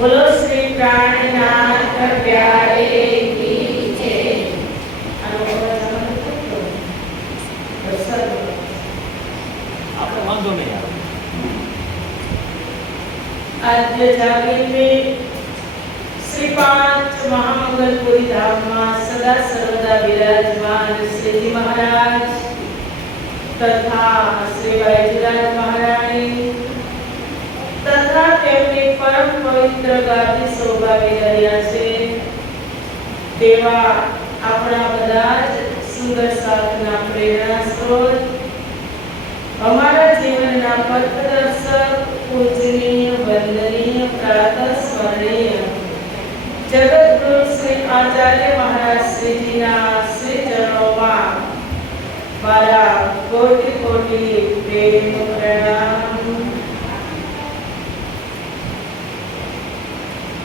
बोलो श्री प्राणनाथ प्यारे की जय। आज जागृति श्री पांच महामंगलपुरी धाम में सदा सर्वदा विराजमान श्री जी महाराज तथा श्री बैजनाथ महारानी तथा તેમની પરમ પવિત્ર ગાદી શોભાવી રહ્યા છે તેવા આપણા બધા જ સુંદર સાધના પ્રેરણા સ્ત્રોત અમારા જીવનના પથદર્શક પૂજનીય વંદનીય પ્રાતઃસ્મરણીય જગતગુરુ શ્રી આચાર્ય મહારાજ શ્રીજીના શ્રી ચરણોમાં મારા કોટી કોટી પ્રેમ પ્રણામ।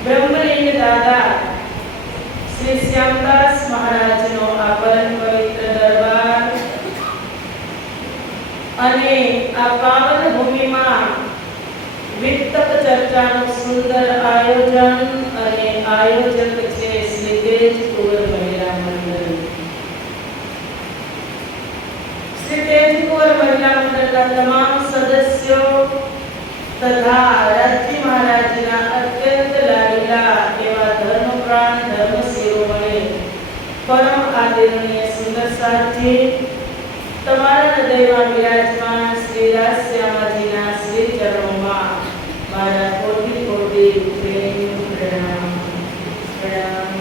ब्रह्मलिंग दादा श्री श्यामदास महाराज नो आ परम पवित्र दरबार अने आ पावन भूमि में वितक चर्चा नो सुंदर आयोजन अने आयोजक छे श्री तेज कुंवर महिला मंडल। श्री तेज कुंवर महिला मंडल का तमाम सदस्यों तथा राज्य महाराज ना अत्यंत लाडला एवं धर्मप्राण धर्म शिरोमणि परम आदरणीय सुंदर साथी तमारा हृदय में विराजमान श्री राजश्यामाजी ना श्री चरणों में मारा कोटि कोटि प्रेम प्रणाम प्रणाम।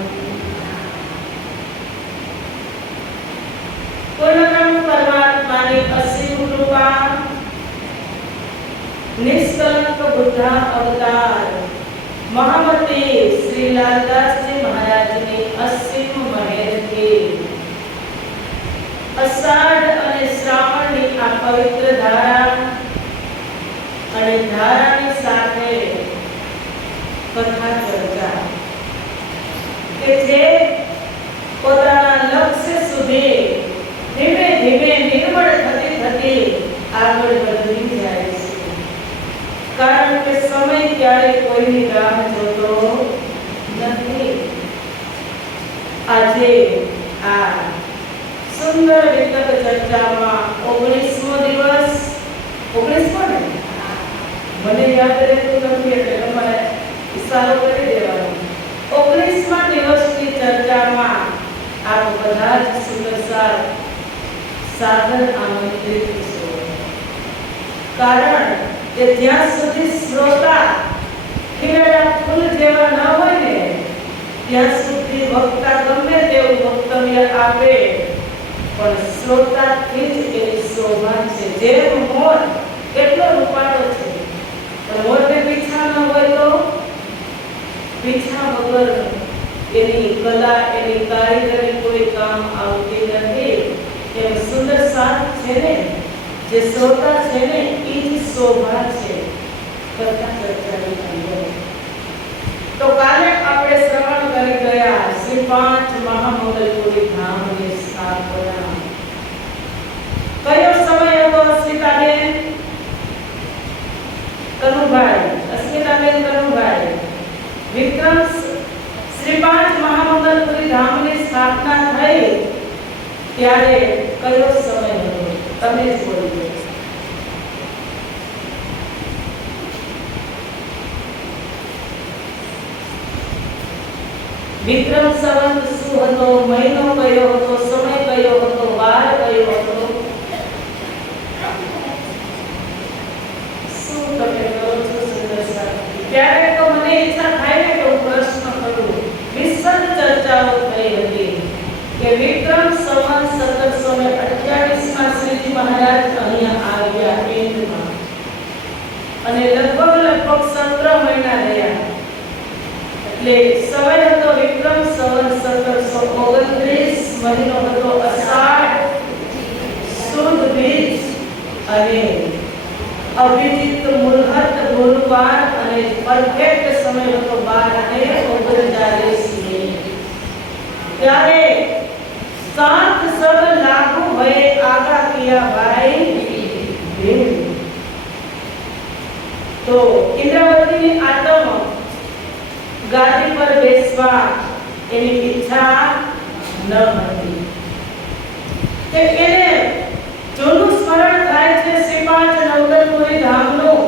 पूर्ण परमात्मा की असीम कृपा निष्कलंक बुद्धा अवतार महामती श्री लालदास जी महाराज ने असीम महेर की अषाढ़ अने श्रावण की आ पवित्र धारा अने धारा ની સાથે કથા ચર્ચા કે જે પોતાના લક્ષ્ય સુધી ધીમે ધીમે નિર્મળ થતી થતી આગળ વધી જાય છે कारण के समय क्यारे कोई भी राह जोतो नहीं। आजे आ सुंदर वितक चर्चा में 19मो दिवस 19मो ने मने याद रहतो નથી એટલે તમારે ઇશારો કરી દેવાનો। 19મા દિવસની ચર્ચામાં આપ બધા જ સુંદર સાધન આમંત્રિત છો કારણ કે જ્યાં સુધી શ્રોતા ખીલેલા ફૂલ જેવા ન હોય ને ત્યાં સુધી વક્તા ગમે તેવું વક્તવ્ય આપે પણ શ્રોતાથી જ એની શોભા છે। જેમ મોર કેટલો રૂપાળો છે પણ મોરને પીછા ન હોય તો પીછા વગર એની કલા એની કારીગરી કોઈ કામ આવતી નથી। એમ સુંદર સાથ છે ને જે શ્રોતા છે ને એ જ શોભા છે કથા ચર્ચાની અંદર। તો કાલે આપણે શ્રવણ કરી ગયા શ્રી પાંચ મહામંગલપુરી ધામની સ્થાપના. કયો સમય હતો અસ્મિતાબેન? કનુભાઈ, અસ્મિતાબેન કનુભાઈ, વિક્રમ શ્રી પાંચ મહામંગલપુરી ધામની સ્થાપના થઈ ત્યારે કયો સમય હતો? તમે જ બોલો. વિક્રમ સંવત શું હતો? મહિનો કયો હતો? સમય કયો હતો? વાર કયો હતો? શું તમે કરો છો સુંદરસા? ત્યારે તો મને ઈચ્છા થાય ને તો પ્રશ્ન કરું. વિસ્તૃત ચર્ચાઓ થઈ હતી કે વિક્રમ સંવત 1728 માં શ્રીજી મહારાજ અહીંયા આવ્યા એન્ડમાં, અને લગભગ 17 મહિના રહ્યા. એટલે સમય હતો વિક્રમ સંવત 1729, મહિનો હતો અષાઢ સુદ બીજ, અને અભિજીત મુહૂર્ત ગુરુવાર, અને પરફેક્ટ સમય હતો 12:39. ત્યારે सात सब लागू हुए आगा किया भाई. तो इंद्रावती ની આત્મ ગાદી પર બેસવા એની ઈચ્છા ન હતી. કે એને જોનું સ્મરણ થાય છે શ્રી પાંચ નવલપુરી ધામનું,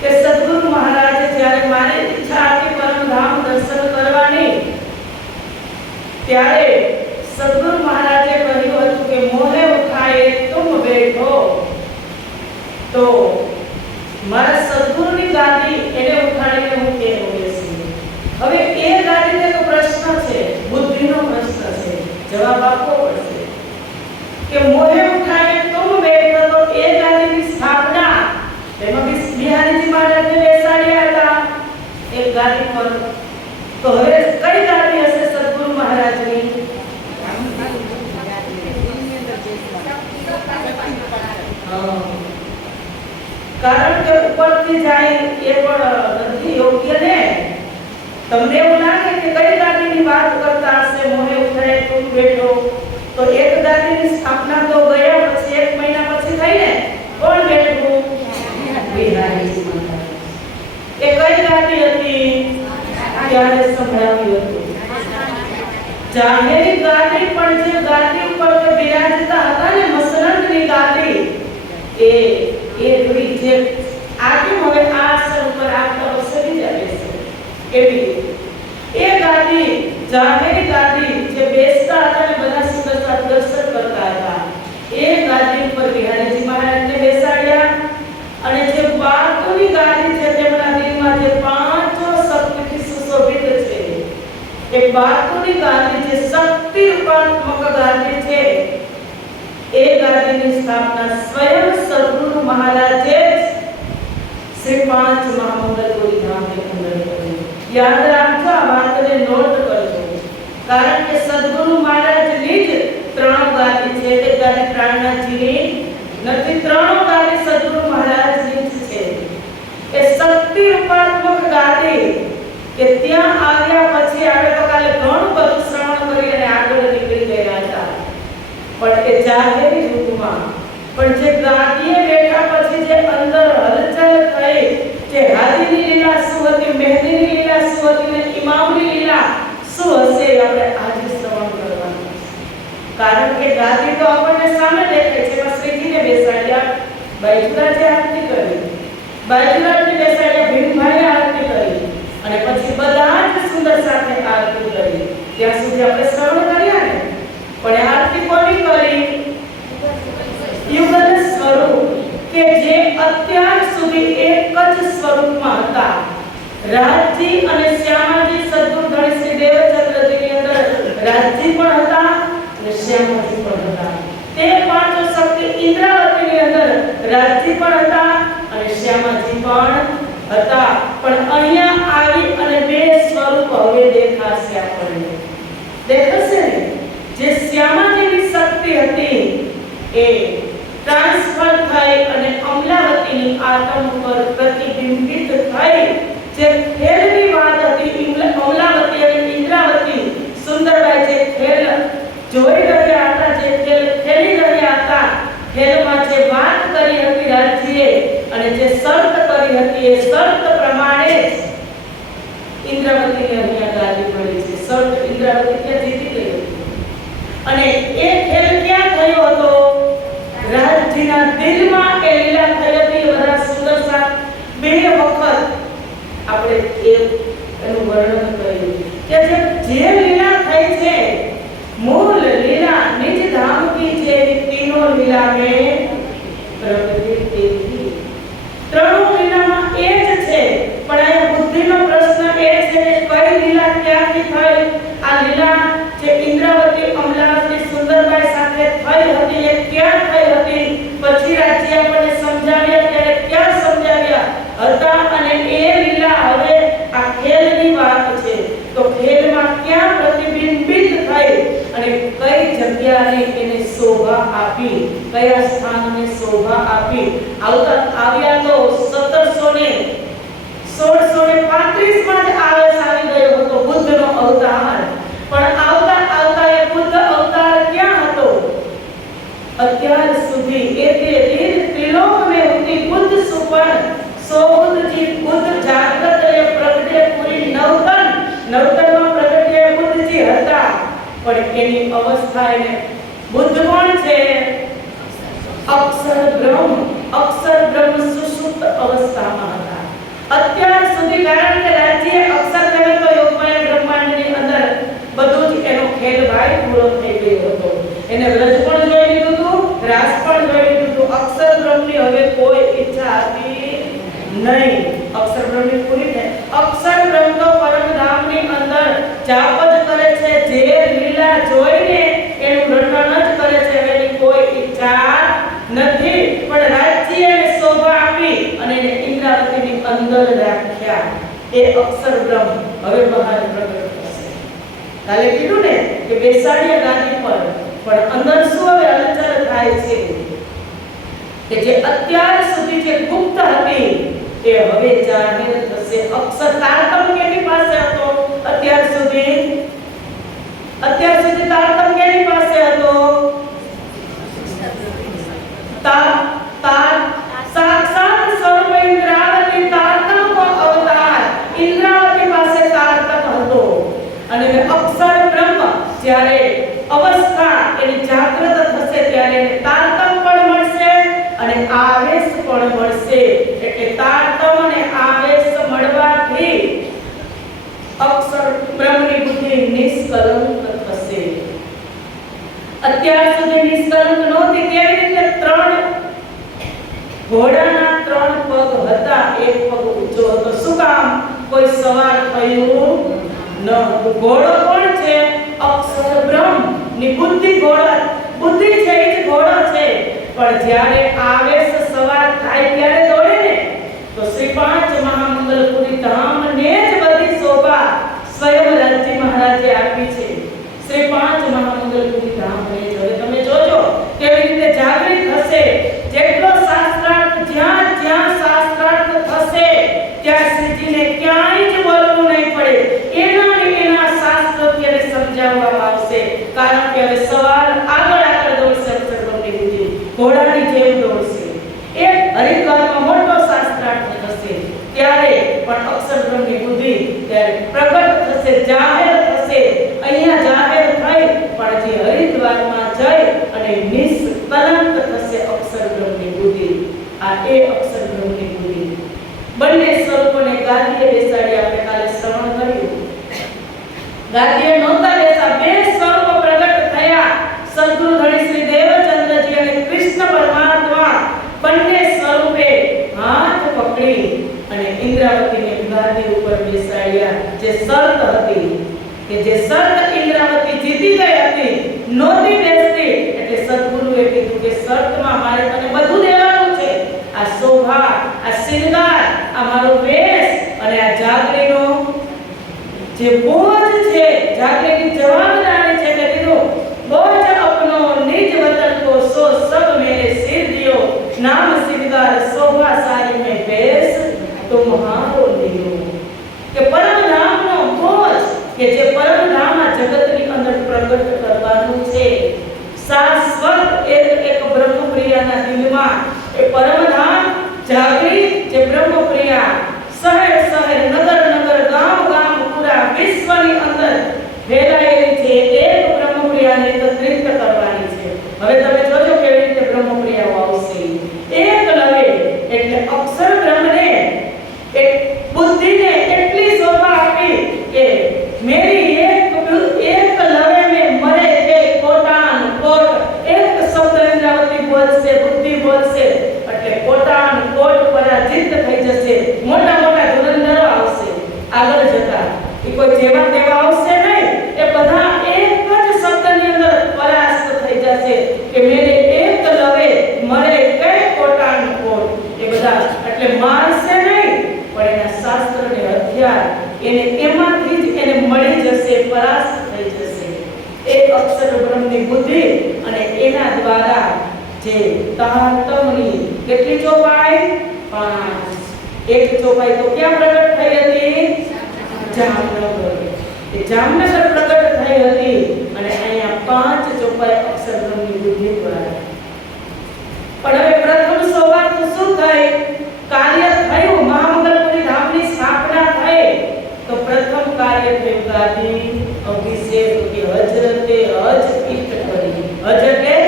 કે સદગુરુ મહારાજે જ્યારે મારી ઈચ્છા હતી પરમધામ દર્શન કરવાની, ત્યારે सदगुरु महाराजे કહ્યું હતું કે મોહે ઉઠાએ તુમ બેઠો. તો મારા સદગુરુની ગાદી એને ઉઠાડીને હું કેમ બેસું? હવે એ ગાદીને તો પ્રશ્ન છે, બુદ્ધિનો પ્રશ્ન છે, જવાબ આપવો પડશે કે મોહે ઉઠાએ તુમ બેઠો. તો એ ગાદીની સ્થાપના તેમાં બિહારીજી મહારાજને બેસાડ્યા હતા એક ગાદી પર. તો હવે કઈ ગાદી હશે સદગુરુ મહારાજની? કારણ કે ઉપરથી જાય એ પણ નથી યોગ્ય ને. તમને એવું લાગે કે કઈ ગાદીની વાત કરતા હશે? મોહે ઉઠાય તું બેઠો. તો એક ગાદીની સ્થાપના તો ગયા પછી 1 મહિના પછી થઈ ને. કોણ બેઠું? બિહારીજી મહારાજ. એ કઈ ગાદી હતી? ત્યારે સંભળાવ્યું હતું જાહેરી ગાદી. પણ જે ગાદી ઉપર બિરાજતા હતા ને, મસનદની ગાદી, એ રૂઈ જે આટલું હવે આ આસન ઉપર આવતા વસરી જાય છે એવી એ ગાદી, જાહેરી ગાદી, જે બેસતા હતા ને બધા સુંદરતા દર્શન કરતા હતા, એ ગાદી ઉપર બિહારીજી મહારાજને બેસાડ્યા. અને જે બાળકોની ગાદી છે તેમના દિલમાં જે પાંચો શક્તિથી સુશોભિત છે, એ બાળકોની ગાદી જે શક્તિ રૂપાત્મક ગાદી છે, એ ગાદીની સ્થાપના સ્વયં સદગુરુ મહારાજે શ્રી પાંચ મહામંગલપુરી ધામની અંદર કરી. યાદ રાખજો, આ વાતને નોટ કરજો, કારણ કે સદગુરુ મહારાજની જ 3 ગાદી છે. તે ગાદી પ્રાણનાથજીની નથી, 3 ગાદી સદગુરુ મહારાજની જ છે. એ શક્તિ રૂપાત્મક ગાદી કે ત્યાં આવ્યા પછી આપણે તો કાલે ઘણું બધું શ્રવણ કરી અને આગળ નીકળી ગયા હતા. પણ એ જાહેરી રૂપમાં, પણ જે ગાદીએ બેઠા પછી જે અંદર હલચલ થઈ, જે હાદીની લીલા શું હતી, મહેંદીની લીલા શું હતી, ને ઇમામની લીલા શું હશે, આપણે આજે શ્રવણ કરવાનું છે. કારણ કે ગાદી તો આપણને સામે દેખાય છે. એમાં શ્રીજીને બેસાડ્યા, બાઈજુરાજે આરતી કરી, બાઈજુરાજને બેસાડ્યા, ભીમભાઈએ આરતી કરી, અને પછી બધા જ સુંદર સાથે આરતી કરી. ત્યાં સુધી આપણે શ્રવણ કર્યા ને. પણ આરતી કોની કરી? યુગલ સ્વરૂપ, કે જે અત્યાર સુધી એક જ સ્વરૂપમાં હતા. રાજજી અને શ્યામાજી સદગુરુ ધણી શ્રી દેવચંદ્રજીની અંદર રાજજી પણ હતા અને શ્યામાજી પણ હતા. તે પાંચો શક્તિ ઇન્દ્રાવતીની અંદર રાજજી પણ હતા અને શ્યામાજી પણ હતા. પણ અહીંયા આવી અને 2 સ્વરૂપ હવે દેખાશે આપણને. દેખાશે ને? જે શ્યામાજીની શક્તિ હતી એ ટ્રાન્સફર થઈ અને અમલાવતીની આત્મ પર પ્રતિબિંબિત થઈ. જે ફેરવી વાત હતી જે લીલા થઈ છે मूल लीला निज धाम की जे तीनों लीला में प्रगति थी। ત્રણું લીલામાં એ જ છે, પણ આ બુદ્ધિનો પ્રશ્ન એ છે કે કઈ લીલા ક્યાંથી થઈ? આ લીલા જે ઇન્દ્રાવતી અમલાવતી સુંદરબાઈ સાથે થઈ હતી એ ક્યાં થઈ હતી? પછી રાજ્ય આપણને સમજાવ્યા ત્યારે ક્યાં સમજાવ્યા હતા? અને એ લીલા હવે આ ખેલની વાત છે, તો ખેલમાં ક્યાં પ્રતિબિંબિત થઈ અને કઈ જગ્યાએ એને શોભા આપી, કયા સ્થાનને શોભા આપી? આવ્યા તો 1635 માં જ આવેશ આવી ગયો હતો બુદ્ધનો અવતાર, પણ આવતા આવતા એ બુદ્ધ અવતાર ક્યાં હતો? અત્યાર સુધી એતે દિન ત્રિલોક में होती बुद्ध सुपन सो बुद्ध जी बुद्ध जागृत रे प्रगटे पूरी नवतन में प्रगटे बुद्ध जी હતા, પણ એની અવસ્થા એને બુદ્ધ કોણ છે? અક્ષર બ્રહ્મ સુષુપ્ત અવસ્થામાં હતા અત્યાર સુધી, કારણ કે રાજ્ય અક્ષર કહેવાય તો યોગમય બ્રહ્માંડની અંદર બધું જ એનો ખેલ ભાઈ પૂરો થઈ ગયો હતો. એને વ્રજ પણ જોઈ લીધું હતું, રાસ પણ જોઈ લીધું હતું. અક્ષર બ્રહ્મની હવે કોઈ ઈચ્છા હતી નહીં. અક્ષર બ્રહ્મની પૂરી થઈ. અક્ષર બ્રહ્મ તો પરમધામની અંદર જાપ જ કરે છે, જે લીલા જોઈને એનું રટણ જ કરે છે, એની કોઈ ઈચ્છા નથી. પણ રાજ્યને શોભા આપી અને એને ઇન્દ્રાવતીની અંદર રાખ્યા. એ અક્ષર બ્રહ્મ હવે બહાર પ્રગટ થશે. કાલે કીધું ને કે બેસાડ્યા ગાદી પર, પણ અંદર શું હવે હલચલ થાય છે કે જે અત્યાર સુધી જે ગુપ્ત હતી એ હવે જાહેર થશે. અક્ષર તારતમ કેની પાસે હતો? અત્યાર સુધી તારતમ કેની પાસે હતો? साक्षात स्वरूप इंद्रावती तारतम को अवतार इंद्रावती પાસે તારતમ હતો. અને અક્ષર બ્રહ્મ જ્યારે અવસ્થા એની જાગૃત થશે ત્યારે એને તારતમ પણ મળશે અને આવેશ પણ મળશે. એટલે તારતમ અને આવેશ મળવાથી અક્ષર બ્રહ્મની બુદ્ધિ નિષ્કલંક થશે. અત્યાર સુધી નિષ્કલંક નહોતી. કેવી રીતે? ઘોડાના 3 પગ હતા, એક પગ ઊંચો હતો. શું કામ? કોઈ સવાર થયું ન હતું. ઘોડો કોણ છે? અક્ષર બ્રહ્મ ની બુદ્ધિ. બુદ્ધિ છે એ જ ઘોડો છે, પણ જ્યારે આવેશ સવાર થાય ત્યારે દોડે ને, તો શ્રી 5 મહામંગલપુરી ધામને જ બધી શોભા સ્વયં રાજ્ય મહારાજે આપી છે. શ્રી 5 મહામંગલપુરી ધામને હવે તમે જોજો કેવી રીતે જાગૃત થશે. જેટલો શાસ્ત્રાર્થ જ્યાં શાસ્ત્રાર્થ થશે ત્યાં શ્રીજીને ક્યાંય જ બોલવું નહીં પડે. એના શાસ્ત્રોથી એને સમજાવવામાં આવશે. કારણ કે હવે સવાલ આગળ દોડશે. અક્ષરબ્રહ્મની બુદ્ધિ ઘોડાની જેમ દોડશે. એક હરિદ્વારમાં મોટો શાસ્ત્રાર્થ થશે ત્યારે પણ અક્ષરબ્રહ્મની બુદ્ધિ ત્યારે પ્રગટ થશે, જાહેર થશે. અહીંયા જાહેર થઈ પણ જે હરિદ્વારમાં જઈ અને નિષ્કલંક થશે અક્ષરબ્રહ્મની બુદ્ધિ. આ એ અક્ષરબ્રહ્મની બુદ્ધિ. બંને સ્વરૂપોને ગાદીએ બેસાડી આપણે કાલે શ્રવણ કર્યું. ગાદીએ નહોતા બેસા, બે સ્વરૂપો પ્રગટ થયા. સદગુરુ ધણી શ્રી દેવચંદ્રજી અને કૃષ્ણ પરમાત્મા બંને સ્વરૂપે હાથ પકડી અને ઇન્દ્રાવતીને ગાદી ઉપર બેસાડ્યા. જે શરત હતી કે જે શરત ઇન્દ્રાવતી જીતી ગઈ હતી, નહોતી બેસતી, એટલે સદગુરુએ કીધું કે શરતમાં મારે તને બધું દેવાનું છે. આ શોભા, આ શિંગાર, આ મારો વેશ અને આ જાગરીનો જે બોજ છે, જાગરીની જવાબદારી છે કે કીધું બોજ અપનો નિજ વતન કો સો સબ મેરે સિર દિયો નામ શિંગાર શોભા સારી મેં વેશ તુમ્હારો દિયો. કે પરમધામનો બોજ કે જે પરમધામ આ જગતની અંદર પ્રગટ કરવાનું છે, શાશ્વત એક બ્રહ્મપ્રિયાના દિલમાં એ પરમધામ જાગૃત જે બ્રહ્મપ્રિયા શહેર નગર ગામ પૂરા વિશ્વની અંદર ફેલાયેલી છે. એક બ્રહ્મપ્રિયાને એકત્રિત કરવાની છે. હવે તમે જોજો કેવી રીતે બ્રહ્મપ્રિયાઓ આવશે એક લવે. એટલે અક્ષર બ્રહ્મને એક બુદ્ધિને એટલી શોભા આપી કે મેરી એક અક્ષર બ્રહ્મની બુદ્ધિ અને એના દ્વારા જે તમની કેટલી ચોપાઈ 5 એક ચોપાઈ તો ક્યાં પ્રગટ થઈ હતી જામનગર એ જામનગર પ્રગટ થઈ હતી અને અહીંયા 5 ચોપાઈ અક્ષર બ્રહ્મની બુદ્ધિ દ્વારા પણ હવે પ્રથમ સૌભાગ્ય શું થઈ કાર્ય થયું મહામંગલપુરી ધામની સ્થાપના થઈ તો પ્રથમ કાર્ય થયું ગાદી અભિષેક કે હજરતે હજ તીર્થ કરી હજ એટલે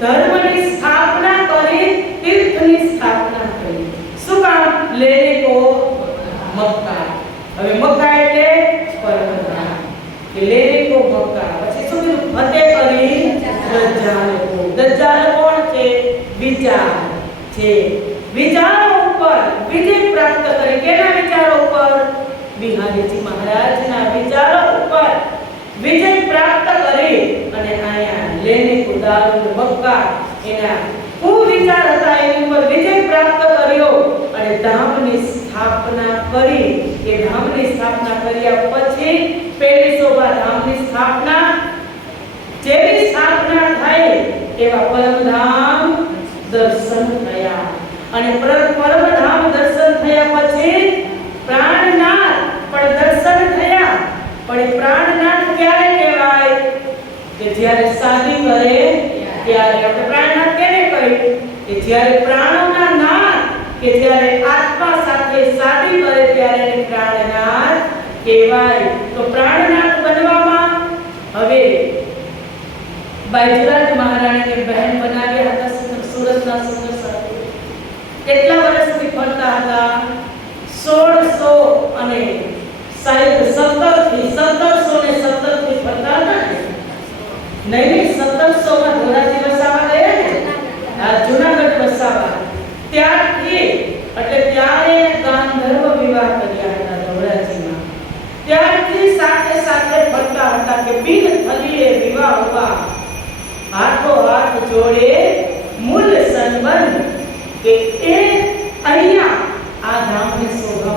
ધર્મની સ્થાપના કરી તીર્થની સ્થાપના કરી શું કામ લેને કો મક્કા હવે મક્કા એટલે પરમધામ કે લેને કો મક્કા પછી શું કીધું ફતેહ કરી દજ્જાલ કોણ છે વિચાર છે વિચારો ઉપર વિજય પ્રાપ્ત કરી કેના વિચારો ઉપર બિહારીજી મહારાજના વિચારો ઉપર વિજય પ્રાપ્ત કરી અને આયા લેને કુદારુલ મક્કા એના વિચાર હતા એની ઉપર વિજય પ્રાપ્ત કર્યો અને ધામની સ્થાપના કરી એ ધામની સ્થાપના કર્યા પછી પહેલી શોભા ધામની સ્થાપના જેવી સ્થાપના થઈ એવા પરમધામ દર્શન થયા અને પરમધામ દર્શન થયા પછી પ્રાણનાથ પણ દર્શન થયા પણ પ્રાણનાથ ક્યારે કહેવાય કે જ્યારે સાધી કરે ત્યારે આપણે પ્રાણનાથ કેને કહીએ કે જ્યારે પ્રાણોના નાથ કે જ્યારે આત્મા સાથે સાધી કરે ત્યારે એને પ્રાણનાથ કહેવાય તો પ્રાણનાથ બનવામાં હવે બાઈજરાજ મહારાણીને બહેન બનાવ્યા હતા સુરતના સુંદર સાથે કેટલા વર્ષથી ફરતા હતા 1600 અને સાહેબ 17 થી 1717 થી ફરતા હતા નહીં 1700 માં ધોરાજી વસાવા ગયા ને આ જૂનાગઢ વસાવા ત્યારથી એટલે ત્યારે ગાંધર્વ વિવાહ કર્યા હતા ધોરાજીમાં ત્યારથી સાથે સાથે ફરતા હતા કે બિન થલીએ વિવાહ હોવા હાથો હાથ જોડે મૂલ સંબંધ કે એ અહીંયા આ ધામની શોભા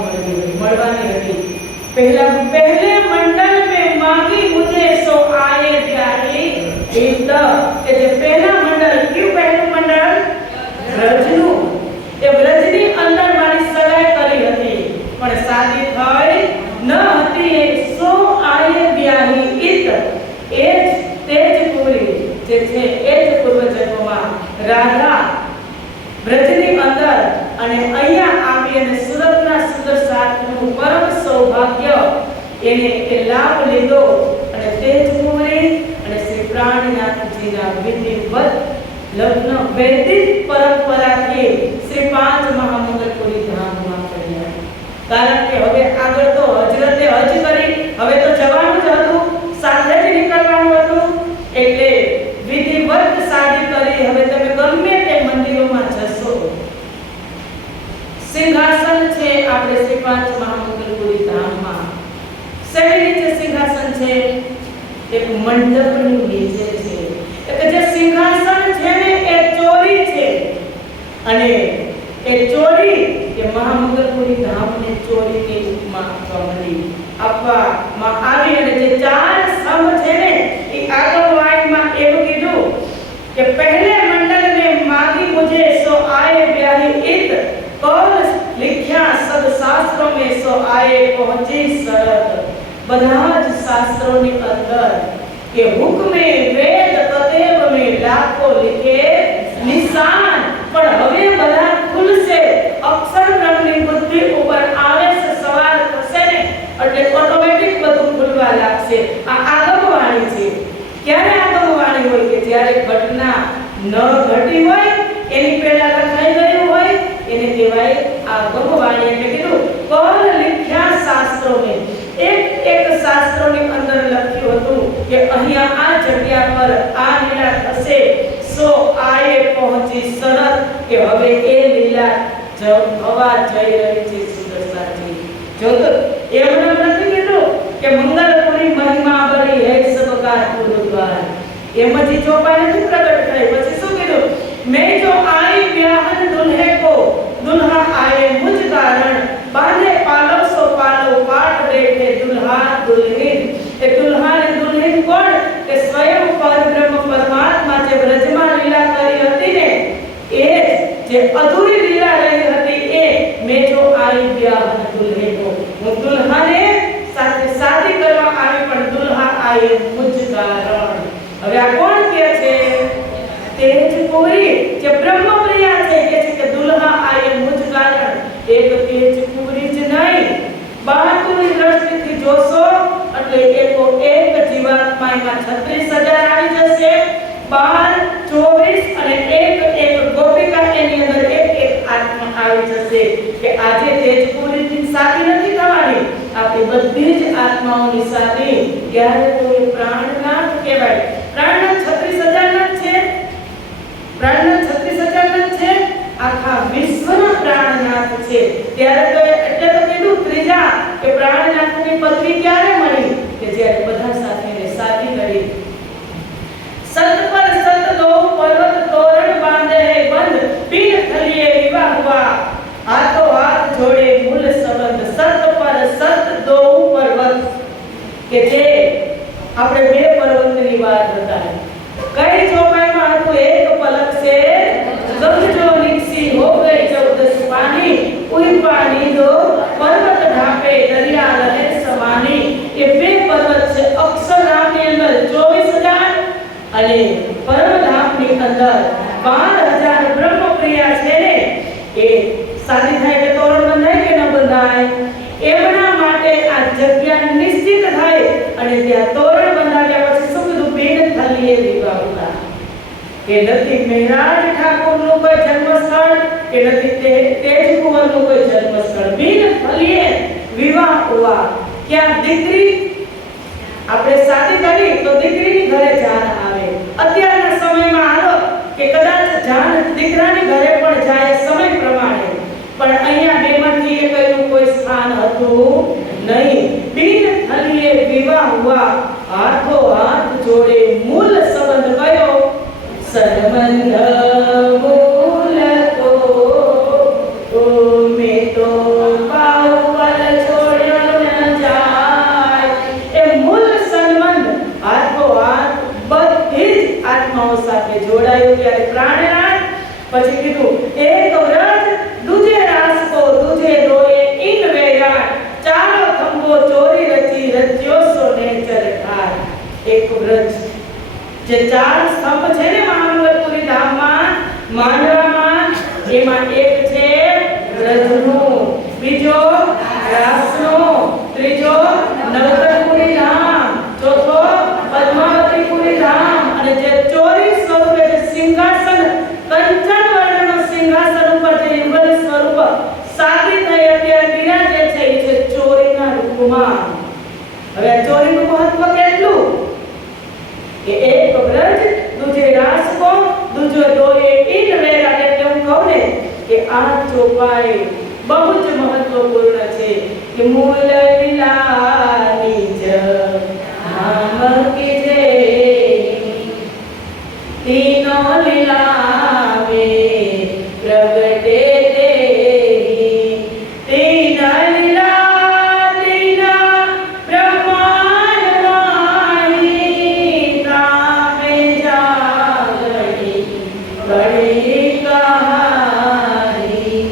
મળવાની હતી पहले मंडल में मांगी मुझे सो आए प्यारी एक કે જે પહેલા મંડળ ક્યું પહેલું મંડળ વ્રજનું એ વ્રજની અંદર મારી સગાઈ કરી હતી પણ શાદી થઈ ન હતી એ સો આએ બ્યાહી ઈત એ તેજપુરી જે છે એ જ પૂર્વજન્મમાં રાધા વ્રજની અંદર અને અહીંયા આવી અને સુરતના સુંદર સાથનું પરમ સૌભાગ્ય એને એ લાભ લીધો અને તેજપુરી અને શ્રી પ્રાણનાથજીના વિધિવત લગ્ન વૈદિક પરંપરાથી શ્રી 5 મહામંગલપુરી ધામમાં કર્યા કારણ કે હવે આગળ તો હજરતે હજ કરી હવે તો જવાનું જ હતું સાથે જ નીકળવાનું હતું એટલે વિધિવત શાદી કરી હવે તમે ગમે તે મંદિરોમાં જશો સિંહાસન છે આપણે શ્રી 5 મહામંગલપુરી ધામમાં શેની નીચે સિંહાસન છે એક મંડપની નીચે છે એટલે જે સિંહાસન છે ને એ ચોરી છે અને એ ચોરી કે મહામંગલપુરી ધામને ચોરીની ઉપમા આપવામાં આવી અને જે 4 સ્તંભ છે ને એ આગળવાણીમાં એવું કીધું કે પહેલે મંડળ में मांगी मुझे सो आए ब्याही इत कौन लिख्या सब शास्त्रों में सो आए पहुंची शरत બધા જ શાસ્ત્રોની અંદર કે હુકમે વેદ તદેવ में લાખો लिखे નિશાન પણ હવે બધા ખુલશે અક્ષર બ્રહ્મની બુદ્ધિ ઉપર આવેશ સવાર થશે ને એટલે ઓટોમેટિક બધું ખુલવા લાગશે આ આગમવાણી છે ક્યારે આગમવાણી હોય કે જ્યારે ઘટના ન ઘટી હોય એની પહેલા લખાઈ ગયું હોય એને કહેવાય આગમવાણી એટલે કીધું કોણ લખ્યા શાસ્ત્રો में એક શાસ્ત્રોની અંદર લખ્યું હતું કે અહીંયા આ જગ્યા પર આ લીલા થશે સો આયે પહોંચી શરત કે હવે એ લીલા થવા જઈ રહી છે સુંદરતાજી જો તો એમને નથી કીધું કે મંગલપુરી મહિમા બળી હે સબકા ગુરુદ્વાર એમ જ ચોપાઈ નથી પ્રગટ થઈ પછી શું કીધું मैं जो आई ब्याहन दुल्हे को दुल्हा आए मुझ कारण बांधे पालो सो पालो पाट बैठे दुल्हा दुल्हन ए दुल्हा ने दुल्हन कोण के स्वयं અધૂરી લીલા રહી હતી એ મેં જો આવી બ્યાહ દુલ્હેનો, હું દુલ્હાને સાથે શાદી કરવા આવી પણ દુલ્હા આયે મુજ કારણ. હવે આ કોણ કહે છે? તેજ કુંવરી જે બ્રહ્મપ્રિયા છે કે છે કે દુલ્હા આયે મુજ કારણ. એક તેજ કુંવરી જ નહીં, બહાદુરી દ્રષ્ટિથી જોશો એટલે એકો એક જીવાત્મા એમાં 36,000 આવી જશે. 12, 24 અને એક એક ગોપિકા એની અંદર એક એક આત્મા આવી જશે. કે આજે તેજ કુંવરીની શાદી નથી થવાની, આપણી બધી જ આત્માઓની શાદી ક્યારે કોઈ પ્રાણનાથ કહેવાય. પ્રાણનાથ 36,000 છે, પ્રાણનાથ 36,000 છે, આખા વિશ્વના પ્રાણનાથ છે. ત્યારે તો એટલે તો કીધું ત્રીજા કે પ્રાણનાથની પદવી ક્યારે મળી? કે જ્યારે બધા સાથેને શાદી કરી. सत पर सत दो पर्वत तोरण बांधे है बंद, पीर थलिए विवाह हुआ, हाथों हाथ जोड़े मूल संबंध. सत पर सत दो पर्वत કે જે આપણે બે પર્વતની વાત હતા. કઈ ચોપાઈમાં હતું? એક પલક સે ગંગ જો નિકસી હો ગઈ 14 પાनी, उई पानी दो पर्वत ढापे दरिया लहर समानी. એ બે પર્વત છે. અક્ષરધામની અંદર 24,000 અને પરમધામની અંદર 12,000 બ્રહ્મપ્રિયા છે ને એ શાદી થાય કે તોરણ બંધાય કે ન બંધાય? એમના માટે આ જગ્યા નિશ્ચિત થાય અને ત્યાં તોરણ બંધાવ્યા પછી શું કીધું? બેન થલીએ વિવાહ હતા. કે નથી મહેરાજ ઠાકોરનું કોઈ જન્મસ્થળ, કે નથી તેજ કુંવરનું કોઈ જન્મસ્થળ. બેન થલીએ વિવાહ હુआ. ક્યાં દીકરી આપણે શાદી કરી તો દીકરીની ઘરે જાન આવે. અત્યારના સમયમાં હાલો કે કદાચ જાન દીકરાની ઘરે પણ જાય સમય પ્રમાણે, પણ અહીંયા બેમાંથી એકનું કોઈ સ્થાન હતું નહીં. બિન થલીએ વિવાહ હુआ, હાથો હાથ જોડે મૂલ સંબંધ કયો? સંબંધ મૂલ તો મેં તો પાવલ છોડ્યો ન જાય. એ મૂલ સંબંધ હાથો હાથ બધી જ આત્માઓ સાથે જોડાયો. ત્યારે પ્રાણનાથ પછી કીધું એક વ્રજ દૂજે રાસકો દૂજે દોએ ઇન વેરા, ચાલો ખંભો ચોરી રચી રચ્યો સોને ચરખાર. એક વ્રજ જે 4 સ્તંભ છે ને મહામંગલપુરી ધામમાં માંડવામાં, એમાં એક છે વ્રજનો, બીજો રાસનો, ત્રીજો નવરંગપુરી ધામ, ચોથો પદ્માવતીપુરી ધામ, અને જે ચોરી સ્વરૂપે જે સિંહાસન કંચન વર્ણનો સિંહાસન ઉપર જે યુગલ સ્વરૂપ શાદી થઈ અત્યારે બિરાજે છે એ છે ચોરીના રૂપમાં. હવે આ ચોરીનું મહત્વ કેટલું? કે એક વ્રજ દૂજે રાસકો દૂજો દોએ ઇન વેરા. એટલે હું કહું ને કે આ ચોપાઈ બહુ જ મહત્વપૂર્ણ છે. કે મૂલ લીલાની જ નામ કીજે, તીનો લીલાવે પ્રગટે દેહી, તીના લીલા તીના બ્રહ્માંડવાહી, તામે જાગણી બડી કહાની.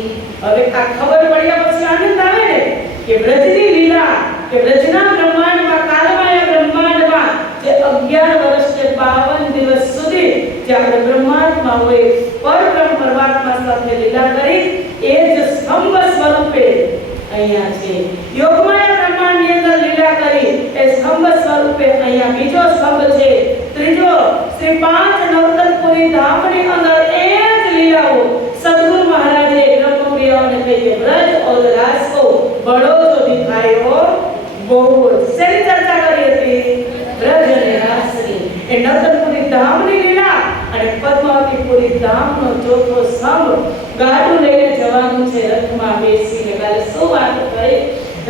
હવે આ ખબર પડ્યા પછી આનંદ આવે ને કે વ્રજની લીલા, કે વ્રજના બ્રહ્માંડમાં કાલમાયા બ્રહ્માંડમાં જે 11 વર્ષ કે 52 દિવસ સુધી જે આપણે બ્રહ્માંડમાં હોય પરબ્રહ્મ પરમાત્મા સાથે લીલા કરી એ જ સ્તંભ સ્વરૂપે અહીંયા છે. યોગમાયા બ્રહ્માંડની અંદર લીલા કરી એ સ્તંભ સ્વરૂપે અહીંયા બીજો સ્તંભ છે. ત્રીજો શ્રી 5 નવતનપુરી ધામની અંદર એ જ લીલાઓ સદગુરુ મહારાજે બ્રહ્મપ્રિયાઓને કહી કે વ્રજ ઓર રાસકો બડો જો દિખાયો બહુ. શેની ચર્ચા કરી હતી? વ્રજ અને રાસની. એ નવતનપુરી ધામની લીલા અને પદ્માવતીપુરી ધામનો ચોથો સ્તંભ. ગાડું લઈને જવાનું છે રથમાં બેસીને. કાલે શું વાત કરી?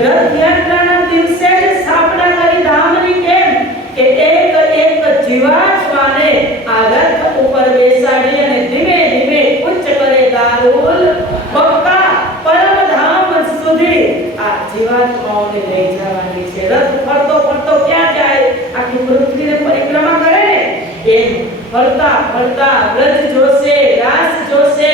રથયાત્રાના દિવસે જ સ્થાપના કરી ધામની. કેમ કે એક એક જીવાત્માને આ રથ ઉપર બેસાડી અને ધીમે ધીમે ઉચ્ચ કરે દારૂલ બક્કા પરમધામ સુધી આ જીવાત્માઓને લઈ જવાની છે. રથ ફરતો ફરતો ક્યાં જાય? આખી પૃથ્વીને પરિક્રમા કરે ને એમ ફરતા ફરતા વ્રજ જોશે, રાસ જોશે,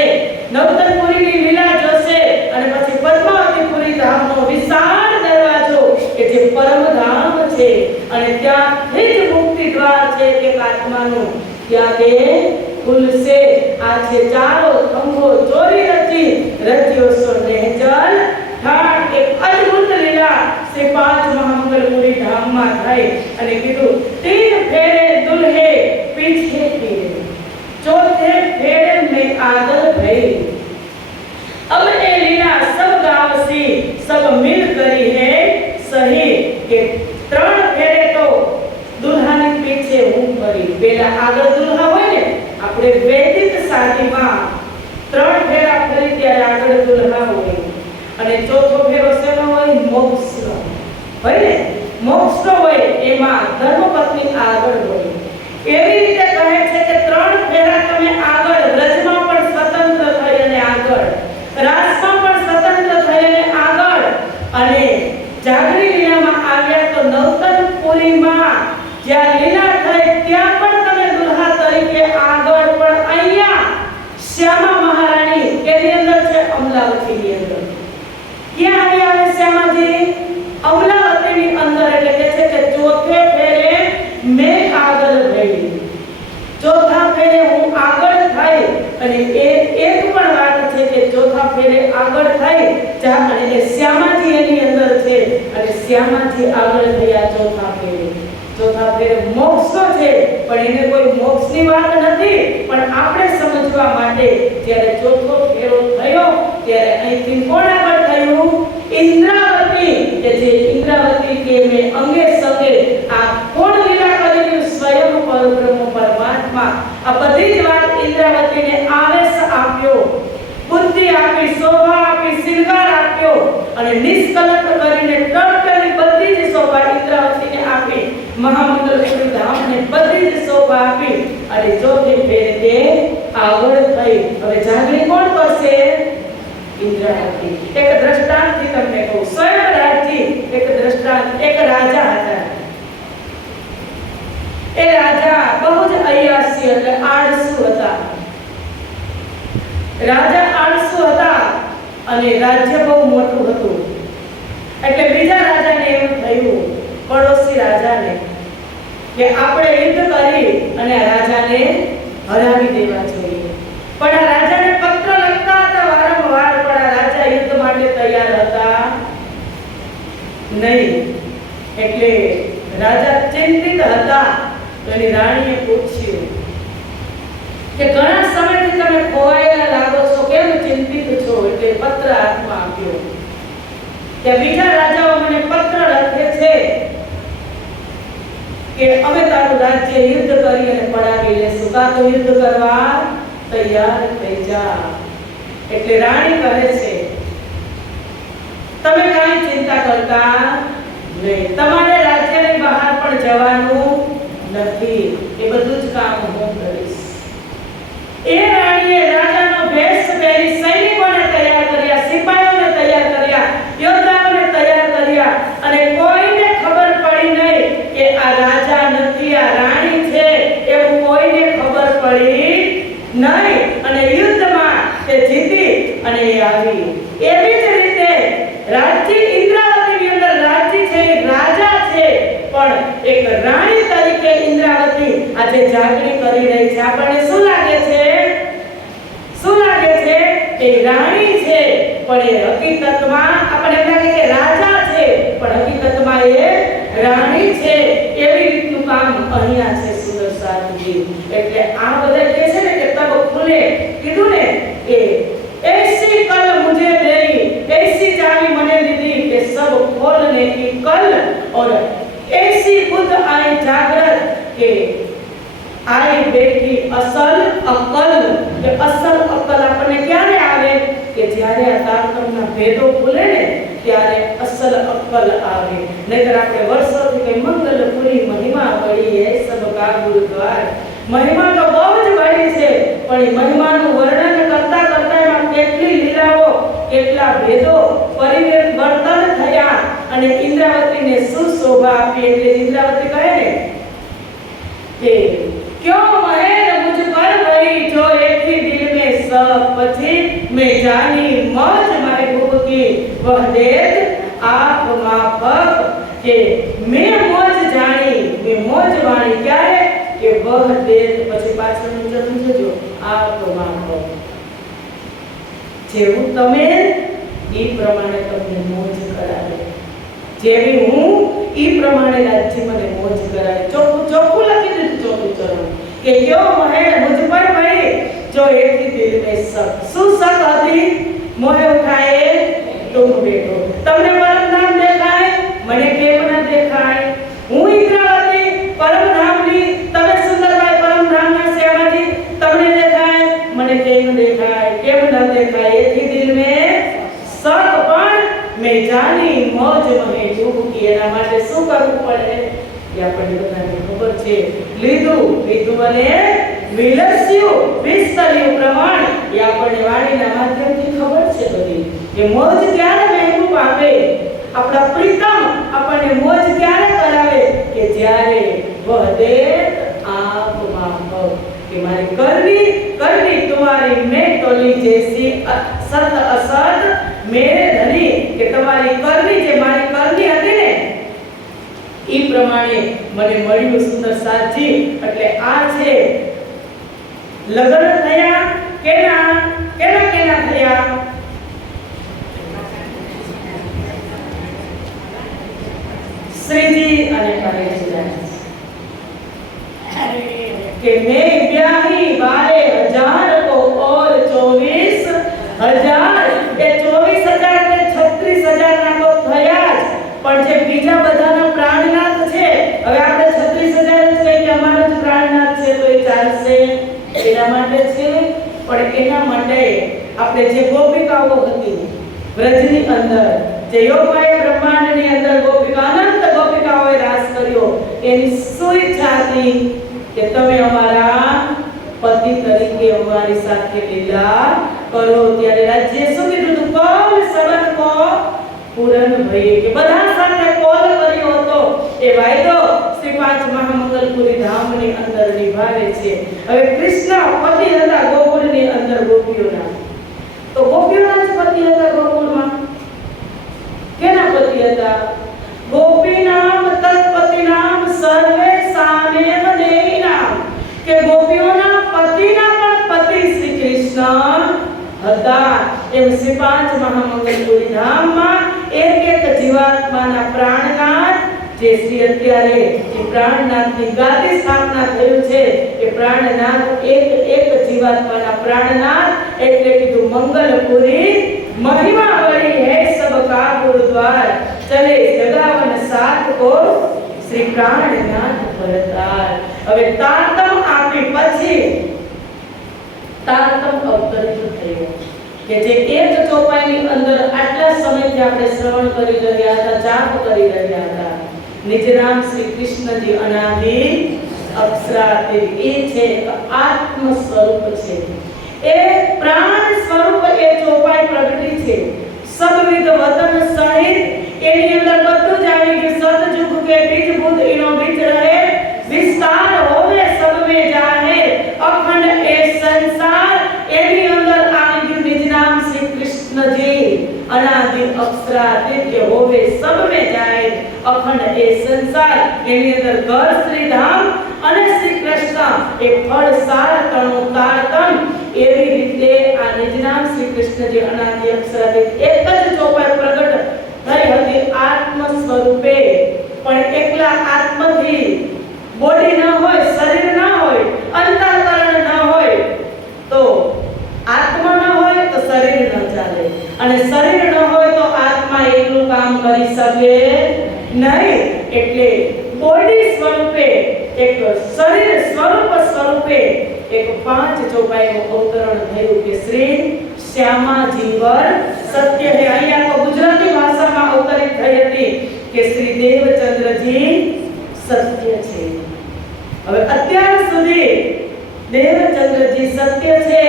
નવતનપુરીની લીલા જોશે અને પછી પદ્માવતીપુરી ધામનો વિશાળ દરવાજો કે જે પરમધામ છે અને ત્યાંથી જ મુક્તિ દ્વાર છે કે આત્માનું ત્યાં તે ખુલશે. આ છે ચારો ખંભો ચોરી રચ્યો સો નેહજલ ઠાઠ. એક અદ્ભુત લીલા શ્રી પાંચ મહામંગલપુરી ધામમાં થઈ અને કીધું તીન ફેરે દુલ્હે પીછે ફેરે, चौथे फेरे में आदर भई. अब ये लीला सब गांव सी सब मिल करी है सही के त्रण फेरे तो दुल्हा ने पीछे हूं करी. पेला आगर दुल्हा होय ने આપણે વૈદિક શાદીમાં ત્રણ ફેરા ફરી ત્યારે આગળ દુલ્હા હોય અને ચોથો ફેરો શેનો હોય? મોક્ષનો હોય ને. મોક્ષનો હોય એમાં ધર્મપત્ની આગળ હોય. એવી રીતે કહે છે કે ત્રણ ફેરા તમે આગળ વ્રજમાં પણ સ્વતંત્ર થઈ અને આગળ, રાજમાં પણ સ્વતંત્ર થઈ અને આગળ, અને જાગરી લીલામાં આવ્યા તો નવતનપુરીમાં જ્યાં લીલા થઈ ત્યાં પણ તમે દુલ્હા તરીકે આગળ. પણ અહીંયા શ્યામા મહારાણી કેની અંદર છે? અમલાવતીની અંદર. ક્યાં આવે શ્યામાજી? અમલાવતીની અંદર. એટલે કે છે કે ચોથે ફેરે મેં આગળ ભઈ. ચોથા ફેરે હું આગળ થઈ અને એક પણ વાત છે કે ચોથા ફેરે આગળ થઈ જ્યાં અને શ્યામાજી એની અંદર છે અને શ્યામાજી આગળ થયા ચોથા ફેરે. ચોથા ફેરે મોક્ષનો છે પણ એને કોઈ મોક્ષની વાત નથી, પણ આપણે સમજવા માટે જ્યારે ચોથો ફેરો થયો ત્યારે અહીંથી કોણ આગળ થયું? ઇન્દ્રાવતી. કે જે ઇન્દ્રાવતી કે મેં અંગે સંગે આ કોણ લીલા કરેલી? સ્વયં પરબ્રહ્મ પરમાત્મા. આ બધી જ વાત ઇન્દ્રાવતીને આવેશ આપ્યો, બુદ્ધિ આપી, શોભા આપી, શિંગાર આપ્યો અને નિષ્કલંક કરીને ટોટલી બધી જ શોભા ઇન્દ્રાવતીને આપી. મહામંગલપુરી ધામને બધી જ શોભા આપી અને ચોથી ફેરે તે આગળ થઈ. હવે જાગરી કોણ કરશે? ઇન્દ્રાવતી. એક દ્રષ્ટાંતથી તમને કહું. સ્વયં રાજજી એક દ્રષ્ટાંત. એક રાજા હતા. એ રાજા બહુ જ અયાસી એટલે આળસુ હતા. રાજા આળસુ હતા અને રાજ્ય બહુ મોટું હતું. એટલે બીજા રાજાને એમ થયું, પડોશી રાજાને, કે આપણે યુદ્ધ કરી અને આ રાજાને હરાવી દેવા જોઈએ. પણ આ રાજાને પત્ર લખતા હતા વારંવાર, પણ આ રાજા યુદ્ધ માટે તૈયાર હતા નહીં. એટલે રાજા ચિંતિત હતા. તો એની રાણીએ પૂછ્યું કે ઘણા સમયથી તમે ખોવાયેલા લાગો છો, કેમ ચિંતિત છો? એટલે પત્ર હાથમાં આપ્યો. કે બીજા રાજાઓ મને પત્ર લખે છે કે અમે તારું રાજ્ય યુદ્ધ કરી અને પડાવી લેશું, કા તો યુદ્ધ કરવા તૈયાર થઈ જા. એટલે રાણી કહે છે તમે કાંઈ ચિંતા કરતા નહીં, તમારે રાજ્યની બહાર પણ જવાનું નથી, એ બધું જ કામ હું કરીશ. એ રાણીએ રાજાનો ભેષ પહેરી સૈનિકોને તૈયાર કર્યા, સિપાહીઓને તૈયાર કર્યા, યોદ્ધાઓને તૈયાર કર્યા અને કોઈને ખબર પડી નહીં કે આ રાજા નથી, આ રાણી છે એવું કોઈને ખબર પડી નહીં. અને યુદ્ધમાં તે જીતી અને એ આવી. એવી જ રીતે રાજ્ય ઇન્દ્રાવતીની અંદર રાજ્ય છે, રાજા છે, પણ એક રાણી તરીકે ઇન્દ્રાવતી આજે જાગરી કરી રહી છે. આપણને શું લાગે છે? શું લાગે છે? એ રાણી છે, પણ એ હકીકતમાં આપણને એમ લાગે કે રાજા છે, પણ હકીકતમાં એ રાણી છે. એવી રીતનું કામ અહીંયા છે સુદર્શનજી. એટલે આ બધા કહે છે ને કે તબ ખુલે, કીધું ને કે ऐसी कल मुझे देई, ऐसी चाबी मने दीदी के सब खोलने की कल, और ऐसी बुद्ध आई जागृत के आई बेटी असल अकल. કે અસલ અકલ આપણને ક્યારે આવે? કે જ્યારે આ તારતમના ભેદો ખુલે ને ત્યારે અસલ અકલ આવે. નહીતર આપણે વર્ષોથી કઈ મંગલપુરી મહિમા પડી એ સબ કા ગુરુદ્વાર. મહિમા તો બહુ જ બળી છે, પણ એ મહિમાનું વર્ણન કરતા કરતા એમાં કેટલી લીલાઓ, કેટલા ભેદો પરિવર્તન થયા અને ઇન્દ્રાવતીને શું શોભા આપી. એટલે ઇન્દ્રાવતી કહે ને કે क्यों महर मुझ पर भई जो एक ही दिल में सब, પછી जानी मौज में डूबकी वह देत आप माफक के मैं मौज जानी मैं मौज वाणी क्यारे के वह देत પછી પાછળનું ચરણ જોજો आप माफक જેવું તમે એ પ્રમાણે તમને મોજ કરાવે જેવી હું એ પ્રમાણે રાજ્ય મને મોજ કરાવે ચોખ્ખું લખી દીધું ચોખ્ખું ચરણ કે ક્યો મહે મુझ पर भई जो एक ही दिल में सब सुसक હતી મોહે ઉઠાए तुम बैठो તમને પરમ ધામ દેખાય મને કેમ ન દેખાય હું ઇન્દ્રાવતી પરમ ધામની તમે સુંદરભાઈ પરમ ધામના સેવાજી તમને દેખાય મને કેમ ન દેખાય એક ही दिल में सब પણ मैं जानी मौज में डूबकी એના માટે શું કરવું પડે એ આપણને બધાને ખબર છે લીધું અને વિલસ્યું વિસ્તર્યું પ્રમાણ એ આપણને વાણીના માધ્યમથી ખબર છે બધી કે મોજ ક્યારે મહેબૂબ આપે આપણા પ્રીતમ આપણને મોજ ક્યારે કરાવે કે જ્યારે વહદે આપ માફ કે મારી करनी तुम्हारी मैं टोली जैसी सत असत मेरे धनी કે તમારી કરણી જે મારી કરણી હતી ને ઈ પ્રમાણે મને મળ્યું સુંદર સાથી એટલે આ છે લગ્ન થયા કેના થયા શ્રીજી અને પરેશજી કે मैं ब्याही 12,000 को और 24,000 એ 24,000 ને 36,000 ના તો થયા જ પણ જે બીજા બધાના પ્રાણનાથ છે હવે આપણે 36,000 જ કહીએ કે અમારો જ પ્રાણનાથ છે તો એ ચાલશે એના માટે છે પણ એના માટે આપણે જે ગોપિકાઓ હતી વ્રજની અંદર જે યોગમાયા બ્રહ્માંડની અંદર ગોપિકા અનંત ગોપિકાઓએ રાસ કર્યો એની શું ઈચ્છા હતી કે તમે અમારા પતિ તરીકે અમારી સાથે લીલા કરો ત્યારે રાજ્ય શું કીધું તું કોલ સબન કો પૂરણ ભઈ કે બધા સાથે કોલ કર્યો હતો એ વાયદો શ્રી પાંચ મહામંગલપુરી ધામની અંદર નિભાવે છે હવે કૃષ્ણ પતિ હતા ગોકુળની અંદર ગોપીઓના તો ગોપીઓના જ પતિ હતા ગોકુળમાં કેના પતિ હતા ગોપીનામ તત્પતિનામ સર્વે સામેવ દેહીનામ કે ગોપીઓના પતિના પણ પતિ શ્રી કૃષ્ણ હતા એમ શ્રી પાંચ મહામંગલપુરી ધામમાં એક જીવાત્માના પ્રાણનાથ જે શ્રી અત્યારે એ પ્રાણનાથની ગાદી સ્થાપના થયું છે એ પ્રાણનાથ એક જીવાત્માના પ્રાણનાથ એટલે કીધું મંગલપુરી महिमा बड़ी है सबका गुरुद्वार चले जगावन साथ को श्री प्राणनाथ परतार હવે તારતમ આપી પછી તારતમ અવતરિત થયો કે જે એક ચોપાઈની અંદર આટલા સમયથી આપણે શ્રવણ કરી રહ્યા હતા જાપ કરી રહ્યા હતા નિજ નામ શ્રી કૃષ્ણજી અનાદિ અક્ષરાતી એ છે આત્મ સ્વરૂપ છે એ પ્રાણ સ્વરૂપ એ ચોપાઈ પ્રગટી છે સબવિધ વતન સહિત એની અંદર બધું જ આવી ગયું સતયુગ કે બીજ ભૂત એનો બીજ રહે વિસ્તાર હોવે સબ में जाहे અખંડ એ સંસાર એની અંદર આવી ગયું નિજ નામ શ્રી કૃષ્ણજી અનાદિ અક્ષરાદિત્ય હોવે સબ में जाए અખંડ એ સંસાર એની અંદર ઘર શ્રી ધામ અને શ્રી કૃષ્ણ એ ફળ સાર તણો તારતમ એવી રીતે આ નિજ નામ શ્રી કૃષ્ણજી અનાદિ અક્ષરાદિત એક જ ચોપાઈ પ્રગટ થઈ હતી આત્મ સ્વરૂપે પણ એકલા આત્મથી બોડી ન હોય શરીર ન હોય અંતઃકરણ ન હોય તો આત્મા ન હોય તો શરીર ન ચાલે અને શરીર ન હોય તો આત્મા એકલું કામ કરી શકે નહીં એટલે બોડી સ્વરૂપે એક શરીર સ્વરૂપે એક પાંચ ચોપાઈનું અવતરણ થયું કે શ્રી શ્યામાજીવર સત્ય હે અહીંયા તો ગુજરાતી ભાષામાં અવતરિત થઈ હતી કે શ્રી દેવચંદ્રજી સત્ય છે હવે અત્યાર સુધી દેવચંદ્રજી સત્ય છે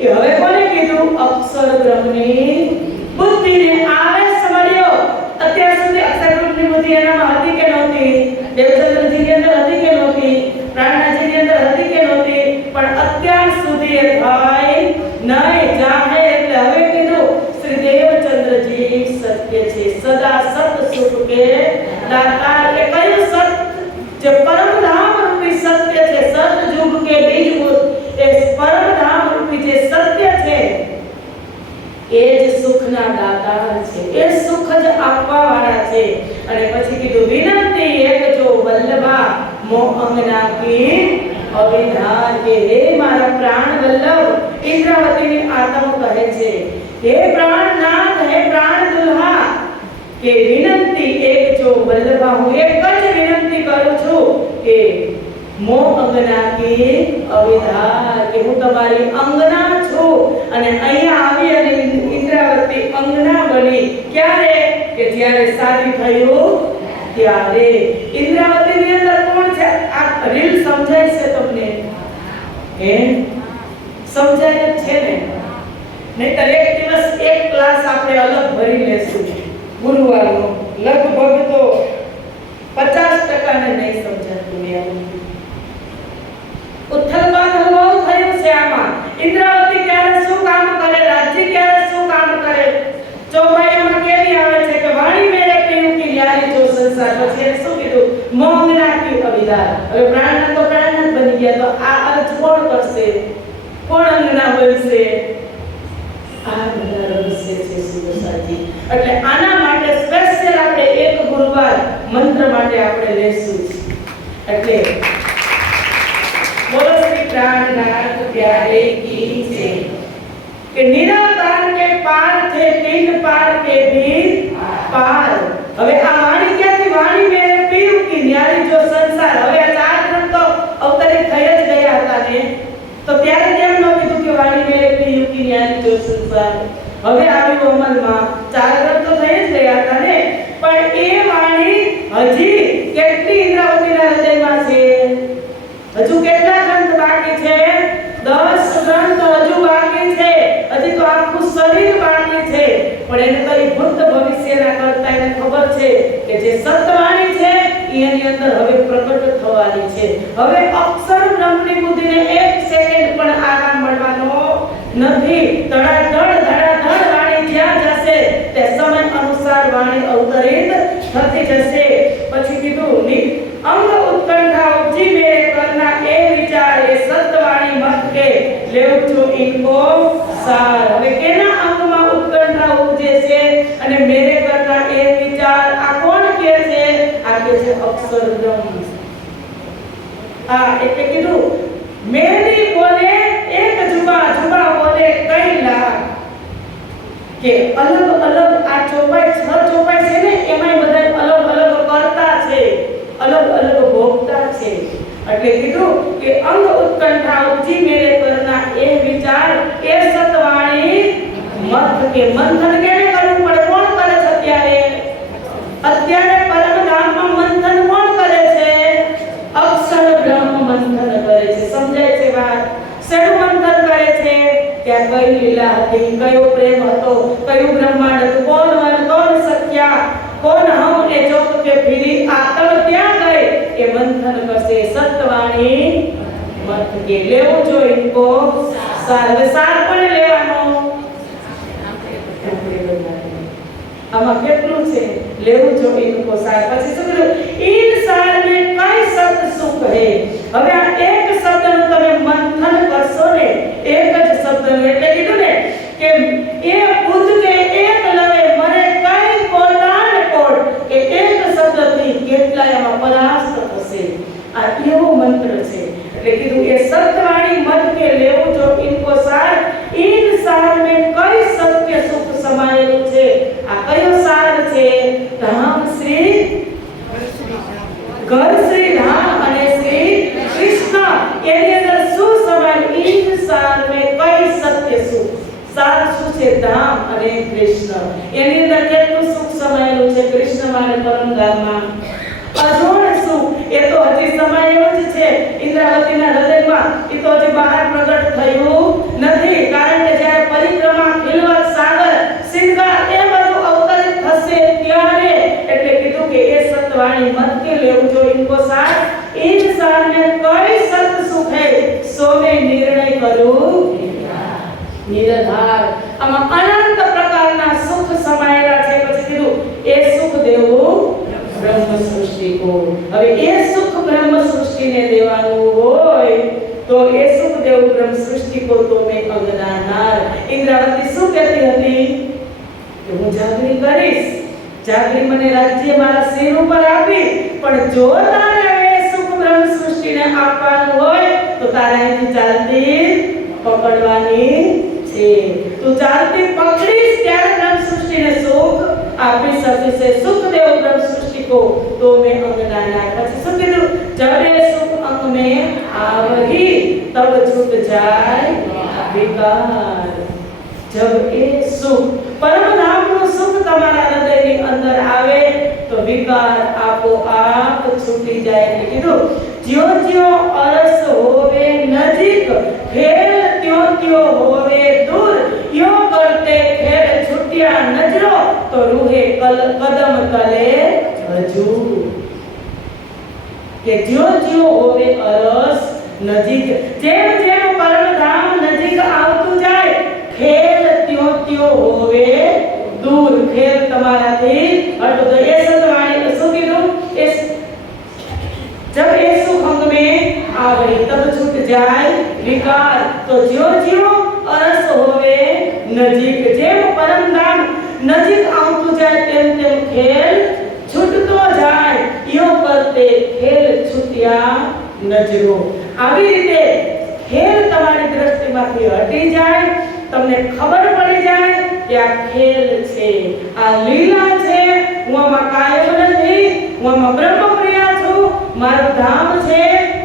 એ હવે કોને કીધું અક્ષર બ્રહ્મની બુદ્ધિને આવેશ મળ્યો અત્યાર સુધી અક્ષર બ્રહ્મની બુદ્ધિ એનામાં હતી કે નહોતી દેવચંદ્રજીની અંદર હતી કે નહોતી પ્રાણનાથજીની અંદર હતી કે નહોતી પણ અત્યાર સુધી એ થાય નહીં જાહે એટલે હવે કીધું કે બીજભૂત એ પરમધામ રૂપી જે સત્ય છે એ જ સુખના દાતા છે, એ સુખ જ આપવા વાળા છે. અને પછી કીધું વિનંતી એક જો વલ્લભા મો અંગના કી અવિધાન, કે હે મારા પ્રાણ વલ્લભ, ઇન્દ્રાવતીની આત્મા કહે છે, હે પ્રાણનાથ, હે પ્રાણ દુલ્હા, કે વિનંતી એક જો વલ્લભા, હું એક જ વિનંતી કરું છું કે મો અંગના કી અવિધાન, કે હું તમારી અંગના છું. અને અહીંયા આવી અને ઇન્દ્રાવતી અંગના બની ક્યારે? કે જ્યારે શાદી થયું ત્યારે. ઇન્દ્રાવતીની અંદર કોણ છે? આ રીલ સમજાય છે તમને? હે સમજાય છે ને? નહીતર એક દિવસ એક ક્લાસ આપણે અલગ ભરી લેશું ગુરુવારનો. લગભગ તો 50% ને નહીં સમજાતું યાર. ઉથલપાથલ બહુ થયું છે આમાં. ઇન્દ્રાવતી ક્યારે શું કામ કરે, રાજ્ય ક્યારે શું કામ કરે. ચોપાઈમાં કેવી આવે છે કે વાણી મેરે પીયું કી ન્યારી જો સંસાર. પછી એને શું કીધું? મોંગ નાખ્યું અવિદાર. હવે પ્રાણનાથ તો પ્રાણનાથ બની ગયા, તો આ અર્થ કોણ કરશે? કોણ અંગના બનશે? આ બધા રહસ્ય છે સુદર્શનજી. એટલે આના માટે સ્પેશિયલ આપણે એક ગુરુવાર મંત્ર માટે આપણે લેશું. એટલે બોલો શ્રી પ્રાણનાથ પ્યારે કી જય. કે નિરાકાર કે પાર છે, તીન પાર કે ભી પાર. હવે આ વાણી ક્યાંથી? વાણી મેરે પીયું કી ન્યારી જો સંસાર. હવે આ ચાર ગ્રંથ તો અવતરિત થઈ જ ગયા હતા ને, તો ત્યારે કેમ ન કીધું કે વાણી મેરે પીયું કી ન્યારી જો સંસાર? હવે આવ્યું અમલમાં. ચાર ગ્રંથ તો થઈ જ ગયા હતા ને, પણ એ વાણી હજી કેટલી ઇન્દ્રાવતીના હૃદયમાં છે? હજુ કેટલા ગ્રંથ બાકી છે? 10 ગ્રંથ હજુ બાકી છે. હજી તો આખું શરીર બાકી છે. પણ એને તો ભૂત ભવિષ્યના કરતા એને ખબર છે કે જે સત્યવાણી છે એની અંદર હવે પ્રગટ થવાની છે. હવે અક્ષર બ્રહ્મની બુદ્ધિને 1 સેકન્ડ પણ આરામ મળવાનો નથી. ધડાધડ વાણી જ્યાં જશે તે સમય અનુસાર વાણી અવતરિત થતી જશે. પછી કીધું અંગ ઉત્કંઠા ઉપજી મેરે કરના એ વિચાર એ સત્યવાણી મત કે લેવું છો ઇनको સાર. હવે કેના અંગમાં ઉત્કંઠા ઉપજે છે અને મેરે કરના એ વિચાર? આ કોણ કહે છે? આ કહે છે અક્ષર બ્રહ્મ. એટલે કીધું મેરી બોલે એક જુબા બોલે કઈ લાખ. કે અલગ અલગ આ ચોપાઈ 6 ચોપાઈ છે ને, એમાંય બધા અલગ અલગ કરતા છે, અલગ અલગ ભોગતા છે. એટલે કીધું કે અંગ ઉત્કંઠા ઉપજી મેરે કરના એ વિચાર એ સતવાણી મત. કે મંથન કેને કરવું પડે? કોણ કરે છે અત્યારે? અત્યારે પરમધામમાં મંથન કોણ કરે છે? અક્ષર બ્રહ્મ મંથન કરે છે. સમજાય છે વાત? શેનું મંથન કરે છે? કે કઈ લીલા હતી, કયો પ્રેમ હતો, કયું બ્રહ્માંડ હતું, કોણ વન કોણ સત્યા, કોણ હમ એ ચોક કે ફીરી આતમ ક્યાં ગઈ, એ મંથન કરશે. સત્યવાણી મત કે લેવું જો ઇनको સાર. સાર પણ લેવાનો. આમાં કેટલું છે? લેવું જો ઇनको સાર. પછી શું કીધું? ઈન સાર મે કઈ શબ્દ સુખ હે. હવે આ એક શબ્દનું તમે મંથન કરશો ને, એક જ શબ્દનું. એટલે કીધું ને કે એ બુદ્ધ કે એક લવે મરે કઈ કોટાન કોટ, કે એક શબ્દથી કેટલાયમાં પરાસ્ત થશે. આ એવો મંત્ર છે. એટલે કીધું એ સત્યવાણી મત કે લેવું જો ઇनको સાર. ઈન સાર મે કઈ સત્ય સુખ સમાયેલું છે. આ કયો સાર છે? રામ શ્રી ઘર શ્રી રામ અને શ્રી કૃષ્ણ. એની અંદર શું સમાયેલું? ઈન સાર મે કઈ સત્ય સુખ. સાર શું છે? ધામ અને કૃષ્ણ. એની અંદર કેટલું સુખ સમાયેલું છે? કૃષ્ણમાં અને પરમધામમાં અજોડ સુખ. એ તો હજી સમાયેલું જ છે ઇન્દ્રાવતીના હૃદયમાં. એ તો હજી બહાર પ્રગટ થયું નથી. કારણ કે જ્યારે પરિક્રમા, ખિલવત, સાગર, સિંગાર એ બધું અવતરિત થશે ત્યારે. એટલે કીધું કે એ સત્યવાણી મત કે લેવું જો ઇनको સાર. ઈન સાર ને કઈ સત સુખ હે સોમે નિર્ણય કરું નિરાધાર. આમાં અનંત પ્રકારના સુખ સમાયેલા છે. પછી કીધું એ સુખ દેવું બ્રહ્મ સૃષ્ટિ કો. હવે એ સુખ બ્રહ્મ સૃષ્ટિને દેવાનું હોય तो ये सुखदेव ब्रह्म सृष्टि को तो में अंगनानार। इंद्रावती શું કહેતી હતી કે હું જાગરી કરીશ, જાગરી મને રાજ્ય મારા શિર ઉપર આપી, પણ જો તારે હવે સુખ બ્રહ્મ સૃષ્ટિને આપવાનું હોય તો તારે અહીંથી ચાલતી પકડવાની છે। તું ચાલતી પકડીશ ત્યારે બ્રહ્મ સૃષ્ટિને સુખ આપી શકશે। સુખદેવ બ્રह्म सृष्टि को तो में अंगनाना। પછી શું કીધું? જબે સુખ અંગ में आवही तब छूट जाए विकार। जब ए सुख परम धाम નું સુખ તમારા હૃદયની અંદર આવે તો વિકાર આપોઆપ છૂટી જાય। એટલે કીધું જ્યો જ્યો અરસ હોવે નજીક, ખેલ ત્યો ત્યો હોવે દૂર, યો કરતે ખેલ છૂટ્યા નજરો તો રૂહે કદમ તલે હજૂર। કે જ્યો જ્યો હોવે અરસ નજીક, જેમ જેમ પરમધામ નજીક આવતું જાય, ખેલ ત્યો ત્યો હોવે दूर, खेल તમારાથી હટો। તો એ સતવાણી શું કીધું? जब ये सुख अंग में आवे तब छूट जाए विकार। तो ज्यो ज्यो अरस होवे नजीक, जेम परम धाम नजीक आवતું જાય તેમ તેમ ખેલ છૂટતો જાય, યો કરતે ખેલ છૂટ્યા નજરો। આવી રીતે ખેલ તમારી દ્રષ્ટિમાંથી હટી જાય, તમને ખબર પડી જાય કે આ ખેલ છે, આ લીલા છે, હું આમાં કાયમ નથી, હું આમાં બ્રહ્મપ્રિયા છું, મારું ધામ છે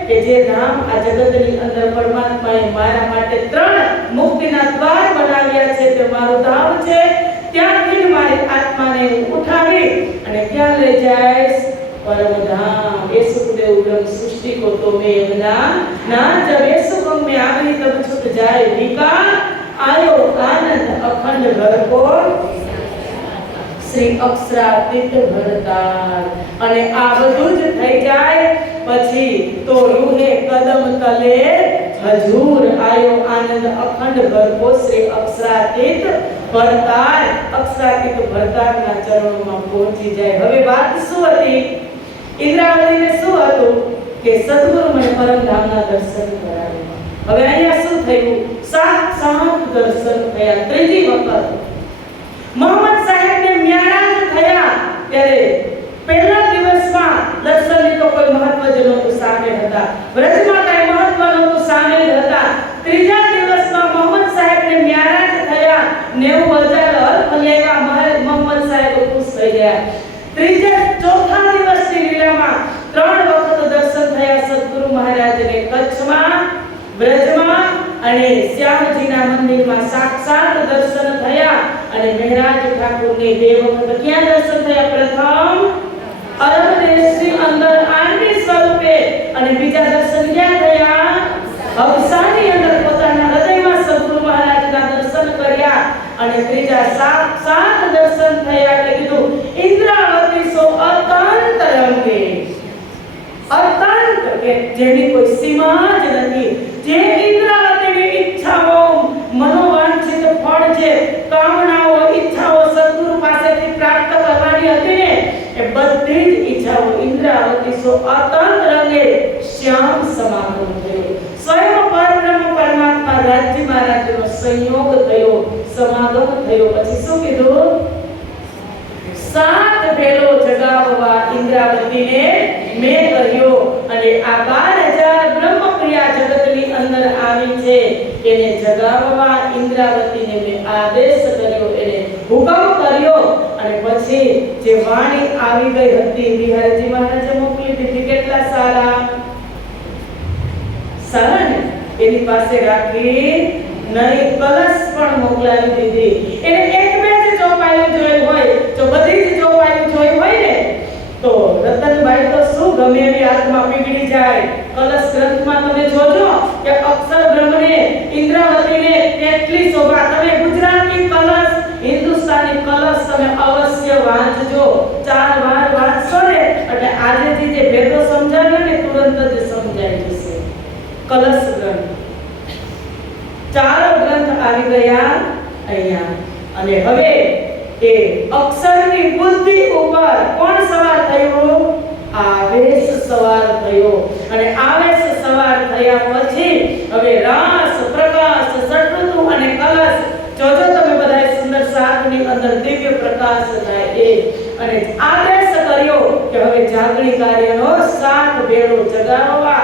કે જે ધામ આ જગતની અંદર પરમાત્માએ મારા માટે ત્રણ મુક્તિના દ્વાર બનાવ્યા છે તે મારું ધામ છે। ત્યાંથી મારી આત્માને ઉઠાવી અને ક્યાં લઈ જાઈશ? परमधाम। ये सुखदेव ब्रह्म सृष्टि को तो में अंगना ना, जब ये सुख में आवी तब छूट जाए विकार, आयो आनंद अखंड घर को श्री अक्षरातीत भरतार। અને આ બધું જ થઈ જાય પછી તો રૂહે કદમ તલે હજૂર, આયો આનંદ અખંડ ઘર को श्री अक्षरातीत भरतार। अक्षरातीत भरताરના ચરણોમાં પહોંચી જાય। હવે વાત શું હતી? इंद्रावतीने શું હતું કે સદગુરુ મને પરમધામના દર્શન કરાવ્યા। હવે અહીંયા શું થયું? સાક્ષાત દર્શન થયા। ત્રીજી વખત મોહમ્મદ સાહેબને મ્યારાજ થયા ત્યારે પહેલા દિવસમાં દર્શનની તો કોઈ મહત્વ જ નહોતું સામેલ હતા, વ્રજમાં કાંઈ મહત્વ નહોતું સામેલ હતા। ત્રીજા દિવસમાં મોહમ્મદ સાહેબને મ્યારાજ થયા, 90,000 અર્થ લેવા મોહમ્મદ સાહેબ ખુશ થઈ ગયા। ત્રીજા ચોથા દિવસની લીલામાં 3 વખત દર્શન થયા સદગુરુ મહારાજને કચ્છમાં, વ્રજમાં અને શ્યામજીના મંદિરમાં સાક્ષાત દર્શન થયા। અને મહારાજ ઠાકુરને 2 વખત ક્યાં દર્શન થયા? પ્રથમ અરબ દેશની અંદર આનંદી સ્વરૂપે અને બીજા દર્શન ક્યાં થયા? હબસાની અંદર પોતાના હૃદયમાં સદગુરુ મહારાજના દર્શન કર્યા। અને ત્રીજા સાક્ષાત દર્શન થયા એટલે કીધું इंद्रावती सो अतंत रंगे। अतंत के जेनी कोई सीमा ज नहीं, जे इंद्रावतीनी इच्छाओ मनोवांछित फળ છે, કામનાઓ ઈચ્છાઓ સદગુરુ પાસેથી પ્રાપ્ત કરવાની હતી ને એ બધી જ ઈચ્છાઓ इंद्रावती सो अतंत रंगे श्याम समागम થયો। સ્વયં પરબ્રહ્મ પરમાત્મા રાજ્ય મહારાજનો સંયોગ થયો, સમાગમ થયો। પછી શું કીધું? 7 ભેલો જગાવવા इंद्रावतीने મેં કહ્યો અને આ 12,000 બ્રહ્મપ્રિયા જગતની અંદર આવી છે એને જગાવવા इंद्रावतीને મેં આદેશ કર્યો, એને હુકમ કર્યો। અને પછી જે વાણી આવી ગઈ હતી બિહારજી મહારાજે મોકલી દીધી, કેટલા સારા સારા ને એની પાસે રાખી નહીં, કલશ પણ મોકલાવી દીધી। એને એક બે જ ચોપાયું જોઈ હોય, જો બધી જ ચોપાયું જોઈ હોય ને તો રતનભાઈ તો શું ગમે એવી આત્મા પીગળી જાય। કલશ ગ્રંથમાં તમે જોજો કે અક્ષર બ્રહ્મને इंद्रावतीને કેટલી શોભા। તમે ગુજરાતી કલશ, હિન્દુસ્તાની કલશ તમે અવશ્ય વાંચજો, 4 વાર વાંચશો ને એટલે આજે જે ભેદો સમજાવ્યો ને તુરંત જ સમજાઈ જશે। કલશ ગ્રંથ 4 ગ્રંથ આવી ગયા અહીંયા। અને હવે એ અક્ષરની બુદ્ધિ ઉપર કોણ સવાર થયું? આવેશ સવાર થયો। અને આવેશ સવાર થયા પછી હવે રાસ પ્રકાશ સટૃતુ અને કલશ જોજો તમે બધા સુંદર સાતની અંદર દિવ્ય પ્રકાશ થાય એ અને આદેશ કર્યો કે હવે જાગણી કાર્યનો સાત ભેળો જગાવવા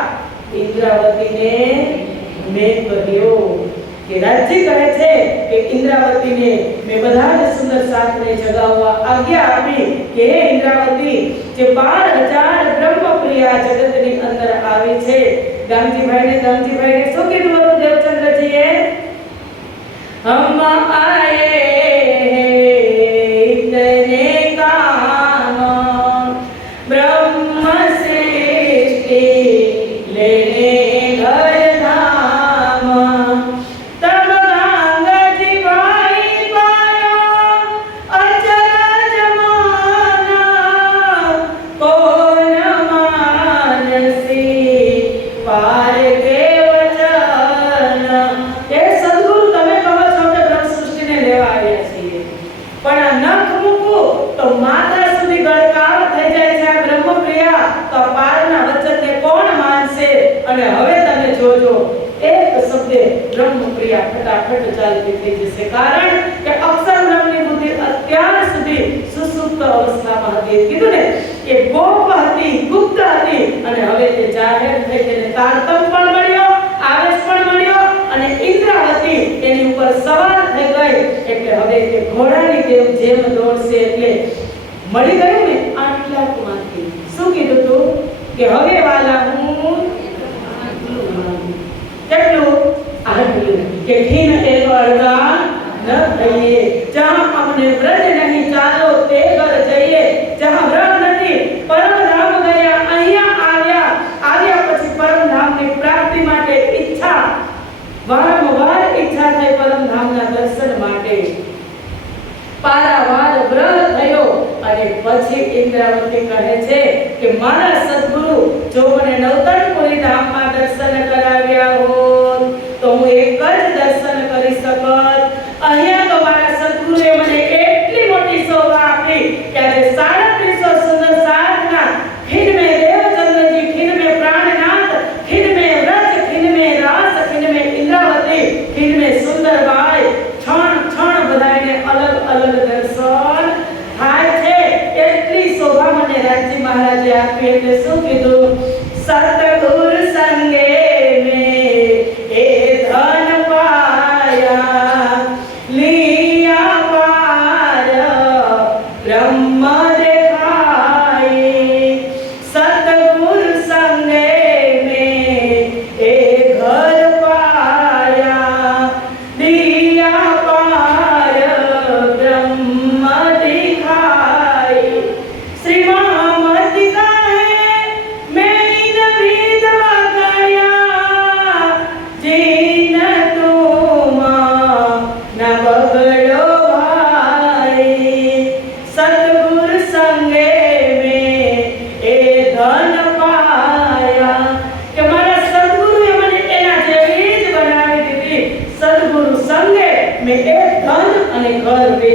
ઇન્દ્રાવતીને મેં કહ્યો કે રાજ્ય કહે છે કે ઇન્દ્રાવતીને મેં બધા જ સુંદર સાતને જગાવવા આજ્ઞા આપી કે હે ઇન્દ્રાવતી જે 12,000 બ્રહ્મપ્રિયા જગતની અંદર આવી છે ગામજીભાઈને શું કીધું હતું દેવચંદ્રજીએ હમ આયે ઇતને કામ બ્રહ્મ સૃષ્ટિ લેને ઘર ધામ તબ ગંગજી ભાઈ પાયો અચરજ માના કોન માનસી પાર કે વચન એ સદગુરુ તમે કહો છો કે બ્રહ્મ સૃષ્ટિને લેવા આવ્યા છીએ પણ આ નખ મૂકું તો માતા સુધી ગળકાવ થઈ જાય છે આ બ્રહ્મપ્રિયા તો પારના વચનને કોણ માનશે અને હવે તમે જોજો એક શબ્દે બ્રહ્મપ્રિયા ફટાફટ ચાલતી થઈ જશે કારણ કે અક્ષર નામની બુદ્ધિ અત્યાર સુધી સુસુપ્ત અવસ્થામાં હતી કીધું ને કે ગોપ હતી ગુપ્ત હતી અને હવે તે જાહેર થઈ તેને તારતમ પણ મળ્યો આવેશ પણ મળ્યો અને ઇન્દ્રાવતી એની ઉપર સવાર થઈ ગઈ એટલે હવે તે ઘોડાની જેમ દોડશે એટલે મળી ગયું ને આટલાકમાંથી શું કીધું તું કે હવે વાલા હું કેટલું આટલું કે ખીન એનો અર્ધાન ન થઈએ જહાં અમને વ્રજ નહીં ચાલો તે ઘર જઈએ જહાં વ્રજ નથી પરમધામ ગયા અહીંયા આવ્યા પછી પરમધામની પ્રાપ્તિ માટે ઈચ્છા વારંવાર ઈચ્છા થઈ પરમધામના દર્શન માટે પારાવાર વ્રત થયો અને પછી ઇન્દ્રાવતી કહે છે કે મારા સદ્ગુરુ જો મને નવતરપુરી ધામમાં દર્શન કરાવ્યા હોત તો હું એક જ દર્શન કરી શકત અહીંયા તો મારા સદ્ગુરુએ મને એટલી મોટી શોભા આપી કે આજે 3700 સુંદર સાધના ખીન મે દેવચંદ્રજી ખીન મે પ્રાણનાથ ખીન મે વ્રજ ખીન મે રાસ ખીન મે ઇન્દ્રાવતી ખીન મે સુંદરબાઈ છણ બધાને અલગ અલગ દર્શન થાય છે એટલી શોભા મને રાજજી મહારાજે આપી એટલે શું કીધું સતગુર સંગે મે એ ધન પાયા લિયા પાર બ્રહ્મ દેખાય સતગુર સંગે મે એ ઘર પાયા લિયા પાર બ્રહ્મ દેખાય શ્રી મહામતી કહે મેં ઇન વિધવા ગયા જીન તુમા ન બગડો ભાઈ સતગુર સંગે મેં એ ધન પાયા કે મારા સદગુરુએ મને એના જેવી જ બનાવી દીધી સદગુરુ સંગે મેં એ ધન અને ઘર બે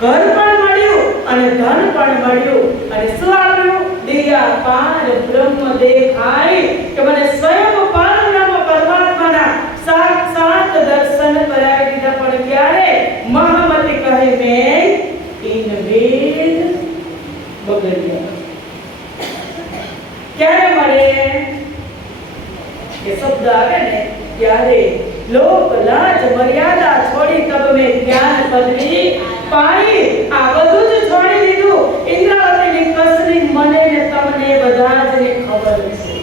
ઘર પણ મળ્યું અને ધન પણ મળ્યું અને શું આપ્યું દિયા પાર બ્રહ્મ દેખાય કે મને સ્વયં પરબ્રહ્મ પરમાત્માના સાક્ષાત દર્શન કરાવી દીધા પણ ક્યારે મહામતી કહે મેં ઇન વેદ બગડ્યા ક્યારે મળે એ શબ્દ આવે ને ત્યારે લોક લાજ મર્યાદા છોડી તબ મેં જ્ઞાન પદવી પાઈ આ બધું જ છોડી દીધું ઇન્દ્રાવતીની કસરી મને ને તમને બધા જને ખબર છે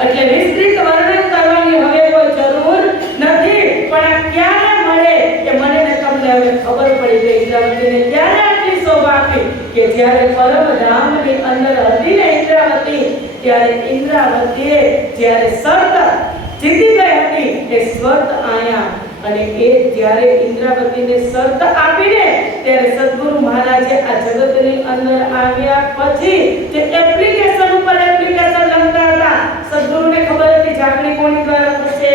એટલે વિસ્તૃત વર્ણન કરવાની હવે કોઈ જરૂર નથી પણ આ ક્યારે મળે કે મને ને તમને હવે ખબર પડી ગઈ ઇન્દ્રાવતીને ક્યારે આટલી શોભા આપી કે જ્યારે પરમધામની અંદર હતી ને ઇન્દ્રાવતી ત્યારે ઇન્દ્રાવતીએ જ્યારે શરત જીતી ગઈ હતી એ સ્વર્ત આયા અને એ જ્યારે ઇન્દ્રાવતીને શરત આપીને ત્યારે સદ્ગુરુ મહારાજે આ જગતની અંદર આવ્યા પછી જે એપ્લિકેશન ઉપર એપ્લિકેશન લખતા હતા સદ્ગુરુને ખબર હતી જાગણી કોની દ્વારા થશે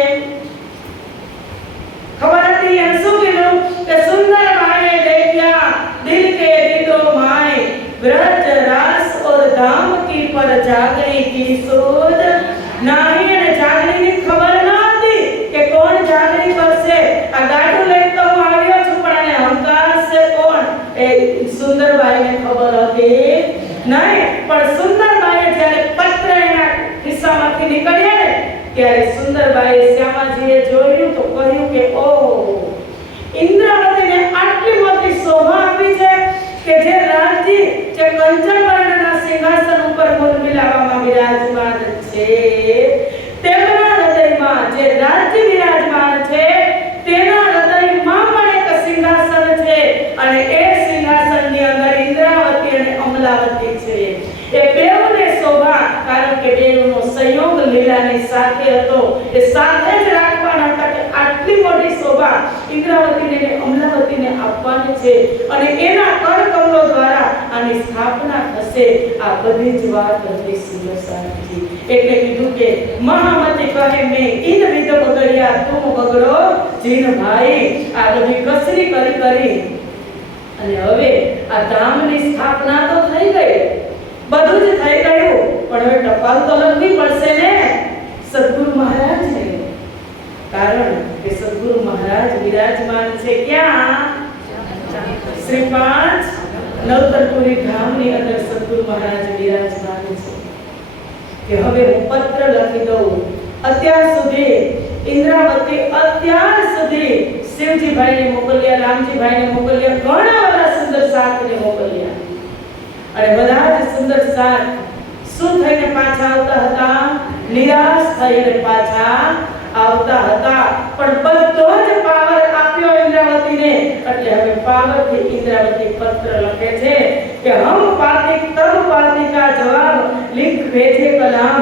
ખબર હતી એમ શું કીધું કે સુંદર માએ દેખ્યા દિલ કે દીદો માએ વ્રજ રાસ और धाम की पर जागरी की सोध नाही અને જાગણીની ખબર ત્યારે સુંદરબાઈએ શ્યામાજીએ જોયું તો કહ્યું કે ઓહો, ઇન્દ્રાવતીને આટલી મોટી શોભા આપી છે કે જે રાજજી જે કંચનવર્ણના સિંહાસન ઉપર મુરમિલાવામાં વિરાજમાન છે, તેમના હૃદયમાં જે રાજ્ય વિરાજમાન છે તેના હૃદયમાં પણ એક સિંહાસન છે અને એ સિંહાસનની અંદર ઇન્દ્રાવતી અને અમલાવતી છે. એ બેઉને શોભા, કારણ કે બેઉનો સંયોગ લીલાની સાથે હતો, એ સાથે જ રાખવાના હતા કે આટલી મોટી શોભા ઇન્દ્રાવતીને અને અમલાવતીને આપવાની છે અને એના કરકમલો દ્વારા આની સ્થાપના થશે. આ બધી જ વાત હતી સુદર્શનજી. એટલે કીધું કે મહામતી કહે મેં ઇન વિધ બગડ્યા તુમ બગડો જીન ભાઈ. આ બધી કસરી કરી અને હવે આ ધામની સ્થાપના તો થઈ ગઈ, બધું જ થઈ ગયું, પણ હવે ટપાલ તો લખવી પડશે ને સદગુરુ મહારાજને. કારણ કે સદગુરુ મહારાજ વિરાજમાન છે ક્યાં? શ્રી 5 નવતરપુરી ધામની અંદર સદગુરુ મહારાજ વિરાજમાન છે. કે હવે હું પત્ર લખી દઉં. અત્યાર સુધી ઇન્દ્રાવતી અત્યાર સુધી શિવજીભાઈને મોકલ્યા, રામજીભાઈને મોકલ્યા, ઘણા બધા સુંદર સાથને મોકલ્યા અને બધા જ સુંદર સાથ શું થઈને પાછા આવતા હતા? નિરાશ થઈને પાછા આવતા હતા. પણ બધો જ પાવર આપ્યો ઇન્દ્રાવતીને. એટલે હવે પાવરથી ઇન્દ્રાવતી પત્ર લખે છે કે હમ પાર્थिक तब पार्थिक का जवाब लिख भेजे कलाम,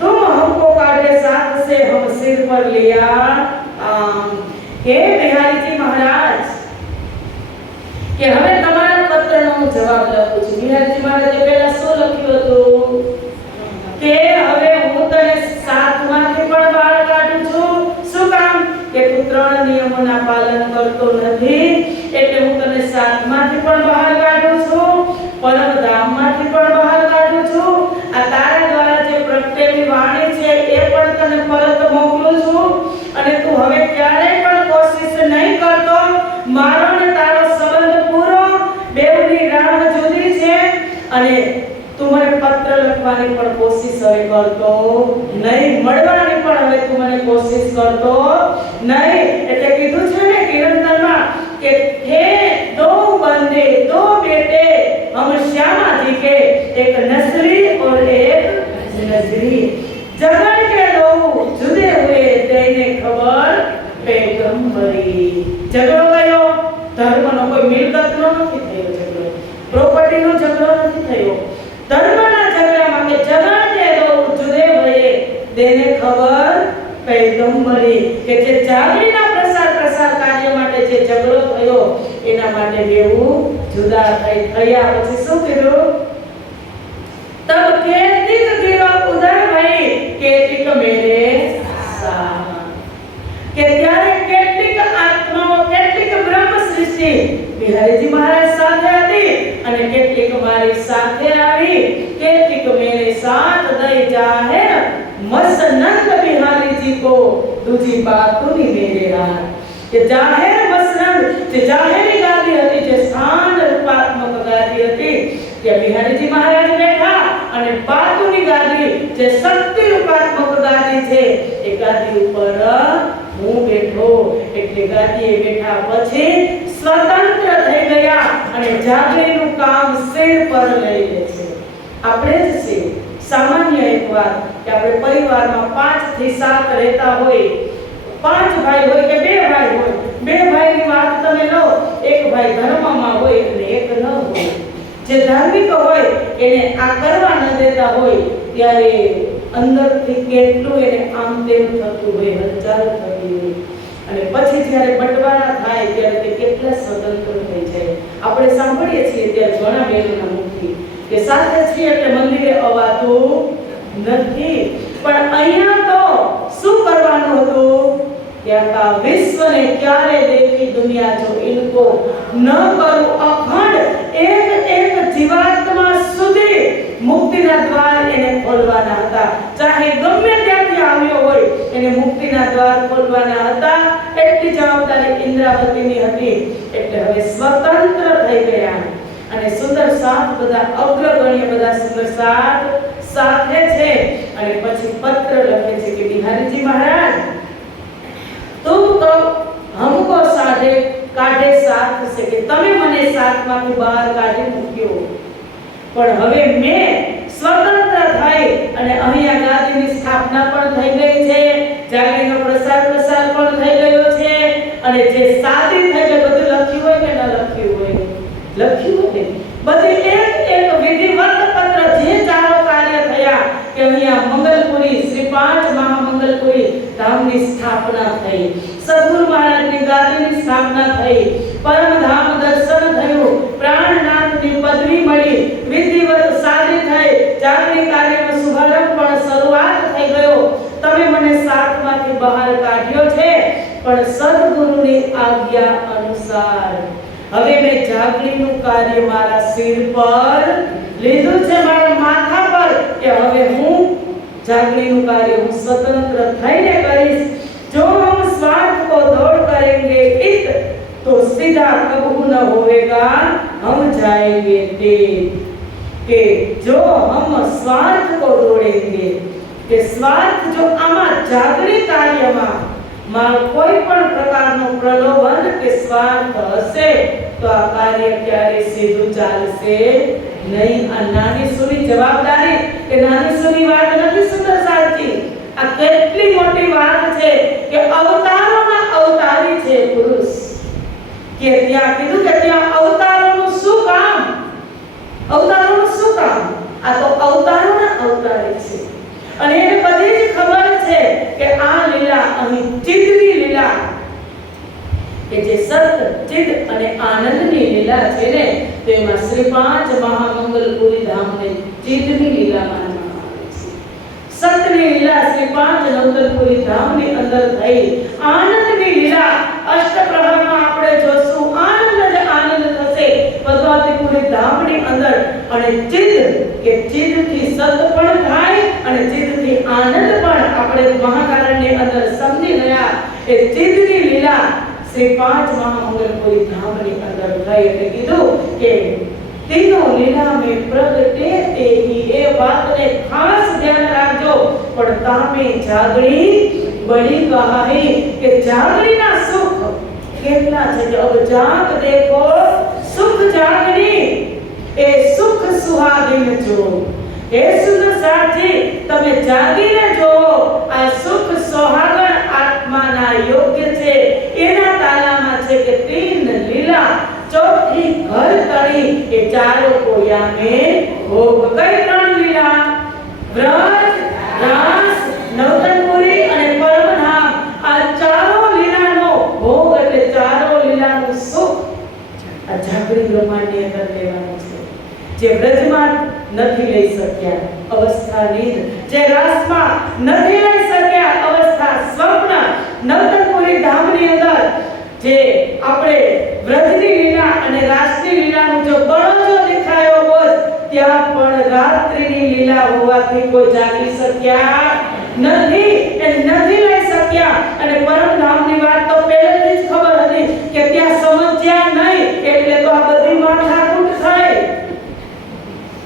तुम हमको काटे साथ से हम सिर पर लिया आम. हे बिहारीजी महाराज, કે હવે તમારા પત્રનો હું જવાબ લખું છું. બિહારીજી મહારાજે પહેલા શું લખ્યું હતું? કે હવે હું તને સાથમાંથી પણ બહાર કાઢું છું. શું કામ? કે તું 3 નિયમોના પાલન કરતો નથી, એટલે હું તને સાથમાંથી પણ બહાર કાઢું છું, પરમધામમાંથી પણ બહાર કાઢું છું. આ તારા દ્વારા જે પ્રગટેલી વાણી છે એ પણ તને પરત મોકલું છું અને તું હવે ક્યારેય પણ કોશિશ નહીં કરતો મારો ને તારો સંબંધ પૂરો. બેઉની રાહ જુદી છે અને તું મને પત્ર લખવાની પણ કોશિશ હવે કરતો નહીં, મળવાની પણ હવે તું મને કોશિશ કરતો નહીં. એટલે કીધું છે ને કિરણતરમાં કે હે દો બંદે દો બેटे हम श्यामा जी के, एक नसरी और एक नजरी, जगत के दो जुदे हुए तेने खबर पैगंबरी. ઝઘડો ગયો, ધર્મનો કોઈ મિલકતનો નથી થયો ઝઘડો, પ્રોપર્ટીનો ઝઘડો નથી થયો, ધર્મના ઝઘડામાં કે જગત કે દો જુદે ભયે દેને ખબર પૈગંબરી, કે જે જાગરીના પ્રસાર કાર્ય માટે જે ઝઘડો થયો એના માટે બેઉ જુદા થયા. પછી શું કીધું? તબ કેતિક ગિરો ઉધર ભઈ કેતિક મેરે સાહ. કે ત્યારે કેટલીક આત્માઓ, કેટલીક બ્રહ્મ સૃષ્ટિ બિહારીજી મહારાજ સાથે હતી અને કેટલીક મારી સાથે આવી. કેટલીક મેરે સાથ દઈ જાહેર મસનંદ બિહારીજી કો દૂજી બાતુની મેરે હાથ. કે જાહેર મસનંદ, જે જાહેરી ગાદી હતી, જે સ્થાન રૂપાત્મક ગાદી હતી, કે બિહારીજી મહારાજ બેઠા અને બાતુની ગાદી જે શક્તિ રૂપાત્મક ગાદી છે એ ગાદી ઉપર હું બેઠો. એટલે ગાદીએ બેઠા પછી સ્વતંત્ર થઈ ગયા અને જાગરીનું કામ સિર પર લઈ લે છે. આપણે જ છે સામાન્ય એક વાત કે આપણે પરિવારમાં 5 થી 7 રહેતા હોય, 5 ભાઈ હોય કે 2 ભાઈ હોય, 2 ભાઈની વાત તમે લો, એક ભાઈ ધર્મમાં હોય અને એક ન હોય. જે ધાર્મિક હોય એને આ કરવા ન દેતા હોય ત્યારે અંદરથી કેટલું એને આમ તેમ થતું હોય, હલચાલ થતી હોય અને પછી જ્યારે બટવારા થાય ત્યારે તે કેટલા સ્વતંત્ર થઈ જાય. આપણે સાંભળીએ છીએ ત્યારે ઘણા બહેનોના મુખથી કે સાથે છીએ એટલે મંદિરે અવાતું નથી, પણ અહીંયા તો શું કરવાનું હતું? क्या विश्व ने क्यारे देखी दुनिया जो इनको न करू अखंड एक एक जीवात्मा સુધી મુક્તિના દ્વાર એને ખોલવાના હતા. ચાહે ગમે ત્યાંથી આવ્યો હોય એને મુક્તિના દ્વાર ખોલવાના હતા. એટલી જવાબદારી ઇન્દ્રાવતીની હતી. એટલે હવે સ્વતંત્ર થઈ ગયા અને સુંદર સાથ બધા અગ્રગણ્ય બધા સુંદર સાથ સાથે છે અને પછી પત્ર લખે છે કે બિહારીજી શાકમાંથી બહાર કાઢી મૂક્યો, પણ હવે મેં સ્વતંત્ર થઈ અને અહીંયા ગાદીની સ્થાપના પણ થઈ ગઈ છે, જાગીરનો પ્રસાર પણ થઈ ગયો છે, અને જે સાદી થઈ ગઈ બધું લખ્યું હોય કે ન લખ્યું હોય, લખ્યું હોય બધી એક વિધિવત પત્ર જે ચારો કાર્ય થયા કે અહીંયા મંગલપુરી શ્રી 5 મહામંગલપુરી ધામની સ્થાપના થઈ, સદગુરુ મહારાજની ગાદીની સ્થાપના થઈ, પરમધામ દર્શન થયું, પ્રાણનાથની પદવી મળી, વિધિવત સાદી થઈ, જાગરી કાર્યનો શુભારંભ પણ શરૂઆત થઈ ગયો, તમે મને શાકમાંથી બહાર કાઢ્યો છે પણ સદગુરુની આજ્ઞા અનુસાર હવે મેં જાગરીનું કાર્ય મારા સિર પર લીધું છે, મારા માથા પર, કે હવે હું जागने कार्य हम स्वतंत्र थईने करीश। जो हम स्वार्थ को दौड़ करेंगे इत तो सीधा कबू न होएगा, हम जाएंगे तेज। के जो हम स्वार्थ को दौड़ेंगे के स्वार्थ जो आमा जागृत कार्यમાં कोई पण प्रकारનો प्रलोभन के स्वार्थ हશે तो आ कार्य क्યારે સીધું ચાલશે नहीं। आ नानी सुनी जवाबदारी के नानी सुनी વાત નથી સુંદર સાચી, આ કેટલી મોટી વાત છે કે અવતારોના અવતારી છે પુરુષ, કે ત્યાં કીધું કે ત્યાં અવતારોનું શું કામ, અવતારોનું શું કામ, આ તો અવતારોના અવતારી છે અને એને બધી જ ખબર છે કે આ લીલા અહીં ચિત્તની લીલા કે જે સત ચિત્ત અને આનંદની લીલા છે ને તેમાં શ્રી 5 મહામંગલપુરી ધામને ચિત્તની લીલા માનવામાં આવે છે। સતની લીલા શ્રી 5 મંગલપુરી ધામની અંદર થઈ, આનંદની લીલા અષ્ટપ્રહરમાં આપણે જોશું, આનંદ જ આનંદ થશે ભગવતીપુરી ધામની અંદર। અને ચિત્ત કે ચિત્તથી સત પણ થાય અને ચિત્તથી આનંદ પણ આપણે મહાકારણની અંદર સમજી ગયા। એ ચિત્તની લીલા श्री 5 महामंगलपुरी धामनी अंदर गए એટલે કીધું કે तीनों लीला में प्रगटे ते ही ए बात ने खास ध्यान રાખજો। પણ તામે જાગણી બડી કહાઈ કે જાગણીના સુખ કેટલા છે। अब जाग देखो सुख जागनी ए सुख सुहागिन जो ए सुंदर साथी તમે જાગીને જો આ સુખ સુહાગણ આત્માના યોગ્ય છે। એના તાલામાં છે કે तीन लीला चौथी घर तड़ी ए चारों कोया में भोग। कई त्रण लीला व्रज रास नवतनपुरी અને પરમધામ આ ચારો લીલાનો ભોગ એટલે ચારો લીલાનું સુખ આ જાગૃત બ્રહ્માંડની અંદર લેવાનું છે। જે વ્રજમાં નથી લઈ શક્યા અવસ્થા નીંદ, જે રાસમાં નથી લઈ શક્યા અવસ્થા સ્વપ્ન, નવતનપુરી ધામની અંદર જે આપણે વ્રજની લીલા અને રાસની લીલાનું જો બળો દેખાયો હોય ત્યાં પણ રાત્રિની લીલા હોવાથી કોઈ જાગી શક્યા નથી, એ નથી લઈ શક્યા। અને પરમધામની વાત તો પહેલેથી જ ખબર હતી કે ત્યાં સમજ્યા નહીં એટલે તો આ બધી માથાકૂટ થઈ।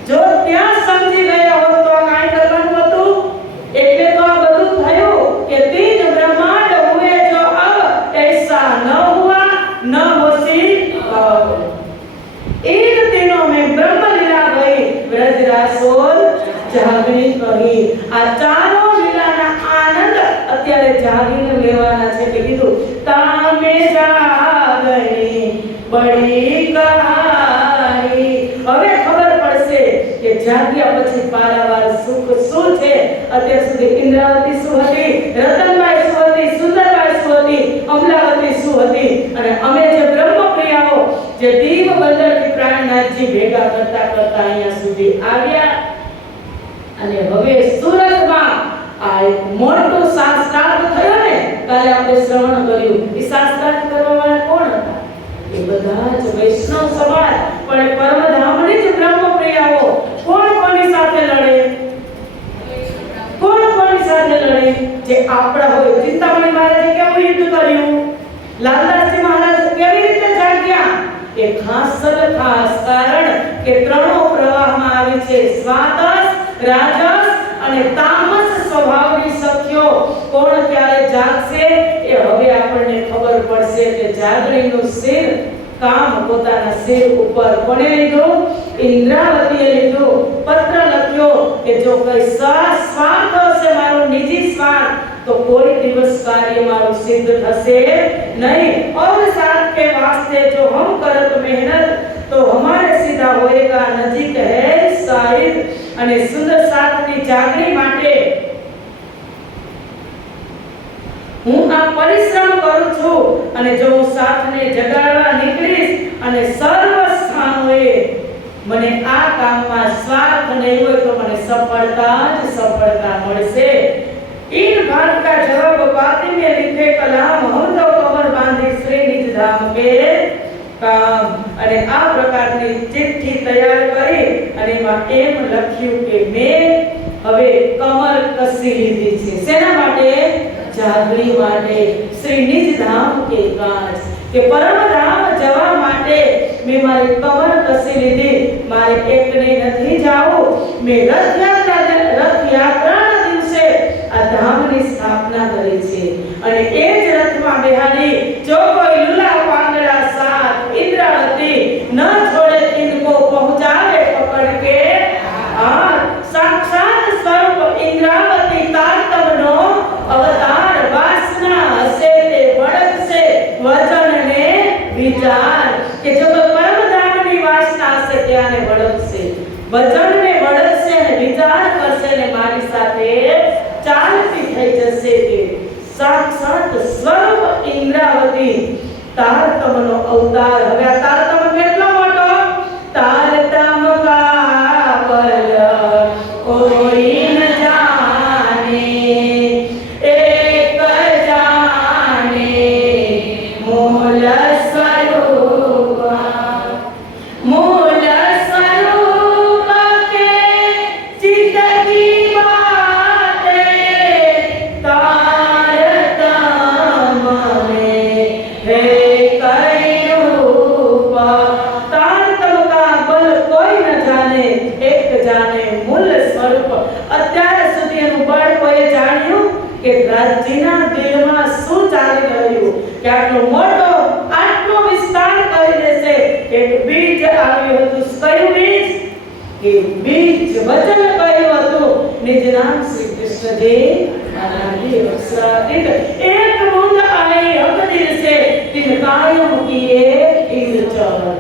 જો ત્યાં સમજી ગયા હોત તો આ કાંઈ કરવાનું હતું, એટલે તો આ બધું થયું કે तीन ब्रह्मांड हुए जो अब ऐसा न हुआ न होसी अब। इन तीनों में ब्रह्म लीला गई, व्रज रास और जागनी कही। आ चारों लीलाना आनंद અત્યારે જાગીને લેવાના છે કે કીધું તામે જાગણી બડી કહાઈ। હવે ખબર પડશે કે જાગ્યા પછી પારાવાર સુખ શું છે। અત્યાર સુધી ઇન્દ્રાવતી શું હતી, રતનબાઈ શું હતી, સુંદરબાઈ શું હતી, અમલાવતી શું હતી, અને અમે જે બ્રહ્મપ્રિયાઓ જે દીવ બંદરથી પ્રાણનાથજી ભેગા કરતા કરતા અહીંયા સુધી આવ્યા। અને હવે સુરતમાં આ એક મોટો શાસ્ત્રાર્થ થયો ને, કાલે આપણે શ્રવણ કર્યું। એ શાસ્ત્રાર્થ કરવાવાળા કોણ હતા? એ બધા જ વૈષ્ણવ સમાજ, પણ પરમધામની જ બ્રહ્મપ્રિયાઓ કોણ કોની સાથે લડે, કોણ કોની સાથે લડે? જે આપણા હોય। ચિંતામણી મહારાજે કેવું યુદ્ધ કર્યું, લાલદાસજી મહારાજ કેવી રીતે જાગ્યા? એ ખાસ કારણ કે ત્રણો પ્રવાહમાં આવી છે, સ્વાતસ, રાજસ અને તામસ સ્વભાવની સખ્યો। કોણ ક્યારે જાગશે એ હવે આપણને ખબર પડશે કે જાગણીનું શિર કામ પોતાના સિર ઉપર કોણે લીધું? ઇન્દ્રાવતીએ લીધું. પત્ર લખ્યો કે જો કોઈ સ્વાર્થ હશે, મારો નિજી સ્વાર્થ, तो कोई दिवस कार्य मारो सिद्ध थसे नहीं। और साथ के वास्ते जो हम करत मेहनत तो हमारे सीधा होएगा नजीक है शायद। અને સુંદર સાથની જાગણી માટે હું આ પરિશ્રમ કરું છું, અને જો હું સાથને જગાડવા નીકળીશ અને સર્વ સ્થાનોએ મને આ કામમાં સ્વાર્થ નહીં હોય તો મને સફળતા જ સફળતા મળશે। इन बात का जवाब पाती में लिखे कलाम हम तो कमर बांधी श्री निज धाम के काम। અને આ પ્રકારની ચિઠ્ઠી તૈયાર કરી અને એમાં એમ લખ્યું કે મેં હવે કમર કસી લીધી છે। શેના માટે? જાગણી માટે। શ્રી નિજ ધામ કે કાજ કે પરમ ધામ જવા માટે મેં મારી કમર કસી લીધી। મારે એકને નથી જાવું। મેં રથયાત્રા આ ધામની સ્થાપના કરી છે અને એ જ રથમાં બેહાડી જો કોઈ લુલા પાંગડા સાથ इंद्रावती न छोड़े इनको पहुंचावे पकड़ के। साक्षात स्वरूप इंद्रावती तारतमनो अवतार वासना हसे ते बड़क से वचन ने विचार के जो परम धामनी वासना से त्याने बड़क से वचन ने बड़क से ने विचार करसे ने मारी साथे चालती થઈ જશે કે સાક્ષાત સ્વરૂપ ઇન્દ્રાવતી તારતમનો અવતાર। હવે આ તારતમ કેટલો મોટો? તારતમ કા બલ કોઈ ન જાણે, એક જાણે મૂળ સ્વરૂપ। મૂળ સ્વરૂપ કે ચિત્ત કી કે રાજ્યના દિલમાં શું ચાલી રહ્યું, કે આટલો મોટો આટલો વિસ્તાર કરી દેશે। એક બીજ આવ્યું હતું। કયું બીજ? કે બીજ વચન કહ્યું હતું નિજ નામ શ્રી કૃષ્ણજી આનાથી અક્ષરાતીત। એક બૂંદ आई हक दिल से तीन कायम किए इन चरण।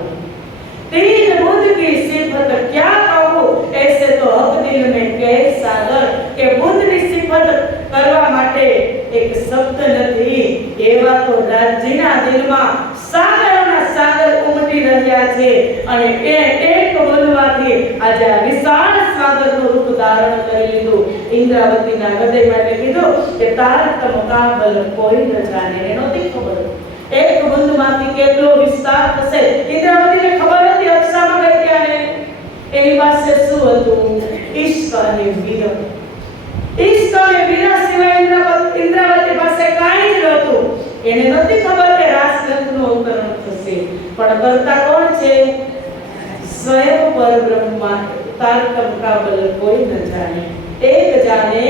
तीन बूंद की सिफत क्या कहूं, ऐसे तो हक दिल में कह सागर के बूंद की सिफत કરવા માટે એક શબ્દ નથી। એવા તો રાજ્યના દિલમાં સાગરોના સાગર ઉમટી રહ્યા છે અને એ એક બૂંદમાંથી આજે આ વિશાળ સાગરનું રૂપ ધારણ કરી લીધું। ઇન્દ્રાવતીના હૃદય માટે કીધું કે તારતમ કા બલ કોઈ ન જાણે। એને નહોતી ખબર એક બૂંદમાંથી કેટલો વિસ્તાર થશે। ઇન્દ્રાવતીને ખબર હતી અપ્સરામાં ગઈ ત્યારે એની પાસે શું હતું? ઈશ્ક અને વીર। ઈશ્ક અને વીર સિવાય ઇન્દ્રાવતી પાસે કાંઈ જ નહોતું। એને નહોતી ખબર કે રાસરંગનું અવતરણ થશે, પણ કરતા કોણ છે? સ્વયં પરબ્રહ્મા। તારતમ કા બલ કોઈ ન જાણે, એક જાણે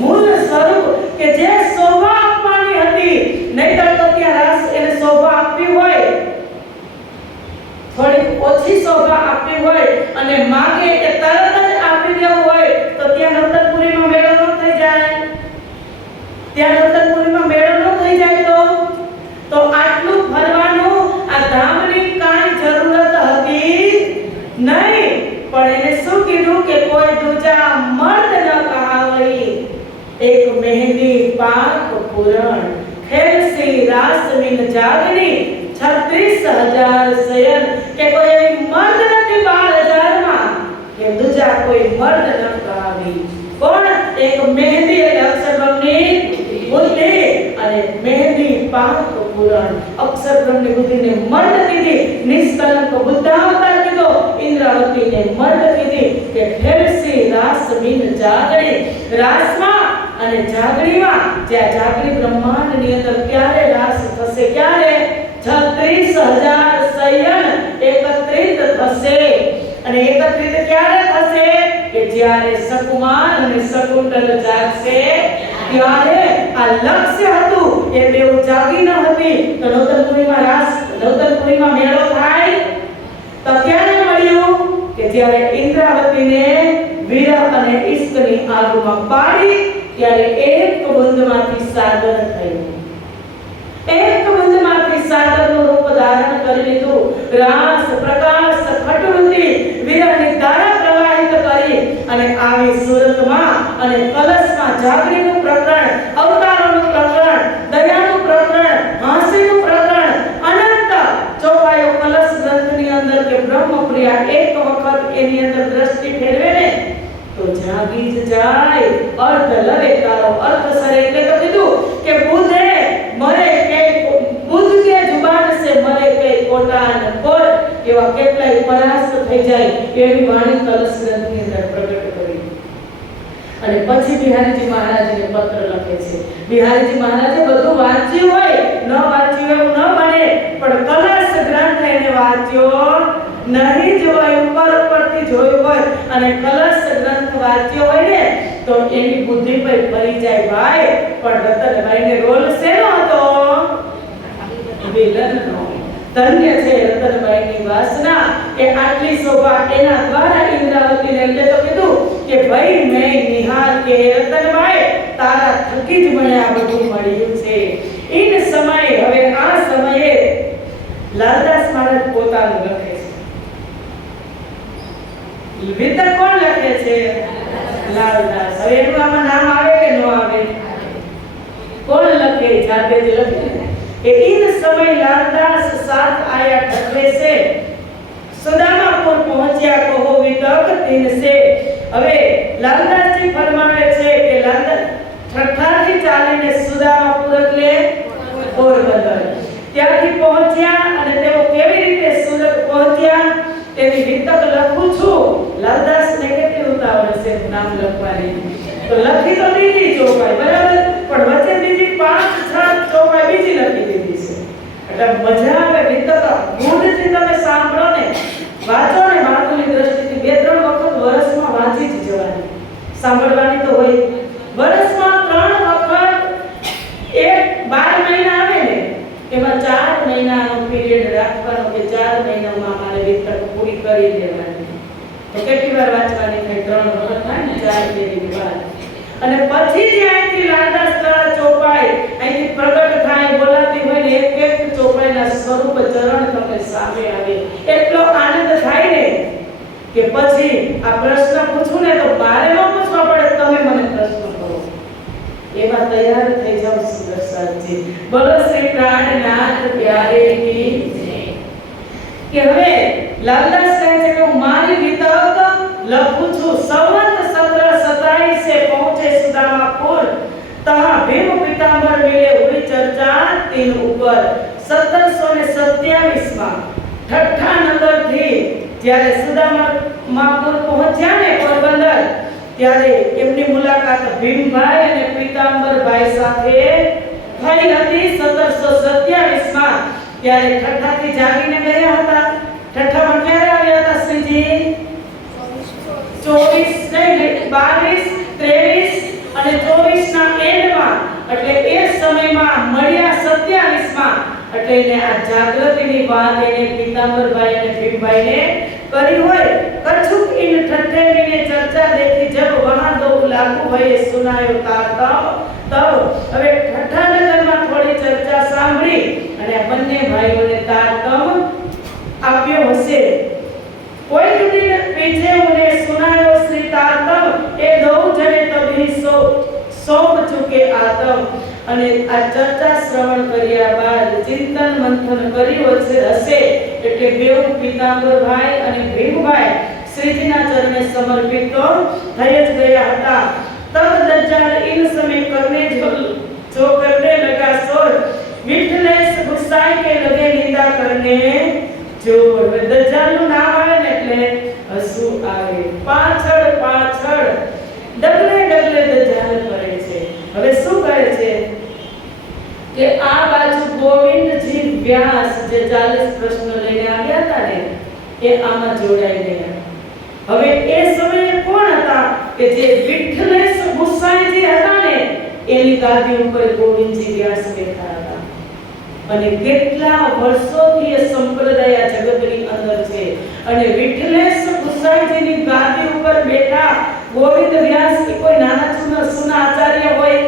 મૂળ સ્વરૂપ કે જે શોભા આપવાની હતી। નહીતર તો ત્યાં રાસ એને શોભા આપવી હોય, થોડી ઓછી શોભા આપવી હોય અને માગે કે તરત જ આપી દેવું હોય તો ત્યાં નર્તનપુરીમાં મેળો ન થઈ જાય। ત્યાં નર્તનપુરીમાં મેળો ન થઈ જાય તો આટલું ફરવાનું આ ધામની કાંઈ જરૂરત હતી નહીં। પણ એને શું કીધું કે કોઈ દૂજા મર્દ ન કહાવઈ। એક મહેંદી પાક પુરણ ખેલસી રાસમીન જાગની 36,000 શયન કે કોઈ એવી મર્દ નથી 12,000 માં કે દૂજા કોઈ મર્દ ન કહાવી। કોણ? એક મહેંદી એટલે અક્ષરબ્રહ્મની બુદ્ધિ અને મહેંદી પાક પુરણ અક્ષરબ્રહ્મની બુદ્ધિને મર્દ કીધી। નિષ્કલંક બુદ્ધાવતાર કીધો। ઇન્દ્રાવતીને મર્દ કીધી કે ખેલસી રાસમીન જાગણી। રાસમાં અને જાગણીમાં જ્યાં જાગણી બ્રહ્માંડની અંદર ક્યારે રાસ થશે? ક્યારે? 36,000 શયન એકત્રિત થશે। અને એકત્રિત ક્યારે થશે? કે જ્યારે સકુમાર અને શકુંતલ જાગશે ત્યારે। આ લક્ષ્ય હતું એ બેઉ જાગી ન હતી તો નર્તનપુરીમાં નવતરપુરીમાં મેળો થાય તો ત્યારે મળ્યું કે જ્યારે ઇન્દ્રાવતીને વિરહ અને ઇશ્કની આગમાં પાડી ત્યારે એક બંધમાંથી સાગર થયું. એક બંધમાંથી સાગરનું રૂપ ધારણ કરી લીધું. રાસ પ્રકાશ ખટવૃત્તિ વિરહની ધારા પ્રવાહિત કરી અને આવી સુરતમાં અને કલશમાં જાગરીનું પ્રકરણ, અવતારોનું પ્રકરણ, દયાનું પ્રકરણ, હાસ્યનું પ્રકરણ, અનંત ચોપાયો કલશ ગ્રંથની અંદર કે બ્રહ્મપ્રિયા એક વખત એની અંદર દ્રષ્ટિ ફેરવે ને તો જાગી જ જાય. અર્થ લવે તારો અર્થ સરે એટલે તો કીધું કે બુદ્ધે મરે કે બુદ્ધ કે જુબાન સે મરે કે કોટાન કોટ એવા કેટલાય પરાસ્ત થઈ જાય એવી વાણી કલશ ગ્રંથની અંદર પ્રગટ કરી. અને પછી બિહારીજી મહારાજને પત્ર લખે છે. બિહારીજી મહારાજે બધું વાંચ્યું હોય, ન વાંચ્યું એવું ન બને, પણ કલશ ગ્રંથ એને વાંચ્યો નહીં જોવાય, ઉપરથી જોયું હોય અને કલશ ગ્રંથ વાંચ્યો હોય ને તો એની બુદ્ધિ પર ફરી જાય ભાઈ. પણ રતનભાઈને રોલ શેનો હતો? વિલનનો. ધન્ય છે રતનભાઈની વાસના કે આટલી શોભા એના દ્વારા ઇન્દ્રાવતીને એટલે તો કીધું કે ભાઈ મેં નિહાલ કે રતનભાઈ તારા થકી જ મને આ બધું મળ્યું છે. ઇન સમય હવે આ સમયે લાલદાસ મહારાજ પોતાનું લખે છે. વિતક કોણ લખે છે? લાલદાસ. હવે એનું આમાં નામ આવે કે ન આવે? કોણ લખે? જાતે જ લખે. इन समय लालदास साथ आया ठगवे से सुदामापुर पहुंचा कहो वितक दिन से. હવે લાલદાસજી ફરમાવે છે કે લાલદાસ ઠઠ્ઠાથી ચાલીને સુદામાપુર એટલે પોરબંદર ત્યાંથી પહોંચ્યા અને તેઓ કેવી રીતે સુરત પહોંચ્યા તેની વિતક લખું છું. લાલદાસને કેટલી ઉતાવળ છે નામ લખવાની, તો લખી તો દીધી ચોપાઈ બરાબર, પણ વચ્ચે બીજી 5-6 ચોપાઈ બીજી લખી દીધી છે. એટલે મજા આવે. વિતક ગુણથી તમે સાંભળો ને, વાંચો ને માતુની દ્રષ્ટિથી 2-3 વખત વર્ષમાં વાંચી જ જવાની. સાંભળવાની તો હોય વર્ષમાં 3 વખત. એક 12 મહિના આવે ને એમાં 4 મહિનાનો પીરિયડ રાખવાનો કે 4 મહિનામાં મારે વિતક પૂરી કરી દેવાની. તો કેટલી વાર વાંચવાની થાય? 3 વખત થાય ને 4 પેરી વાર. અને પછી જે અહીંથી લાલદાસ દ્વારા ચોપાઈ અહીંથી પ્રગટ થાય બોલાતી હોય ને એક ચોપાઈના સ્વરૂપ ચરણ તમને સામે આવે એટલો આનંદ થાય ને કે પછી આ પ્રશ્ન પૂછું ને તો મારે ન પૂછવા પડે, તમે મને પ્રશ્ન કરો એવા તૈયાર થઈ જાવ. સુદર્શનજી બોલો શ્રી પ્રાણનાથ પ્યારે કી જય. કે હવે લાલદાસ કહે છે કે હું મારી વિતક લખું છું. સંવત 1727 से पहुंचे सुदामापुर तहां भीम पीतांबर मिले हुई चर्चा 3 ऊपर 1727 માં ઠઠ્ઠા નગર થી જ્યારે સુદામાપુર પહોંચ્યા ને પોરબંદર ત્યારે એમની મુલાકાત ભીમભાઈ અને પીતાંબરભાઈ સાથે થઈ હતી 1727 માં. ત્યારે ઠઠ્ઠાથી જાગીને ગયા હતા. ઠઠ્ઠામાં ક્યારે આવ્યા હતા શ્રીજી? 24 22 23 અને 24 ના એન્ડમાં, એટલે એ સમયમાં મળ્યા 27 માં. એટલે એને આ જાગૃતિની વાત એને પીતાંબરભાઈ અને ભીમભાઈને કરી હોય. કછુક ઇન ઠઠ્ઠે ને ચર્ચા દેખી જબ વહાં દો લાગુ ભયે સુનાયો તાર તબ. હવે ઠઠ્ઠા નગરમાં થોડી ચર્ચા સાંભળી અને બંને ભાઈઓને તારતમ આપ્યો હશે. कोई दिन पीछे उन्हें सुनायो श्री तारतम ए दो जने तभी सौंप चुके आतम. અને આ ચર્ચા શ્રવણ કર્યા બાદ ચિંતન મંથન કર્યું હશે એટલે બેઉ પીતાંબરભાઈ અને ભીમભાઈ શ્રીજીના ચરણે સમર્પિત તો થઈ જ ગયા હતા. તબ દજ્જાલ इन समय करने जो करने लगा सोर विठलेश गुस्साई के लगे निंदा करने जो. દજ્જાલનું નામ આવે ને એટલે હસુ આવે. પાછળ ડગલે દજ્જાલ કરે છે. હવે શું કરે છે કે આ બાજુ ગોવિંદજી વ્યાસ જે 40 પ્રશ્નો લઈને આવ્યા હતા ને એ આમાં જોડાઈ ગયા. હવે એ સમયે કોણ હતા કે જે વિઠ્ઠલેશ ગુસાઈજી હતા ને એની ગાદી ઉપર ગોવિંદજી વ્યાસ બેઠા હતા. અને કેટલા વર્ષોથી એ સંપ્રદાય આ જગતની અંદર છે. અને વિઠ્ઠલેશ ગુસાઈજીની ગાદી ઉપર બેઠા ગોવિંદ વ્યાસ કે કોઈ નાના સુના આચાર્ય હોય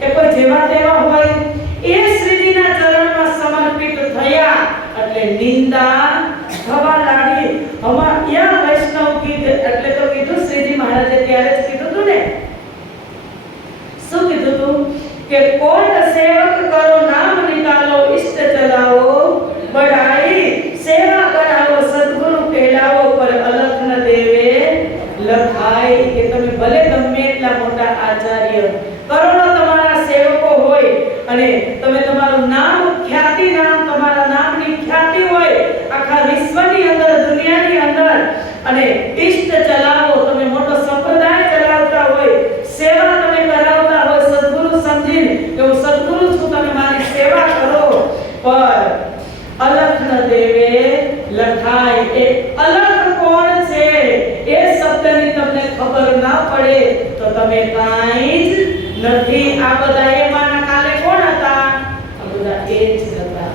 કે કોઈ જેવા તેવા હોય, એ શ્રીજીના ચરણમાં સમર્પિત થયા એટલે નિંદા થવા લાગી. યા વૈષ્ણવ ગીત એટલે તો કીધું શ્રીજી મહારાજે ત્યારે જ કીધું હતું ને, શું કીધું હતું કે કોટ સેવક કરો નામ નિકાલો ઇષ્ટ ચલાવો બડાઈ સેવા કરાવો સદગુરુ કહેલાવો પર અલખ ન દેવે લખાય. કે તમે ભલે ગમે એટલા મોટા આચાર્ય કરોડો તમારા સેવકો હોય અને તમે તમારું નામ ખ્યાતિ નામ તમારા નામની ખ્યાતિ હોય આખા વિશ્વની અંદર દુનિયાની અંદર, અને ઇષ્ટ ચલાવો તમે મોટો સંપ્રદાય ચલાવતા હોય, સેવા તમે કરાવતા હોય સદગુરુ સમજીને કે હું સદગુરુ છું તમે મારી સેવા કરો, પર અલખ ન દેવે લખાય. એ અલખ કોણ છે એ શબ્દની તમને ખબર ના પડે તો તમે કાંઈ જ નથી. આ બધા એમાંના કાલે કોણ હતા? આ બધા એ જ હતા.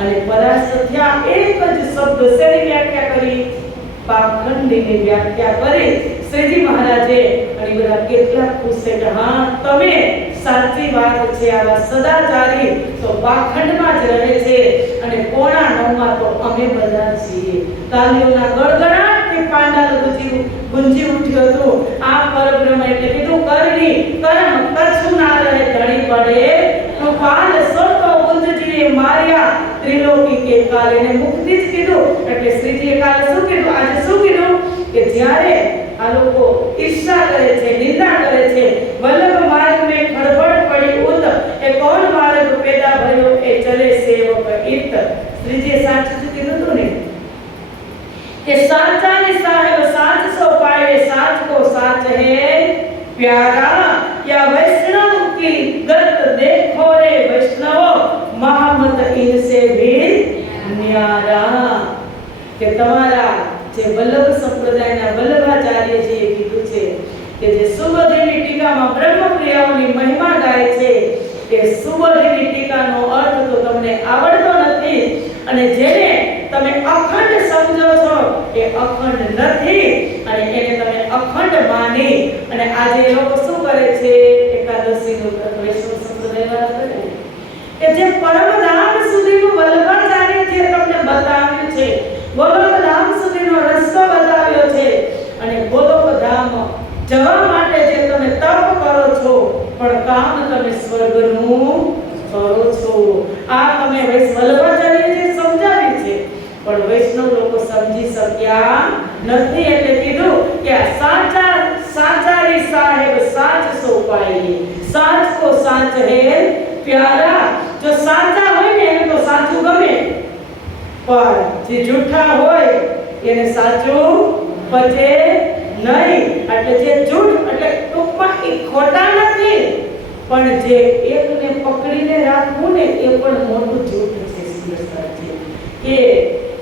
અને પરાસત્યા એક જ શબ્દ શેની વ્યાખ્યા કરી? પાખંડીની વ્યાખ્યા કરી શ્રીજી મહારાજે. અને બધા કેટલા ખુશ છે કે હા તમે સાચી વાત છે, આવા સદાચારી તો પાખંડમાં જ રહે છે અને પોણા નવમાં તો અમે બધા છીએ. તાલીઓના ગડગડાટથી પાંડાલ ગુંજી ઉઠ્યું હતું. આ પરબ્રહ્મ એટલે કીધું કરણી કર્મ કછું ના રહે ધણી પડે કૃપાલ સોતો ગુંજીએ માર્યા ત્રિલોકી કે કાલે ને મુક્તિ જ કીધું. એટલે શ્રીજીએ કાલે શું કીધું, આજે શું કીધું કે જ્યારે આ લોકો ઈર્ષા કરે છે, નિંદા કરે છે, વલ્લભ માર્ગ મે ખડબડ પડી ઉત એ કોણ માર્ગ પેદા ભયો એ ચલે સેવક ઈત. શ્રીજીએ સાચું કીધું હતું ને કે સાચા ને સાહેબ સાચ સો પાए साच को साच है प्यारा या वैष्णव की गत देखो रे वैष्णव महामत इनसे भी न्यारा. કે તમારા જે વલ્લભ સંપ્રદાયના વલ્લભાચાર્યજીએ કીધું છે કે જે સુબોધની ટીકામાં બ્રહ્મપ્રિયાઓની મહિમા ગાય છે કે સુબોધની ટીકાનો અર્થ તો તમને આવડતો નથી અને જેને તમે અખંડ સમજો છો એ અખંડ નથી અને એને તમે અખંડ માની અને આજે લોકો શું કરે છે? એકાદશીનું વ્રત વૈષ્ણવ સંપ્રદાયવાળા કરે કે જે પરમધામ સુધીનું વલ્લભાચાર્ય જે તમને બતાવ્યું છે, ગોલોકધામ સુધીનો રસ્તો બતાવ્યો છે અને ગોલોકધામ જવા માટે જે તમે તપ કરો છો પણ કામ તમે સ્વર્ગનું કરો છો. આ તમે વલ્લભાચાર્ય જે સમજાવ્યું છે પણ વૈષ્ણવ લોકો સમજી શક્યા નથી. એટલે કીધું કે સાચા સાચારી સાહેબ સાચ સો પાઈએ સાચ કો સાચ હે પ્યારા. જો સાચા હોય ને એને તો સાચું ગમે, પણ જે જૂઠા હોય એને સાચું પચે નહીં. એટલે જે જૂઠ એટલે ટૂંકમાં એ ખોટા નથી પણ જે એકને પકડીને રાખવું ને એ પણ મોટું જૂઠ છે. કે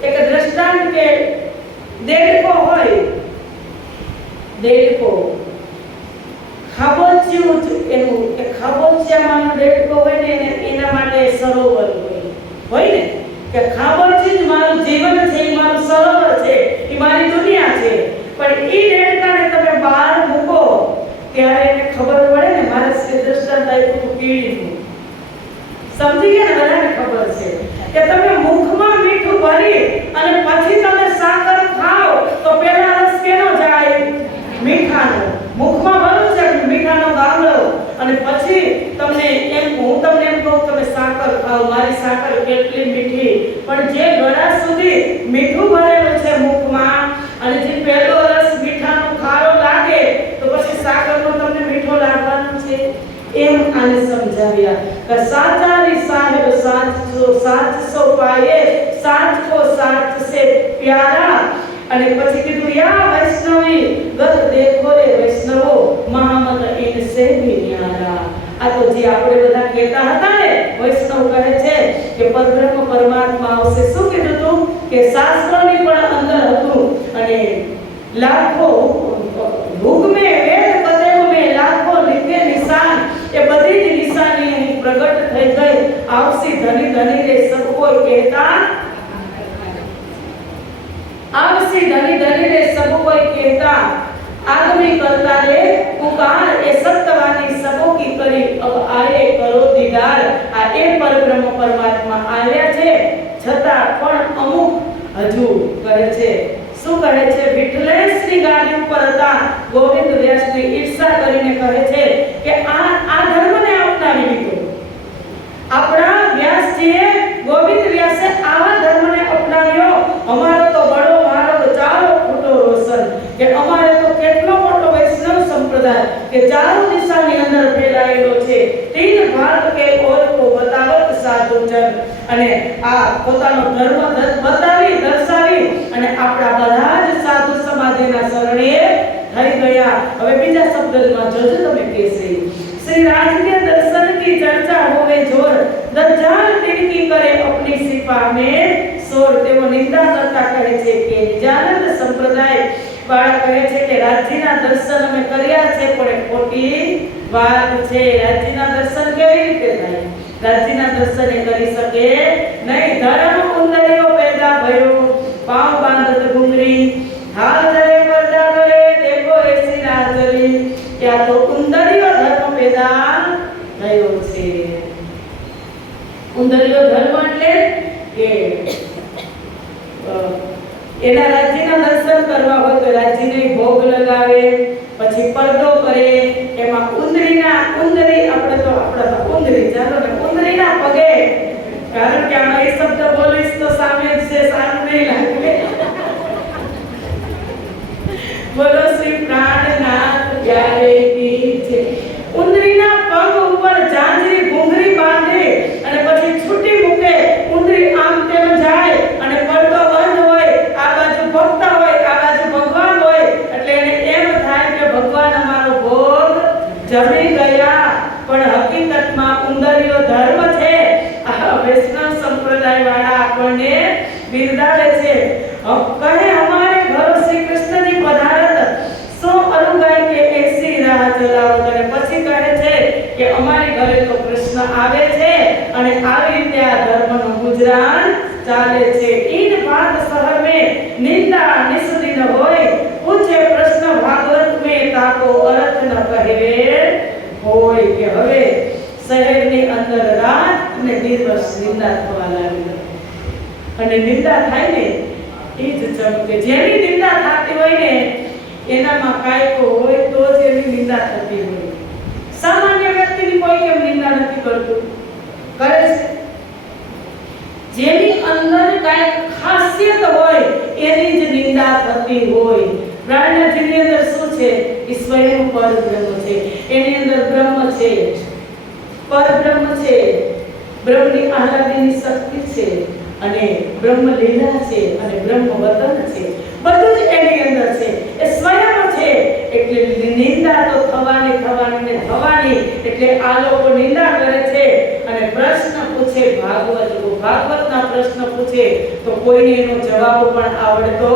એક દ્રષ્ટાંત કે દેડકો હોય, દેડકો ખાબોચિયું એનું કે ખાબોચિયામાંનો દેડકો હોય ને એના માટે સરોવર હોય ને કે ખાબોચિયું જ મારું જીવન છે, એ મારું સરોવર છે, એ મારી દુનિયા છે. પણ એ દેડકાને તમે બહાર મૂકો ત્યારે એને ખબર પડે ને. મારા શ્રી દ્રષ્ટાંત આપ્યું હતું કીડીનું, સમજી ગયા ને? બધાને ખબર છે કે તમે મુખમાં મીઠું ભરી અને પછી તમે સાકર ખાઓ તો પહેલા રસ કેનો જાય? મીઠાનો. મુખમાં ભરું છે મીઠાનો ગામડો અને પછી તમને હું તમને એમ કહું તમે સાકર ખાઓ, મારી સાકર કેટલી મીઠી, પણ જે ગળા સુધી મીઠું ભરેલું છે મુખમાં અને જે પહેલો રસ મીઠાનો ખારો લાગે તો પછી સાકરનો તમને મીઠો લાગવાનો છે. એમ આને સમજાવ્યા કે સાચારી સાહેબ સાચ સો પાએ સાચ કો સાચ સે પ્યારા. અને પછી કીધું યા વૈષ્ણવી ગત દેખો રે વૈષ્ણવો મહામત ઇનસે ભી ન્યારા. આ તો જે આપણે બધા કહેતા હતા ને વૈષ્ણવ કહે છે કે પરબ્રહ્મ પરમાત્મા આવશે. શું કીધું તું કે શાસ્ત્રોની પણ અંદર હતું અને લાખો ભૂખ મે વેદ પદેવ મે લાખો લીખે નિશાન, એ બધી જ નિશાની અહીં प्रगट થઈ ગઈ આવસી ધની ધની રે સબ કોઈ કહેતા आवसी धनी धनी रे सब कोई कहता आदमी करता रे पुकार ए सत्यवानी सबो की करी अब आए करो दीदार आ ए परब्रह्म परमात्मा आया छे छता पण अमुक हजू करे छे શું કહે છે વિઠ્ઠલે શ્રી ગાદી ઉપર હતા ગોવિંદ વ્યાસની ઈર્ષા કરીને કહે છે કે આ ધર્મને અપનાવી લીધો આપણા વ્યાસજીએ ગોવિંદ વ્યાસે આવા ધર્મને અપનાવ્યો અમારો તો બડો મારો ચારો ફૂટો રોશન કે અમારે તો કેટલો મોટો વૈષ્ણવ સંપ્રદાય કે ચારો દિશાની અંદર ફેલાયેલો છે તીન ભાગ કે ઓર કો બતાવત સાધુ જન અને આ પોતાનો ધર્મ બતાવી દર્શાવી અને આપણા બધા જ સાધુ સમાજના શરણે થઈ ગયા હવે બીજા શબ્દમાં જોજો તમે કેસે श्री राज के दर्शन की चर्चा होवे जोर दज्जाल तिड़की करे अपनी सिपा में सोर तेवो निंदा करता कहे छे के निजानंद संप्रदाय वाळा कहे छे के राज्यना दर्शन અમે કર્યા છે પણ ખોટી વાત છે રાજ્યના દર્શન કેવી રીતે થાય રાજ્યના દર્શન એ કરી શકે નહીં ધર્મ ઉંદરીઓ પેદા ભયો પાવ બાંધત ઘુંગરી હાલ ધરે પડદા કરે દેખો એસી રાજરી क्या तो उंदरियो धर्म पैदा થયો છે ઉંદરિયો ધર્મ એટલે કે એના રાજ્યના દર્શન કરવા હોય તો રાજ્યને ભોગ લગાવે પછી પડદો કરે એમાં ઉંદરી આપણે તો ઉંદરી ચાલો ને ઉંદરીના પગે કારણ કે આમાં એ શબ્દ બોલીશ તો સામે છે સારું નહીં લાગે બોલો શ્રી પ્રાણનાથ પ્યારે કી છે ઉંદરીના પગ ઉપર જાંજરી ઘૂંઘરી બાંધે અને પછી છૂટી મૂકે ઉંદરી આમ તેમ જાય અને પડદો બંધ હોય આ બાજુ ભક્ત હોય આ બાજુ ભગવાન હોય એટલે એને એમ થાય કે ભગવાન અમારો ભોગ જમી ગયા પણ હકીકતમાં ઉંદરીયો ધર્મ છે આ વૈષ્ણવ સંપ્રદાય વાળા આપણને બિરદાવે છે કહે हमारे घर श्री कृष्ण जी पधारत सो अनुगाय के ऐसी राह चलाओ અને પછી કહે છે કે અમારી ઘરે તો કૃષ્ણ આવે છે અને આવી રીતે આ ધર્મનું ગુજરાન ચાલે છે इन बात शहर में निंदा निस्दिन होय पूछे प्रश्न भागवत में ताको अर्थ न कહેવે होय કે હવે શહેરની અંદર રાત અને દિવસ નિંદા થવા લાગી અને નિંદા થાય ને એ જ ચમકે જેની નિંદા થતી હોય ને એનામાં કાયકો હોય તો જ એની નિંદા થતી હોય સામાન્ય વ્યક્તિની કોઈ કેમ નિંદા નથી કરતું કરે છે જેની અંદર કાંઈ ખાસિયત હોય એની જ નિંદા થતી હોય પ્રાણનાથની અંદર શું છે એ સ્વયં પરબ્રહ્મ છે એની અંદર બ્રહ્મ છે પરબ્રહ્મ છે બ્રહ્મની આહલાદની શક્તિ છે અને બ્રહ્મ લીલા છે અને બ્રહ્મ વતન છે બધું જ એની અંદર છે એ સ્વયં છે એટલે નિંદા તો થવાની એટલે આ લોકો નિંદા કરે છે અને પ્રશ્ન પૂછે ભાગવતના પ્રશ્ન પૂછે તો કોઈને એનો જવાબ પણ આવડતો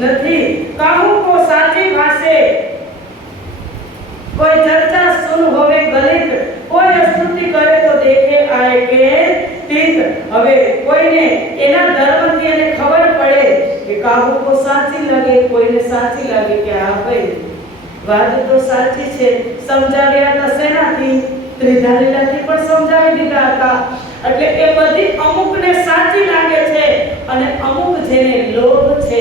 નથી કહું કો સાચી ભાષે कोई चर्चा सुन होवे गलित कोई स्तुति करे तो देखे आए के तीत હવે કોઈને એના ધર્મથી એને ખબર પડે કે કાહુ કો સાચી લાગે કોઈને સાચી લાગે કે આ ભાઈ વાત તો સાચી છે સમજાવ્યા હતા શેનાથી ત્રિધારીલાથી પણ સમજાવી દીધા હતા એટલે એ બધી અમુકને સાચી લાગે છે અને અમુક જેને લોભ છે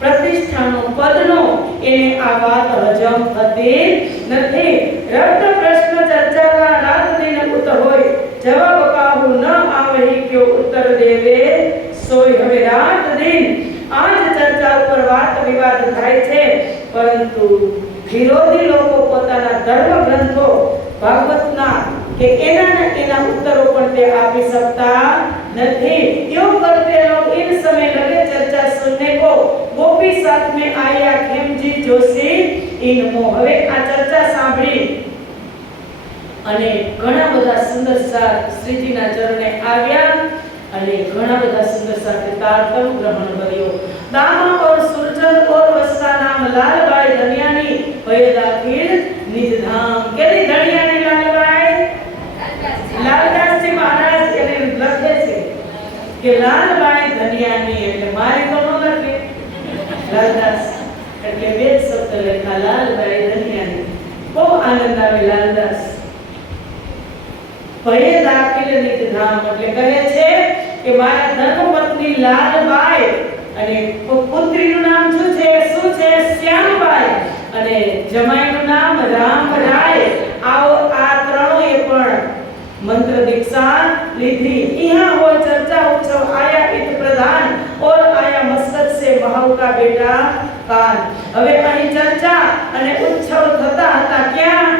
પ્રતિષ્ઠાનો પદનો એને આ વાત હજમ થતી નથી રક્ત પ્રશ્ન ચર્ચામાં રાત દિન ઉત્તર હોય જવાબ કાહુ ન આવહી કે ઉત્તર દેવે સોય હવે રાત દિન આ જ ચર્ચા ઉપર વાત વિવાદ થાય છે પરંતુ વિરોધી લોકો પોતાના ધર્મ ગ્રંથો ભાગવતના કે એના ઉત્તરો પણ તે આપી શકતા નથી યો કરતે લોग इन समय लगे चर्चा सुनने को गोपी साथ में आया खेमजी जोशी इन मो હવે આ ચર્ચા સાંભળી અને ઘણા બધા સુંદર સાથ શ્રીજીના ચરણે આવ્યા અને ઘણા બધા સુંદર સાથે તારતમ ગ્રહણ કર્યો દામા और सुरजन और वस्ता नाम लालबाई धनियानी भय दाखिल निज धाम केली धनियानी लालबाई કે લાલબાઈ ધનિયાની, એટલે મારી તો ન લખી લાલદાસ, એટલે બે જ શબ્દ લખ્યા લાલબાઈ ધનિયાની. બહુ આનંદ આવે. લાલદાસ ભયે દાખિલ નિજ ધામ, એટલે કહે છે કે મારા ધર્મપત્ની લાલબાઈ અને પુત્રીનું નામ શું છે? શ્યામબાઈ, અને જમાઈનું નામ રામરાય. આવો આ ત્રણેય પણ मंत्र दीक्षा लीधी. यहाँ हो चर्चा उत्सव आया इत प्रधान और आया मस्कत से महाव का बेटा कान. હવે અહીં ચર્ચા અને ઉત્સવ થતા હતા. ક્યાં?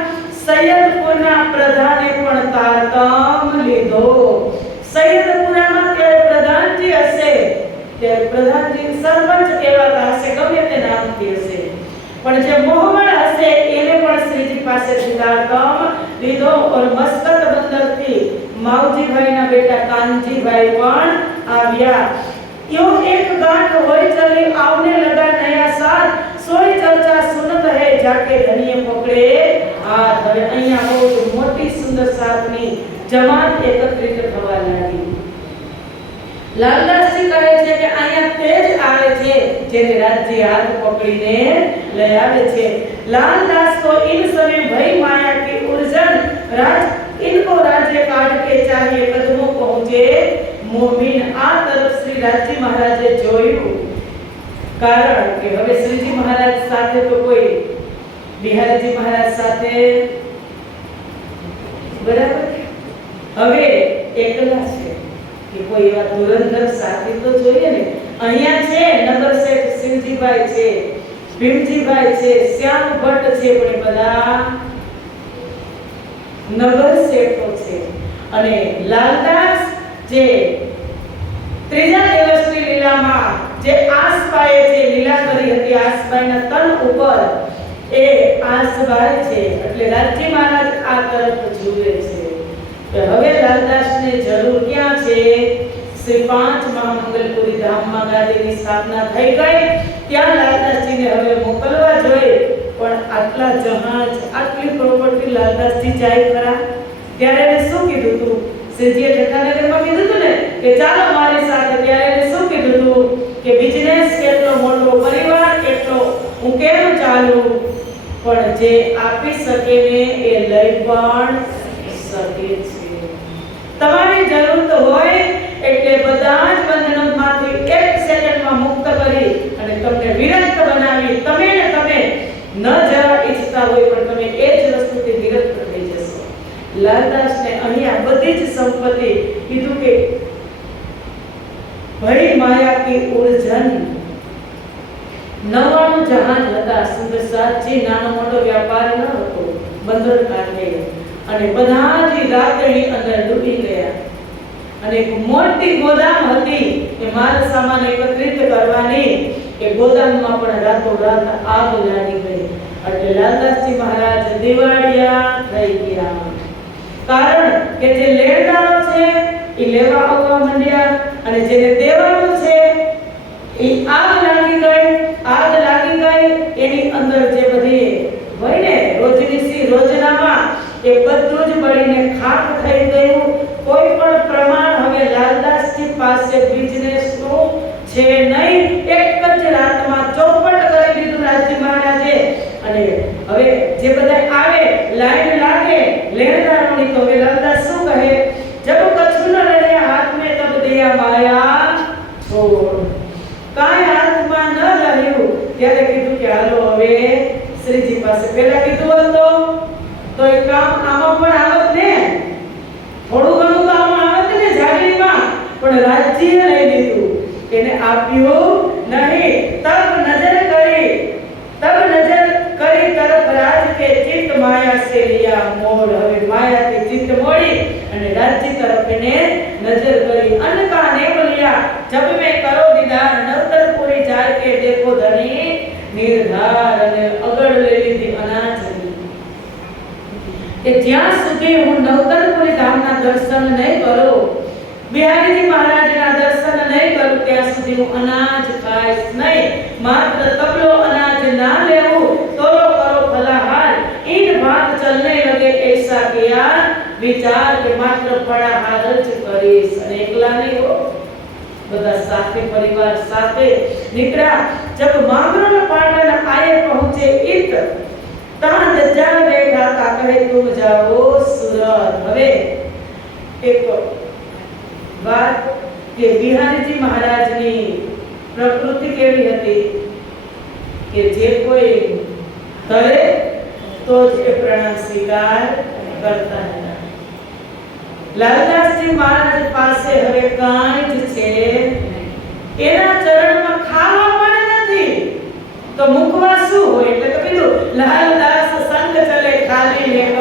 સૈયદપુરના પ્રધાને પણ તારતમ લીધો. સૈયદપુરામાં કે પ્રધાનજી હશે, તે પ્રધાનજી સરપંચ કહેવાતા હશે, ગમે તે નામથી હશે, પણ જે મોહમ્મદ હશે એને પણ શ્રીજી પાસેથી તારતમ લીધો. और મસ્કત બંદરથી માવજીભાઈના બેટા કાનજીભાઈ પણ આવ્યા. यो एक गांठ होय चली आवने लगा नया साथ, सोई चर्चा सुनत है जाके धनिये पकड़े हाथ. હવે અહીંયા બહુ મોટી સુંદર સાથની જમાત એકત્રિત થવા લાગી. લાલદાસજી કહે છે કે અહીંયા તેજ આવે છે જેને રાજજી હાથ પકડીને લઈ આવે છે. लालदास को इन समय भई माया की उर्जन राज इनको राज्य काट के चाहिए कदमों पहुंचे मोमिन. आ तरफ श्री राजी महाराजे જોયું, કારણ કે હવે શ્રીજી મહારાજ સાથે તો કોઈ બિહારીજી મહારાજ સાથે બરાબર હવે એકલા છે કે કોઈ એવા ધુરંધર સાથી તો જોઈએ ને. અહીંયા છે નગર શેઠ શિવજીભાઈ છે, ભીમજીભાઈ છે, શ્યામ ભટ્ટ છે, પણ બધા નગર શેઠો છે. અને લાલદાસ જે ત્રીજા દિવસની લીલામાં જે આસબાઈએ જે લીલા કરી હતી, આસબાઈના તન ઉપર એ આસબાઈ છે, એટલે રાજજી મહારાજ આ તરફ જુએ છે કે હવે લાલદાસને જરૂર ક્યાં છે? શ્રી પાંચ મહામંગલપુરી ધામમાં ગાદીની સ્થાપના થઈ ગઈ, ત્યાં લાલદાસજીને હવે મોકલવા જોઈએ. પણ આટલા જહાજ, આટલી પ્રોપર્ટી લાલદાસજી જાય ખરા? ત્યારે એને શું કીધું હતું? શ્રીજીએ ઠઠાનગરમાં કીધું હતું ને કે ચાલો મારી સાથે. ત્યારે એને શું કીધું હતું કે બિઝનેસ કેટલો મોટો, પરિવાર કેટલો, હું કેમ ચાલું? પણ જે આપી શકે ને એ લઈ પણ શકે છે. તમારી જરૂર હોય એટલે બધા જ બંધનોમાંથી એક સેકન્ડમાં મુક્ત કરી અને તમને વિરક્ત બનાવી, તમે ને તમે ન જવા ઈચ્છતા હોય પણ તમે એ જ વસ્તુથી વિરક્ત થઈ જશો. લાલદાસને અહીંયા બધી જ સંપત્તિ કીધું કે ભઈ માયા કી ઉર્જન. 99 જહાજ હતા, સુંદર સાચી નાનો મોટો વ્યાપાર ન હતો, બંદર કાંઠે, અને બધા જ રાત્રિની અંદર ડૂબી ગયા. અને એક મોટી ગોદામ હતી એ માલ સામાન એકત્રિત કરવાની, એ ગોદામમાં પણ રાતોરાત આગ લાગી ગઈ. એટલે લાલદાસજી મહારાજ દિવાળિયા થઈ ગયા. કારણ કે જે લેણદારો છે એ લેવા આવવા માંડ્યા, અને જેને દેવાનું છે એ આગ લાગી ગઈ. આગ લાગી ગઈ એની અંદર જે બધી હોય ને રોજની રોજનામાં એ બધું જ બળીને ખાક થઈ ગયું. કોઈ પણ પ્રમાણ હવે લાલદાસજી પાસે બિઝનેસનું છે નહીં. એક જ રાતમાં ચોપટ કરી દીધું રાજજી મહારાજે. અને હવે જે બધા આવે લાઈન લાગે લેણદારોની, તો હવે લાલદાસ શું કહે? જબ કછું ન રહે હાથ મેં તબ દિયા માયા છોડ. કાંઈ હાથમાં ન રહ્યું ત્યારે કીધું કે હાલો હવે શ્રીજી પાસે. પહેલા કીધું હતું તો એ કામ આમાં પણ આવત ને, થોડું ઘણું તો આમાં આવત ને જાગીરમાં, પણ રાજ્ય લઈ લીધું, એને આપ્યું નહીં. તબ નજર કરી તરફ રાજ કે ચિત્ત માયા સે લિયા મોડ. હવે માયાથી ચિત્ત મોડી અને રાજ્ય તરફ એને નજર કરી. અન્ન કા ને બોલ્યા જબ મેં કરો દીદાર નવતરપુરી જાય કે દેખો ધણી નિર્ધાર. અને અગળ લઈ લીધી અનાજની કે જ્યાં સુધી હું નવતરપુરી ધામના દર્શન નહીં કરું, બિહારીજી મહારાજના દર્શન નહીં કરું, ત્યાં સુધી હું અનાજ ખાઈશ નહીં. માત્ર તબલો અનાજ ના લેવું, તોલો કરો ફલાહાર, ઈન ભાત ચલને લગે ऐसा किया વિચાર કે માત્ર ફળાહાર જ કરીશ. અને એકલા નહીં હો, बदा साथे परिवार साथे निकला। जब मांगरोल पाटन आए पहुंचे इत तहां दज्जाल बैठा था, कहे तुम जाओ सूरत। हवे एक बात के बिहारीजी महाराजनी प्रकृति केवी हती के जे कोई करे तो ज प्रणाम स्वीकार करता है। लालदासजी महाराज पासे हवे काई ज छे एना चरणમાં ખાવા પણ નથી તો મુકવા શું હોય? એટલે તો કીધું લાલદાસ સંગ ચલે ખાલી લેકર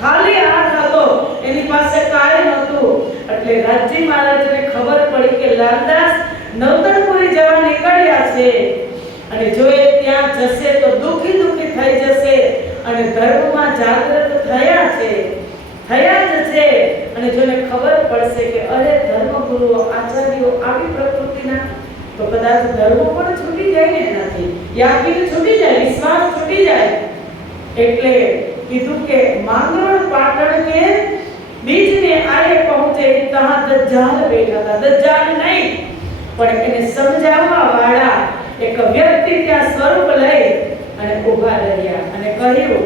ખાલી હાથ હતો, એની પાસે કાંઈ નહોતું। એટલે રાજજી મહારાજને ખબર પડી કે લાલદાસ નવતરપુરી જવા નીકળ્યા છે અને જો એ ત્યાં જશે તો દુખી દુખી થઈ જશે અને ધર્મમાં જાગૃત થયા છે અને જોને ખબર પડશે કે અરે ધર્મગુરુઓ આચાર્યો આવી પ્રકૃતિના તો કદાચ ધર્મ પણ છૂટી જાય ને એનાથી, યાકીન છૂટી જાય, વિશ્વાસ છૂટી જાય। એટલે કીધું કે માંગરોળ પાટણ કે बीच में आए पहुंचे तहां दज्जाल बैठा था। दज्जाल नहीं पण એને સમજાવવા વાળા એક વ્યક્તિ ત્યાં સ્વરૂપ લઈ અને ઊભા રહ્યા અને કહ્યું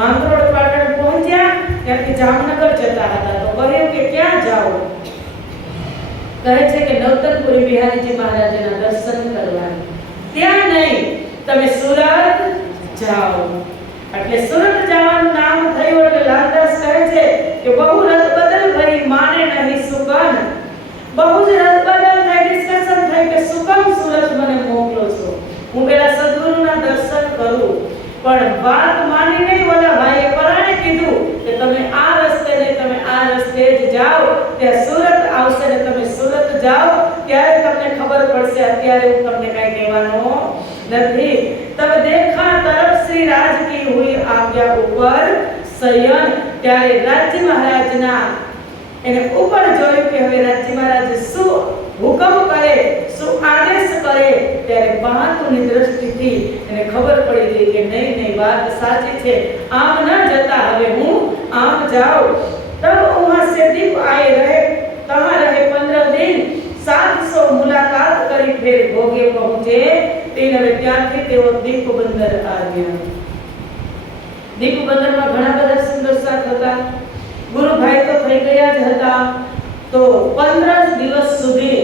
માંગરોળ પાટણ પહોંચ્યા, ત્યાંથી જામનગર જતા હતા તો કહ્યું કે ક્યાં જાઓ? કહે છે કે નવતરપુરી બિહારીજી મહારાજના દર્શન કરવા। ત્યાં નહીં, તમે સુરત જાઓ। એટલે સુરત જવાનું નામ થયું એટલે લાલદાસ કહે છે કે બહુ રદબદલ ભરી માને નહીં સુકન, બહુ જ રદબદલ થઈ, ડિસ્કશન થઈ કે સુકમ સુરત મને મોકલો છો, હું પેલા સદગુરુના દર્શન કરું। પણ વાત માની નહીં, ઓલા ભાઈએ પરાણે કીધું કે તમે આ રસ્તે નહીં, તમે આ રસ્તે જ જાઓ, ત્યાં સુરત આવશે ને તમે સુરત જાઓ ત્યારે તમને ખબર પડશે, અત્યારે હું તમને કાંઈ કહેવાનો નથી। तब देखा तरफ श्री राज की हुई आज्ञा ऊपर शयन, ત્યારે રાજજી મહારાજના એને ઉપર જોયું કે હવે રાજજી મહારાજ શું હુકમ કરે, શું આદેશ કરે। ત્યારે બહાતુની દ્રષ્ટિથી એને ખબર પડી ગઈ કે નહીં નહીં વાત સાચી છે, આમ ન જતા હવે હું આમ જાઉં। तब वहां से दीप आए रहे, तहां रहे 15 दिन, 700 मुलाकात કરી ફેર ભોગે પહોંચે। તેને ત્યાંથી તેઓ દીપ બંદર આવ્યા। દીપ બંદરમાં ઘણા બધા સુંદર સાથ હતા, ગુરુભાઈ તો થઈ ગયા જ હતા। તો 15 દિવસ સુધી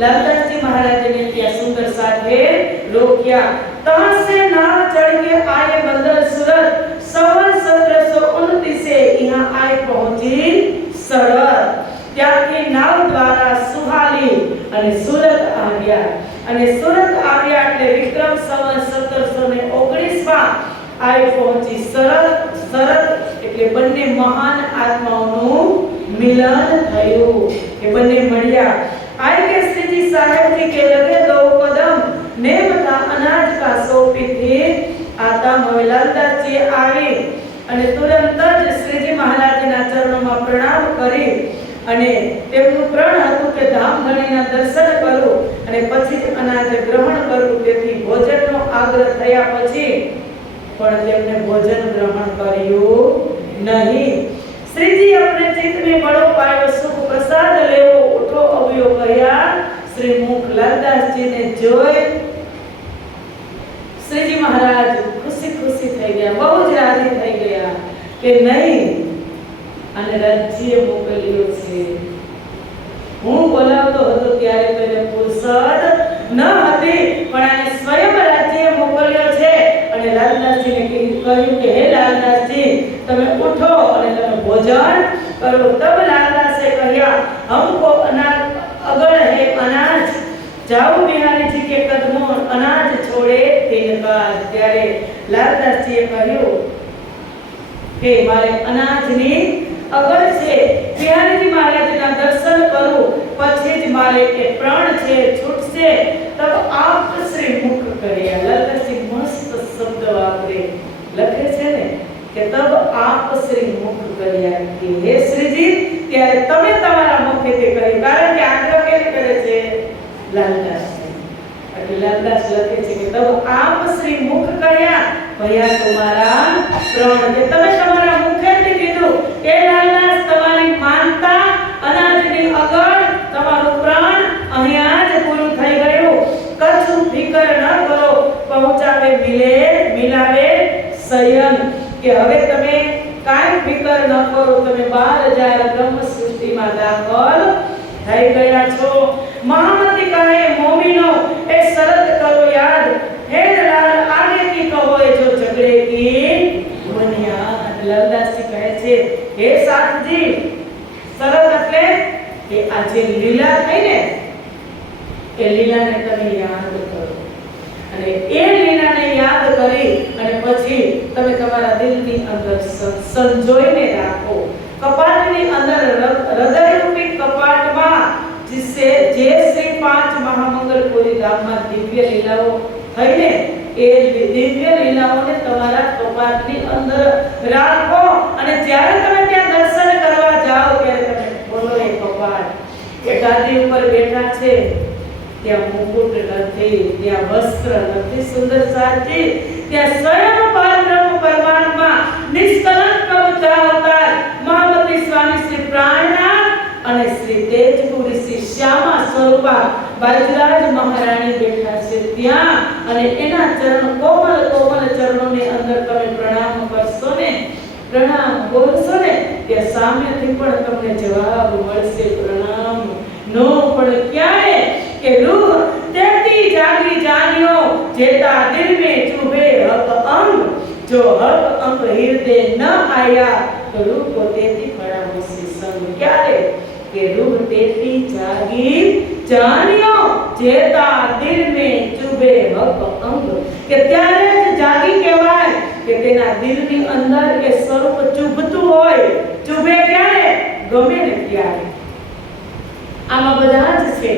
લાલદાસજી મહારાજને ત્યાં સુંદર સાથે રોક્યા। तहां से नाव चढ़ के आए बंदर सूरत, सवन 1729 से यहाँ आए पहुंची सरत। ત્યાંથી નાવ દ્વારા સુહાલી અને સુરત આવ્યા અને સુરત આવ્યા એટલે વિક્રમ સંવત 1719 માં આઈ પહોંચી સરત એટલે બંને મહાન આત્માઓનું મિલન થયું કે બંને મળ્યા। आए के श्रीजी साहेब जी के लगे 2 कदम, नेम था अनाज का सोपी थी आता लालदास जी आए અને તુરંત જ શ્રીજી મહારાજના ચરણોમાં પ્રણામ કરી અને તેમનું પ્રણ હતું કે ધામધણીના દર્શન કરું અને પછી જ અનાજ ગ્રહણ કરું। તેથી ભોજનનો આગ્રહ થયા પછી પણ તેમને ભોજન ગ્રહણ કર્યું નહીં। શ્રીજી अपने चित्त में बड़ो पायो सुख प्रसाद लेવો ઉઠો આવ્યો કહ્યા। શ્રી મુખ લાલદાસ जी ने જોઈ શ્રીજી મહારાજ ખુશી ખુશી થઈ ગયા, બહુ જ રાજી થઈ ગયા કે નહીં અને રાજ્ય મોકલ્યો છે। હું બોલાવતો હતો ત્યારે તેને ફુરસદ ન હતી પણ આને સ્વયં રાજ્ય મોકલ્યો છે અને લાલદાસજીને કહ્યું કે હે લાલદાસજી તમે ઉઠો અને તમે ભોજન કરો। તબ લાલદાસે કહ્યા हमको अनाज अगड़ है अनाज, जाओ बिहारी जी के कदमों अनाज छोड़े तिनकार। ત્યારે લાલદાસજીએ કહ્યું કે મારે અનાજની અગર છે, બિહારીજી મહારાજના દર્શન કરું પછી જ મારે એ પ્રાણ છે છૂટશે। તબ આપ શ્રી મુખ કર્યા। લાલદાસજી મસ્ત શબ્દ વાપરે, લખે છે ને કે તબ આપ શ્રી મુખ કર્યા કે હે શ્રીજી ત્યારે તમે તમારા મુખેથી કહ્યું, કારણ કે આગ્રહ કેમ કરે છે લાલદાસ। એટલે લાલદાસ લખે છે કે તબ આપ શ્રી મુખ કર્યા ભયા તમારા પ્રાણ, કે તમે તમારા મુખેથી કીધું કે લાલદાસ તમારી માનતા અનાજની અગળ તમારું પ્રાણ નગરીમાં દાખલ થઈ ગયા છો। મહામતી કહે મોમીનો એ શરત કરો યાદ, હે લાલ આગેથી કહો એ જો ઝગડે કી બુનિયાદ। લલદાસજી કહે છે હે સાધુજી, શરત એટલે કે આ જે લીલા થઈ ને એ લીલાને તમે યાદ કરો, અને એ લીલાને યાદ કરી અને પછી તમે તમારા દિલની અંદર સંજોઈને રાખો। કપાટની અંદર હૃદયરૂપી કપાટમાં જે શ્રી પાંચ મહામંગલપુરી ધામમાં દિવ્ય લીલાઓ થઈને એ દિવ્ય લીલાઓને તમારા કપાટની અંદર રાખો, અને જ્યારે તમે ત્યાં દર્શન કરવા જાઓ ત્યારે તમે બોલો એ કપાટ, એ ગાદી ઉપર બેઠા છે ત્યાં મુકુટ નથી, ત્યાં વસ્ત્ર નથી સુંદર સાજી, ત્યાં સ્વયં પરબ્રહ્મ પરમાત્મા નિષ્કલંક કવચા અવતાર મહામતી સ્વામી શ્રી પ્રાણનાથ અને શ્રી તેજપુરી શ્રી શ્યામા સ્વરૂપા બાજરાજ મહારાણી બેઠા છે ત્યાં, અને એના ચરણ કોમલ કોમલ ચરણોની અંદર તમે પ્રણામ કરશો ને, પ્રણામ બોલશો ને, ત્યાં સામેથી પણ તમને જવાબ મળશે પ્રણામ નો। પણ ક્યારે કે રૂહ તેતી જાગી જાनियो जेता दिल में चुभे हक अंग, जो हक अंग हृदय न आया तो रूह को तेती परामर्शी संग। क्યારે કે રૂહ તેતી જાગી જાनियो जेता दिल में चुभे हक अंग, કે ત્યારે જ જાગી કહેવાય કે તેના દિલની અંદર એ સ્વરૂપ ચુભતું હોય। ચુભે ક્યારે? ગમે ને ત્યારે। આમાં બધા જ છે,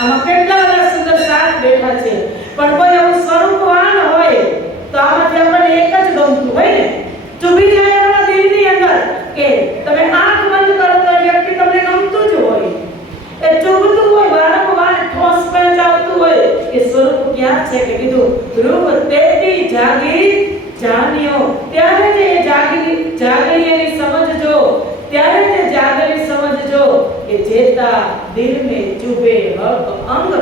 આમાં કેટલા બધા સુંદર સાથ બેઠા છે, પણ કોઈ એવું સ્વરૂપવાન હોય તો આમાંથી આપણને એક જ ગમતું હોય ને, ચૂભી જાય આપણા દિલની અંદર કે તમે આંખ બંધ કરો તો વ્યક્તિ તમને ગમતું જ હોય, એ ચૂભતું હોય, વારંવાર ઠોસ પંચાવતું હોય। એ સ્વરૂપ ક્યાં છે કે કીધું રૂપ તેતી જાગી જાनियो, ત્યારે જે જાગી એની સમજજો, ત્યારે જે જાગેલી સમજજો કે જેતા દિલ में चुभे हक अंग।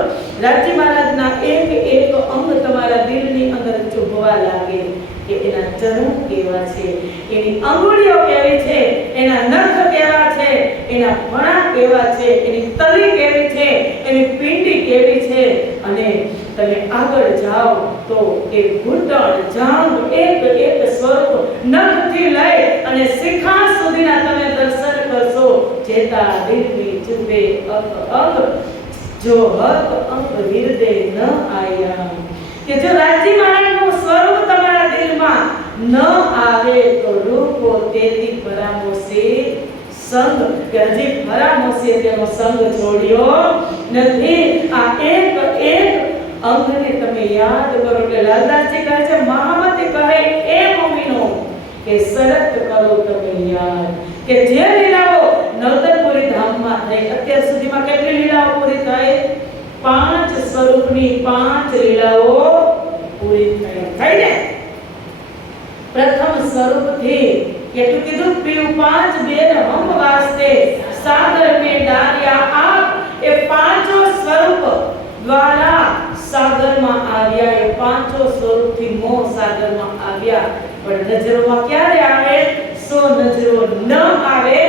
राजी महाराजना एक एक अंग તમારા દિલની અંદર ચુભવા લાગે કે એના ચરણ કેવા છે, એની અંગુળીઓ કેવી છે, એના નખ કેવા છે, એના ફણા કેવા છે, એની તલી કેવી છે, એની પિંડી કેવી છે, અને તમે આગળ જાઓ તો એ ઘૂંટણ જાંઘ એક એક સ્વરૂપ નખથી લઈ અને શિખા સુધીના તમે દર્શન કરશો। જેતા દિલ में चुभे हक अंग, जो हक अंग हृदय न आया, કે જો રાજી મહારાજનું સ્વરૂપ તમારા દિલમાં ન આવે તો રૂપો તેતી પરામોશી સંગ, કે હજી પરામોશી તેનો સંગ છોડ્યો નથી। આ એક એક અંગને તમે યાદ કરો। એટલે લાલદાસજી કહે છે મહામતી કહે એ મોમીનો કે શરત કરો તમે યાદ, કે જે લીલાઓ નવતરપુરી ધામમાં થઈ, અત્યાર સુધીમાં કેટલી લીલાઓ પૂરી થઈ? 5 સ્વરૂપની 5 લીલાઓ પૂરી થઈ ને। પ્રથમ સ્વરૂપથી કેટલું કીધું? પીવ 5 બેન હમ વાસ્તે સાગર મે ડાર્યા આપ, એ 5 સ્વરૂપ દ્વારા સાગરમાં આવ્યા, એ 5 સ્વરૂપથી મોહ સાગરમાં આવ્યા। પણ નજરોમાં ક્યારે આવે? સો નજરો ન આવે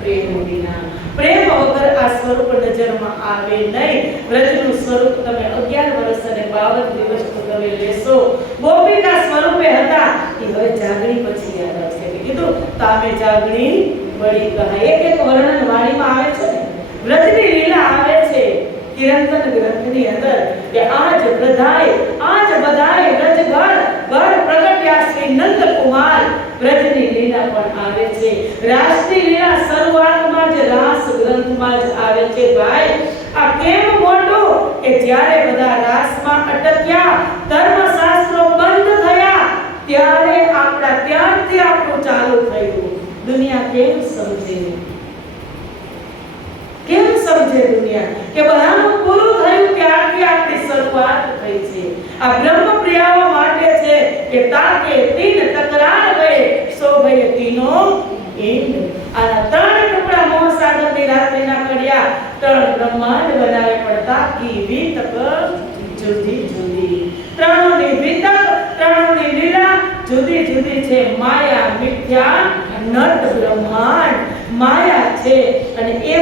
પ્રેમ વિના। પ્રેમ વગર આ સ્વરૂપ નજરમાં આવે નહીં। વ્રજનું સ્વરૂપ તમે 11 વર્ષ અને 52 દિવસ તો તમે લેશો। ગોપિકા સ્વરૂપે હતા એ હવે જાગણી પછી યાદ આવશે કે કીધું તામે જાગણી બળી કહાય। એક એક વર્ણન વાણીમાં આવે છે ને, વ્રજની લીલા આવે છે કિરંતન ગ્રંથની અંદર કે આજ બધાય વ્રજ ઘર પ્રગટ્યા શ્રી નંદ કુમાર। વ્રજની લીલા પણ આવે છે, રાસની લીલા શરૂઆતમાં જ રાસ ગ્રંથમાં જ આવે છે। ભાઈ આ કેમ મોટું કે જ્યારે બધા રાસમાં અટક્યા, ધર્મશાસ્ત્રો બંધ થયા, ત્યારે ત્યારથી આપણું ચાલુ થયું। દુનિયા કેમ સમજે દુનિયા કે બધાનું પૂરું થયું ત્યારથી આપણી શરૂઆત થઈ છે। આ બ્રહ્મ પ્રિયાઓ માટે છે કે તાકે તીન તકરાર ગયે સો ભય તીનો ઈંડ। આ 3 ટુકડા મોહ સાગરની રાત્રિના કડિયા 3 બ્રહ્માંડ બનાવે, પણ તાકી વિતક જુદી જુદી। ત્રણોની વિતક, ત્રણોની લીલા જુદી જુદી છે। માયા મિથ્યા નટ બ્રહ્માંડ માયા છે, અને એ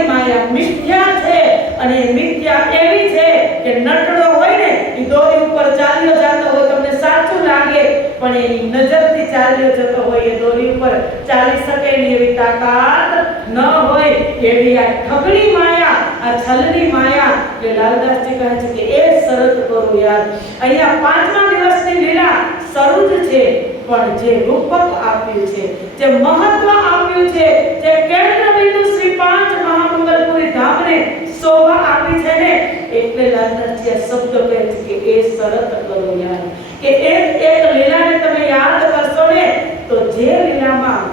પણ એની નજરથી ચાલ્યો જતો હોય, એ દોરી ઉપર ચાલી શકે ની એવી તાકાત ન હોય, એવી આ ઠગણી માયા, આ છલની માયા કે લાલદાસજી કહે છે કે એ શરત કરો યાદ. અહીંયા 5મા દિવસની લીલા શરૂ જ છે, પણ જે રૂપક આપ્યું છે, જે મહત્વ આપ્યું છે, જે કેન્દ્ર બિંદુ શ્રી 5 મહામંગલપુરી ધામને શોભા આપી છે ને, એટલે લાલદાસજી આ શબ્દ કહે છે કે એ શરત કરો યાદ. કે એક એક લીલાને તમે યાદ કરશો ને તો જે લીલામાં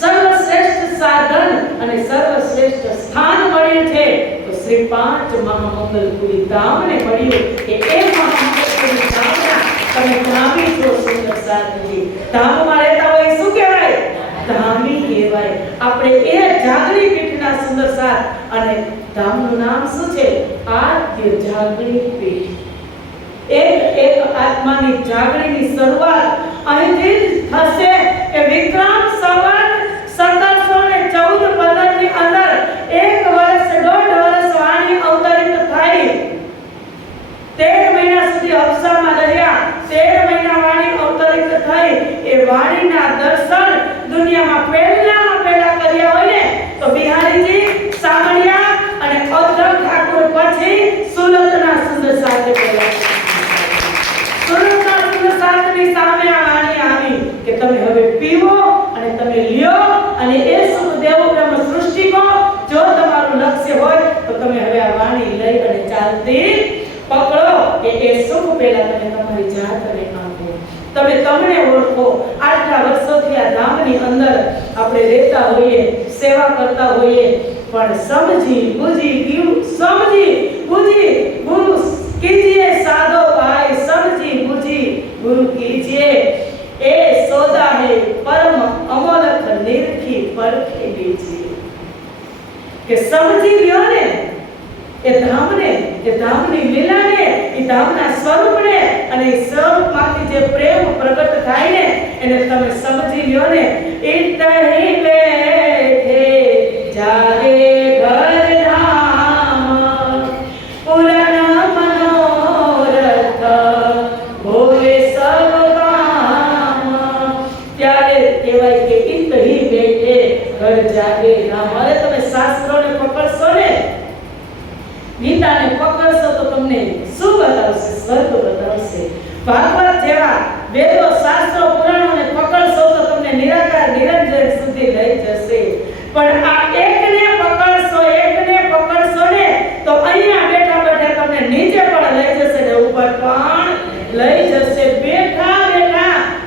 સર્વશ્રેષ્ઠ સાધન અને સર્વશ્રેષ્ઠ સ્થાન મળ્યું છે તો શ્રી 5 મહામંગલપુરી ધામને મળ્યું કે એ મહામંગલપુરી ધામના તમે ધામી છો. સુંદર સાધનજી ધામમાં રહેતા હોય શું કહેવાય? ધામી કહેવાય. આપણે એ જાગરી પીઠના સુંદર સાથ, અને ધામનું નામ શું છે? આદ્ય જાગરી પીઠ. એક આત્માની જાગરીની શરૂઆત અહીંથી થશે કે વિક્રમ સંવત 1714-15 ની અંદર 1 વર્ષ 1.5 વર્ષ વાણી અવતરિત થઈ. 13 મહિના સુધી અક્ષરમાં રહ્યા, 13 મહિના વાણી અવતરિત થઈ. એ વાણીના દર્શન દુનિયામાં પહેલા કર્યા હોય ને તો બિહારીજી, સામળિયા અને અધર ઠાકોર પછી સુરતના સુંદર સાથે કર્યા. સુરતના સુંદર સાથની સામે આ વાણી આવી કે તમે હવે પીવો અને તમે લ્યો, અને એ સુખ દેવો બ્રહ્મ સૃષ્ટિકો. જો તમારું લક્ષ્ય હોય તો તમે હવે આ વાણી લઈ અને ચાલતી પકડો કે એ સુખ પહેલા તમે તમારી જાતને આપો, તમે તમને ઓળખો. આટલા વર્ષોથી આ ધામની અંદર આપણે રહેતા હોઈએ, સેવા કરતા હોઈએ, પણ સમજી બુજી ગુરુ कीजिए साधो भाई, समझी बुझी गुरु कीजिए. ए सौदा है परम अमोलक निरखी परखे दीजिए. કે સમજી લ્યો ને એ ધામને, એ ધામની લીલાને, એ ધામના સ્વરૂપને, અને એ સ્વરૂપમાંથી જે પ્રેમ પ્રગટ થાય ને એને તમે સમજી લ્યો ને. ઇતહી બેઠે જાગે ઘર ધામ, પુરાણ મનોરથ ભોલે સર્વકામ. ત્યારે કહેવાય કે ઇતહી બેઠે ઘર જાગે ધામ. અરે તમે શાસ્ત્રોને પકડશો ને, ગીતાને પકડશો તો તમને શું બતાવશે? સ્વર્ગ બતાવશે. ભાગવત જેવા વેદો, શાસ્ત્રો, પુરાણોને પકડશો તો તમને નિરાકાર નિરંજન સુધી લઈ જશે. પણ આ એકને પકડશો ને તો અહીંયા બેઠા બેઠા તમને નીચે પણ લઈ જશે ને ઉપર પણ લઈ જશે. બેઠા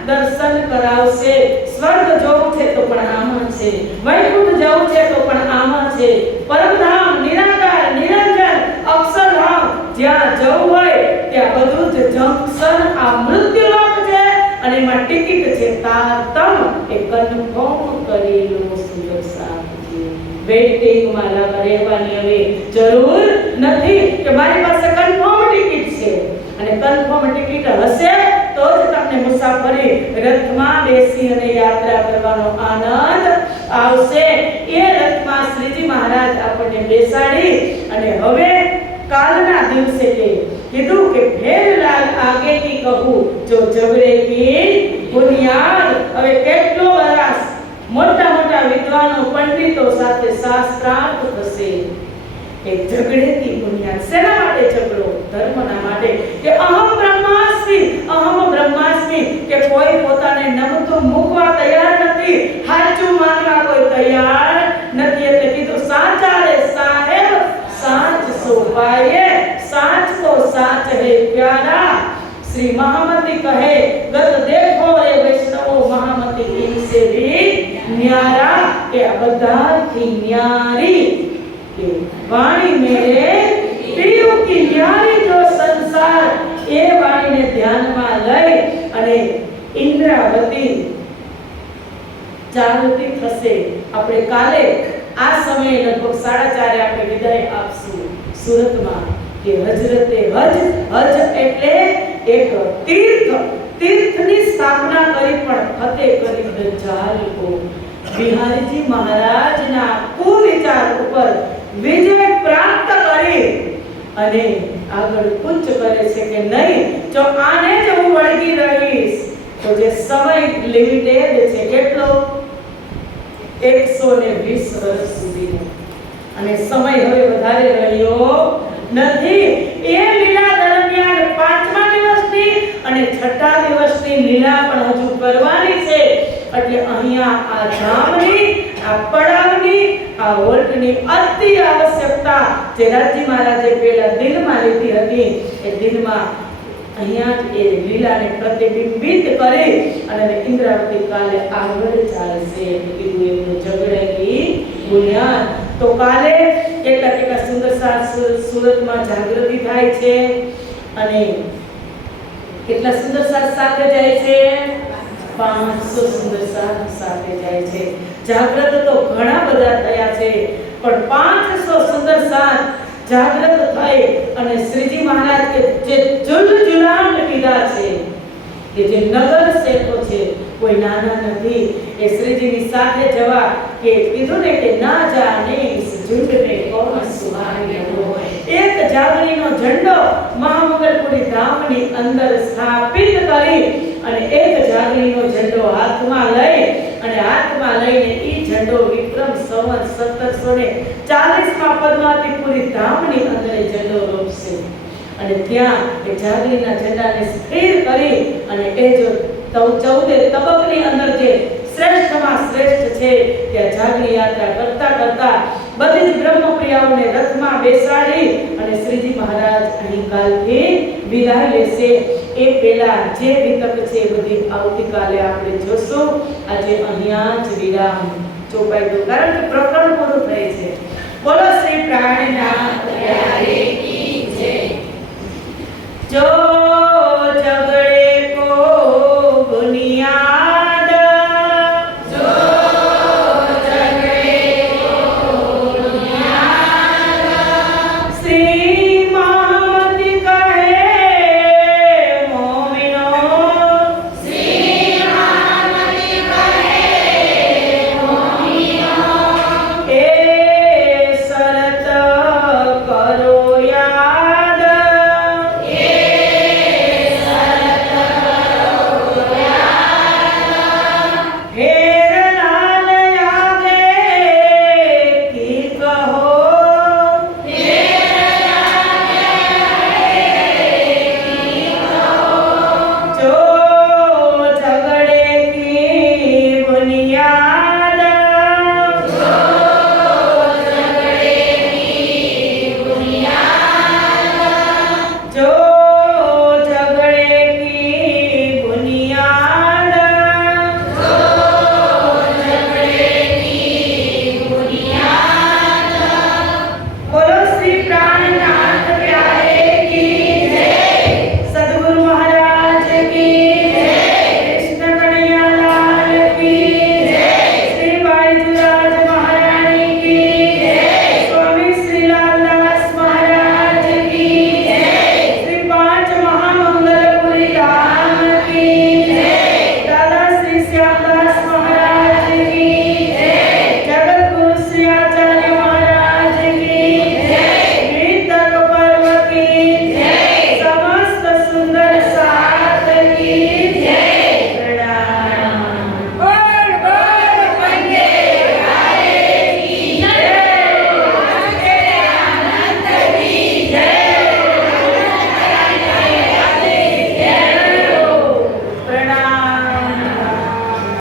દર્શન કરાવશે. સ્વર્ગ જવું છે તો પણ આમાં છે, વૈકુંઠ જવું છે તો પણ આમાં છે. પરમધામ, નિરાકાર, નિરંજન, અક્ષરધામ, જ્યાં જવું હોય ત્યાં બધું જ જંકશન આ મૃત્યુલોક છે, અને એમાં ટિકિટ છે તાતમ. એ કન્ફર્મ કરેલું સુંદર સાથી. વેઇટિંગમાં રહેવાની હવે જરૂર નથી કે મારી પાસે કન્ફર્મ ટિકિટ છે, અને કન્ફર્મ ટિકિટ હશે તો જ તમને મુસાફરી રથમાં બેસી અને યાત્રા કરવાનો આનંદ આવશે. એ રથમાં શ્રીજી મહારાજ આપણને બેસાડી અને હવે કાલના દિવસે કીધું કે ફેર લાલ આગે કી કહું જો જબરે કી બુનિયાદ. હવે કેટલો વરસ મોટા વિદ્વાનો, પંડિતો સાથે શાસ્ત્રાર્થ થશે. એક ઝઘડેથી બુનિયાદ. શેના માટે ઝઘડો? ધર્મના માટે. કે અહમ બ્રહ્માસ્મિ, કે કોઈ પોતાને નમતું મૂકવા તૈયાર નથી, સાચું માનવા કોઈ તૈયાર નથી. એટલે કીધું સાચા રે સાહેબ સાચ સો પાયે, સાચ કો સાચ હે પ્યારા. શ્રી મહામતી કહે ગત દેખો રે વૈષ્ણવો મહામતી ઇનસે ભી ન્યારા. કે આ બધાથી ન્યારી કે વાણી મેરે પીયું કી ન્યારી જો સંસાર. એ વાણીને ધ્યાનમાં લઈ અને ઇન્દ્રાવતી જાગૃતિ થશે. આપણે કાલે આ સમયે લગભગ 4:30 આપણે વિદાય આપશું સુરતમાં. કે હજરતે હજ એટલે એક તીર્થની સ્થાપના કરી પણ ફતેહ કરી દજાલ કો. બિહારીજી મહારાજના કુવિચાર ઉપર વિજય પ્રાપ્ત કરી અને આગળ કૂચ કરે છે કે નહીં, જો આને જ હું વળગી રહીશ તો જે સમય લિમિટેડ છે, કેટલો 120 વર્ષ સુધીનો, અને સમય હવે વધારે રહ્યો નથી. એ લીલા દરમિયાન 5મા દિવસની અને 6ઠા દિવસની લીલા પણ હજુ કરવાની છે. એટલે અહીંયા આ ધામની, આ પડાવની, આ વોલ્ટની અતિ આવશ્યકતા જે રાજી મહારાજે પહેલા દિલમાં લીધી હતી, એ દિલમાં અહીંયા એ લીલાને પ્રતિબિંબિત કરી અને ઇન્દ્રાવતી કાલે આગળ ચાલશે. કીધું એમનું ઝઘડેલી બુનિયાદ. તો કાલે કેટલા સુંદર સાત સુરતમાં જાગૃતિ થાય છે, અને કેટલા સુંદર સાત સાથે જાય છે, 500 સુંદર સાત સાથે જાય છે. જાગૃત તો ઘણા બધા થયા છે, પણ 500 સુંદર સાત જાગૃત થઈ અને શ્રીજી મહારાજ કે જે જુલજુલામ કીધા છે, કે જે નગર સેતો છે, કોઈ નાના નથી. એ શ્રીજીની સાથે જવા કે કીધું ને કે ના જાને ઇસ ઝુંડ મે કોણ સુહાગનો. એક જાગરીનો ઝંડો મહામંગલપુરી ધામની અંદર સ્થાપિત કરી અને એક જાગરીનો ઝંડો હાથમાં લઈ અને હાથમાં લઈને ઈ ઝંડો વિક્રમ સંવત 1740માં પદ્માવતીપુરી ધામની અંદર એ ઝંડો રોપશે. અને ત્યાં એ જાગરીના ઝંડાને સ્થિર કરી અને એ જો 14 તબકની અંદર જે શ્રેષ્ઠમાં શ્રેષ્ઠ છે ત્યાં જાગરી યાત્રા કરતા કરતા બધી જ બ્રહ્મપ્રિયાઓને રથમાં બેસાડી અને શ્રીજી મહારાજ અહીં કાલથી વિદાય લેશે. એ પહેલા જે વિતક છે એ બધી આવતીકાલે આપણે જોશું. આજે અહીંયા જ વિરામ ચોપાઈ દો, કારણ કે